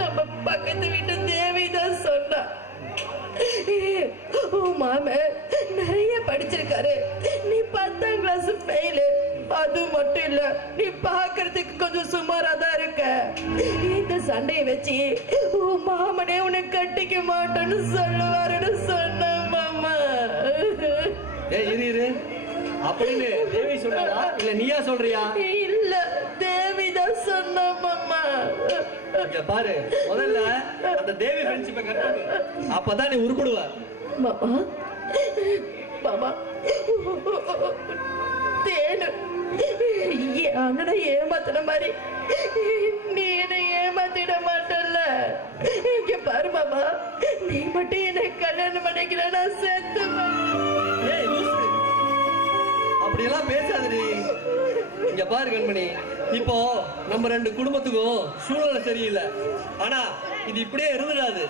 நம்ம பக்கத்து வீட்டு தேவிதான் சொன்னா, மாம நிறைய படிச்சிருக்காரு, நீ 10ஆம் கிளாஸ் ஃபெயிலு. அது மட்டும் இல்ல, நீ பாக்குறதுக்கு கொஞ்சம் சுமாரா தான் இருக்க. இந்த சண்டையை வச்சு மாமனே உன்னை கட்டிக்க மாட்டேன்னு சொல்லுவாருன்னு சொன்ன மாமா. இரு அப்படின்னு தேவி சொன்னா இல்ல நீயா சொல்றியா? இல்ல, தேவிதான் சொன்னா மாமா. பாரு, முதல்ல அந்த தேவி ஃப்ரெண்ட்ஷிப்பை கட்டணும், அப்பதான் நீ உருப்படுவ. மாமா மாமா, தேனு என் அண்ணனை ஏமாத்தின மாதிரி நீ என்னை ஏமாத்திட மாட்டல்ல? இங்க பாரு மாமா, நீ மட்டும் என்னை கல்யாணம் பண்ணிக்கல, நான் செத்து. அப்படியெல்லாம் பேசாதடி. இங்க பாரு கண்மணி, இப்போ நம்ம ரெண்டு குடும்பத்துக்கும் சூழ்நிலை சரியில்லை. ஆனா இது இப்படியே இருந்துடாது.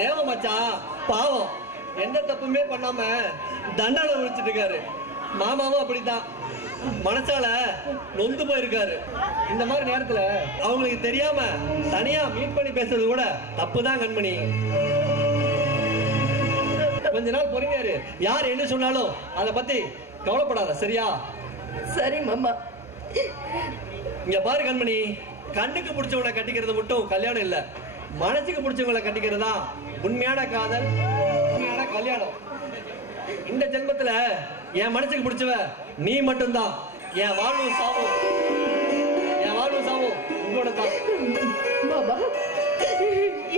தேவ மச்சான் பாவம், எந்த தப்புமே பண்ணாம தண்டால விழிச்சிட்டு இருக்காரு. மாமாவும் அப்படித்தான், மனசால நொந்து போயிருக்காரு. இந்த மாதிரி நேரத்துல அவங்களுக்கு தெரியாம தனியா மீட் பண்ணி பேசுறது கூட தப்புதான் கண்மணி. கொஞ்ச நாள் பொறுமையாரு. யார் என்ன சொன்னாலும் அதை பத்தி கவலைப்படாத, சரியா? சரி மாமா. இங்க பாரு கண்மணி, கண்ணுக்கு பிடிச்சவங்களை கட்டிக்கிறது மட்டும் கல்யாணம் இல்ல, மனசுக்கு பிடிச்சவங்களை கட்டிக்கிறதா உண்மையான காதல், உண்மையான கல்யாணம். இந்த ஜென்மத்துல என் மனசுக்கு பிடிச்சவ நீ மட்டும்தான். என் வாழ்வும் சாவும் உங்களோட தான். மாமா,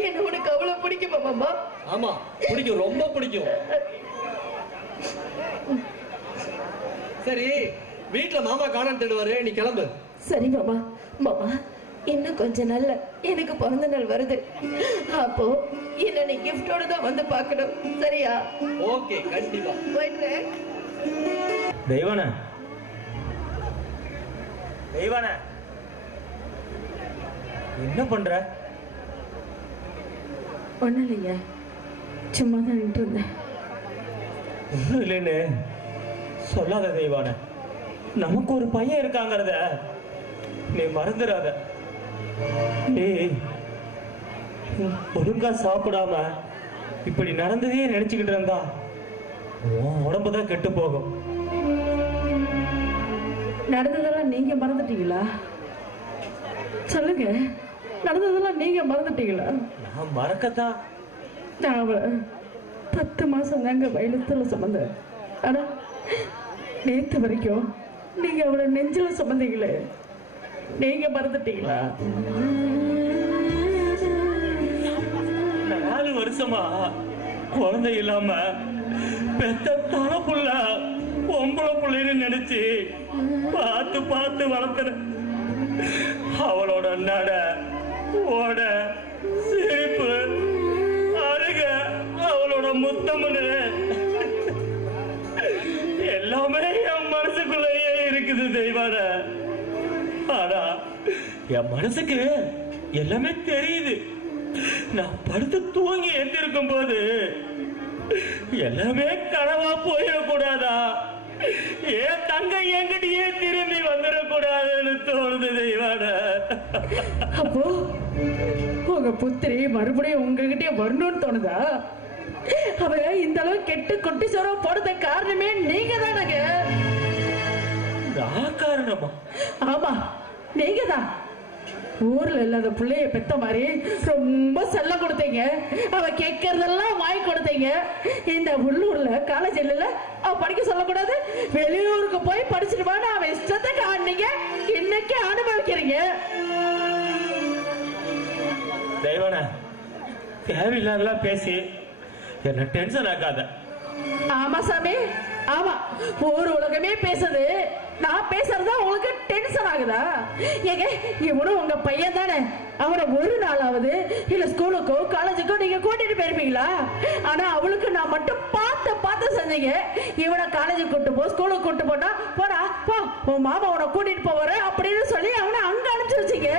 என்ன உனக்கு அவ்வளவு பிடிக்குமா மாமா? ஆமா பிடிக்கும், ரொம்ப பிடிக்கும். சரி, வீட்டுல மாமா காணாம தேடுவாரு, நீ கிளம்பு. சரி மாமா. மாமா, இன்னும் கொஞ்ச நாள்ல எனக்கு பிறந்த நாள் வருது. அப்போ என்ன நீ கிஃப்டோட தான் வந்து பார்க்கணும், சரியா? ஓகே, கண்டிப்பா. போயிடுறேன். தெய்வான தெய்வான, என்ன பண்ற? ஒன்றும் இல்லையா, சும்மா தான் இருந்தேன். ஒன்றும் இல்லைன்னு சொல்லாத தெய்வான. நமக்கு ஒரு பையன் இருக்காங்கிறத நீ மறந்துடாத. ஏய், ஒழுங்கா சாப்பிடாம இப்படி நடந்ததே நினைச்சுக்கிட்டு இருந்தா உன் உடம்புதான் கெட்டு போகும். நடந்ததெல்லாம் நீங்க மறந்துட்டீங்களா? சொல்லுங்க, நடந்ததெல்லாம் நீங்க மறந்துட்டீங்களா? நான் மறக்கத்தான். நான் அவளை 10 மாசம் தாங்க வயித்துல சுமந்தேன். ஆனா நேத்து வரைக்கும் நீங்க அவளை நெஞ்சில சுமந்தீங்களே, நீங்க மறந்துட்டீங்களா? 4 வருஷமா குழந்தை இல்லாம பெத்த தலை புள்ள பொம்பளை புள்ளைன்னு நினைச்சு பார்த்து பார்த்து வளர்த்துறேன். அவளோட நட ஓட சிரிப்பு அருக அவளோட முத்தம்னு எல்லாமே என் மனசுக்குள்ளேயே இருக்குது தெய்வான. ஆனா என் மனசுக்கு எல்லாமே தெரியுது. நான் படுத்து தூங்கி எந்திருக்கும் போது எல்லாமே கனவா போயிடக்கூடாதா, ஏன் தங்க என்கிட்டயே திரும்பி வந்துடக்கூடாதுன்னு தோணுது தெய்வான. அப்போ உங்க புத்திரி மறுபடியும் உங்ககிட்டயே வரணும்னு தோணுதா? அவ இந்த அளவு கெட்டு கொட்டி சொரம் போடுற காரணமே நீங்க தானங்க. காரணமா? ஆமா, நீங்க தான். ஊர்ல இல்லாத பிள்ளைய பெத்த மாதிரி ரொம்ப செல்லம் கொடுத்தீங்க. அவ கேட்கறதெல்லாம் வாங்கி கொடுத்தீங்க. இந்த உள்ளூர்ல காலேஜ் இல்ல அவ படிக்க சொல்லக்கூடாது, வெளியூருக்கு போய் படிச்சுட்டு வான்னு அவ இஷ்டத்துக்கு ஆடினீங்க. இன்னைக்கு அனுபவிக்கிறீங்க. தெய்வான, தேவையில்லாதெல்லாம் பேசி என்ன டென்ஷன் ஆக்காத. ஆமா சாமி, ஆமா. ஒரு உலகமே பேசுது, நான் பேசுறதா உங்களுக்கு டென்ஷன் ஆகுதா? ஏங்க, இவனும் உங்க பையன் தானே. அவனை ஒரு நாளாவது இல்ல ஸ்கூலுக்கோ காலேஜுக்கோ நீங்க கூட்டிட்டு போயிருப்பீங்களா? ஆனா அவளுக்கு நான் மட்டும் பார்த்து பார்த்து செஞ்சீங்க. இவனை காலேஜுக்கு கூட்டு போ, ஸ்கூலுக்கு கூட்டு போனா போடா போ, உன் மாமா உன கூட்டிட்டு போவாரு அப்படின்னு சொல்லி அவனை அங்க அனுப்பிச்சு வச்சீங்க.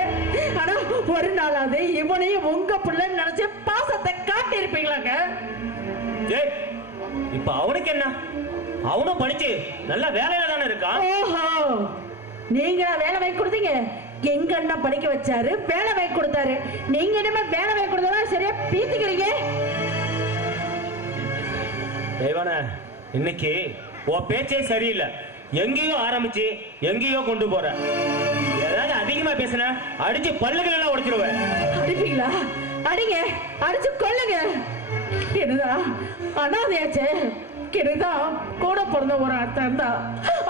ஆனா ஒரு நாளாவது இவனையும் உங்க பிள்ளைன்னு நினைச்சு பாசத்தை காட்டி இருப்பீங்களாங்க? இப்ப அவனுக்கு என்ன? அவனும் படிச்சு நல்ல வேலையில தானே இருக்கான். ஓஹோ, நீங்க வேலை வாங்கி கொடுத்தீங்க. எங்க அண்ணா படிக்க வச்சாரு, வேலை வாங்கி கொடுத்தாரு. நீங்க என்ன வேலை வாங்கி கொடுத்தா சரியா பீத்திக்கிறீங்க? தெய்வான, இன்னைக்கு உன் பேச்சே சரியில்லை. எங்கேயோ ஆரம்பிச்சு எங்கேயோ கொண்டு போற. ஏதாவது அதிகமா பேசின அடிச்சு பல்லுகள் எல்லாம் உடைச்சிருவேன். அடிப்பீங்களா? அடிங்க, அடிச்சு கொல்லுங்க. என்னதான் அனாதையாச்சே, கிருதான் கூட பிறந்த ஒரு அர்த்தம் தான்.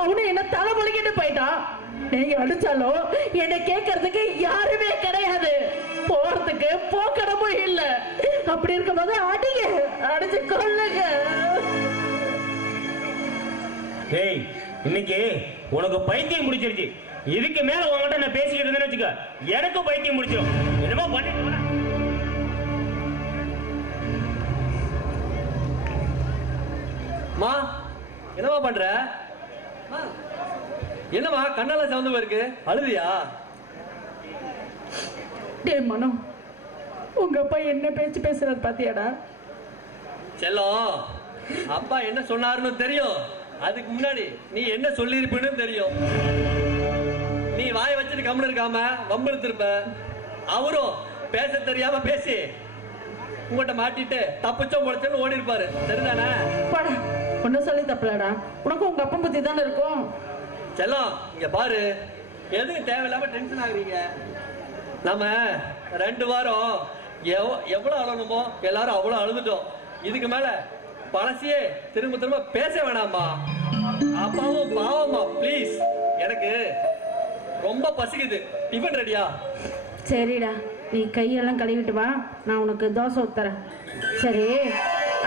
அவனு என்ன தலைமொழிக்கிட்டு போயிட்டான். நீங்க அடிச்சாலும் என்ன கேட்கறதுக்கு யாருமே கிடையாது, போறதுக்கு போக்கடமும் இல்ல. அப்படி இருக்கும்போது அடிங்க, அடிச்சு கொல்லுங்க. ஏய், இன்னைக்கு உனக்கு பைத்தியம் முடிச்சிருச்சு. இதுக்கு மேல உங்ககிட்ட நான் பேசிக்கிட்டு இருந்தேன்னு வச்சுக்க, எனக்கு பைத்தியம் முடிச்சிடும். என்னமோ பண்ணிட்டு மா, என்னமா பண்ற? என்னமா கண்ணால சவுந்து போயிருக்கு, அழுதியா? டே மனோ, உங்க அப்பா என்ன பேச்சு பேசுறது பாத்தியாடா? செல்லம், அப்பா என்ன சொன்னாருன்னு தெரியும். அதுக்கு முன்னாடி நீ என்ன சொல்லிருப்பன்னு தெரியும். நீ வாய் வச்சுட்டு கம்முன்னு இருக்காம வம்பிழுத்திருப்ப. அவரும் பேச தெரியாம பேசி உங்கள்கிட்ட மாட்டிட்டு தப்பிச்சோம் பொழைச்சோன்னு ஓடி இருப்பாரு. சரிதானே? ஒன்னும் சொல்லி தப்பலடா. உனக்கு உங்க அப்பா பத்தி தானே இருக்கும். செல்லம், இங்க பாரு, எதுக்கு தேவையில்லாம டென்ஷன் ஆகுறீங்க? நம்ம 2 வாரம் எவ்வளவு அழணுமோ எல்லாரும் அவ்வளவு அழுதுட்டோம். இதுக்கு மேல பழசியே திரும்ப திரும்ப பேச வேணாமா? அப்பாவும் பாவமா, பிளீஸ். எனக்கு ரொம்ப பசிக்குது. டிஃபன் ரெடியா? சரிடா, நீ கையெல்லாம் கழுவிட்டு வா, நான் உனக்கு தோசை ஊத்துறேன். சரி,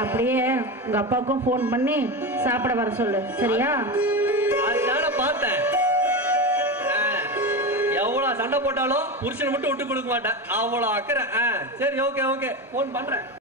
அப்படியே உங்க அப்பாவுக்கும் ஃபோன் பண்ணி சாப்பிட வர சொல்லு. சரியா? அதுதான பார்த்தேன். எவ்வளவு சண்டை போட்டாலும் புருஷனை மட்டும் விட்டு கொடுக்க மாட்டேன். அவ்வளவு அக்கறை. சரி, ஓகே ஓகே, ஃபோன் பண்றேன்.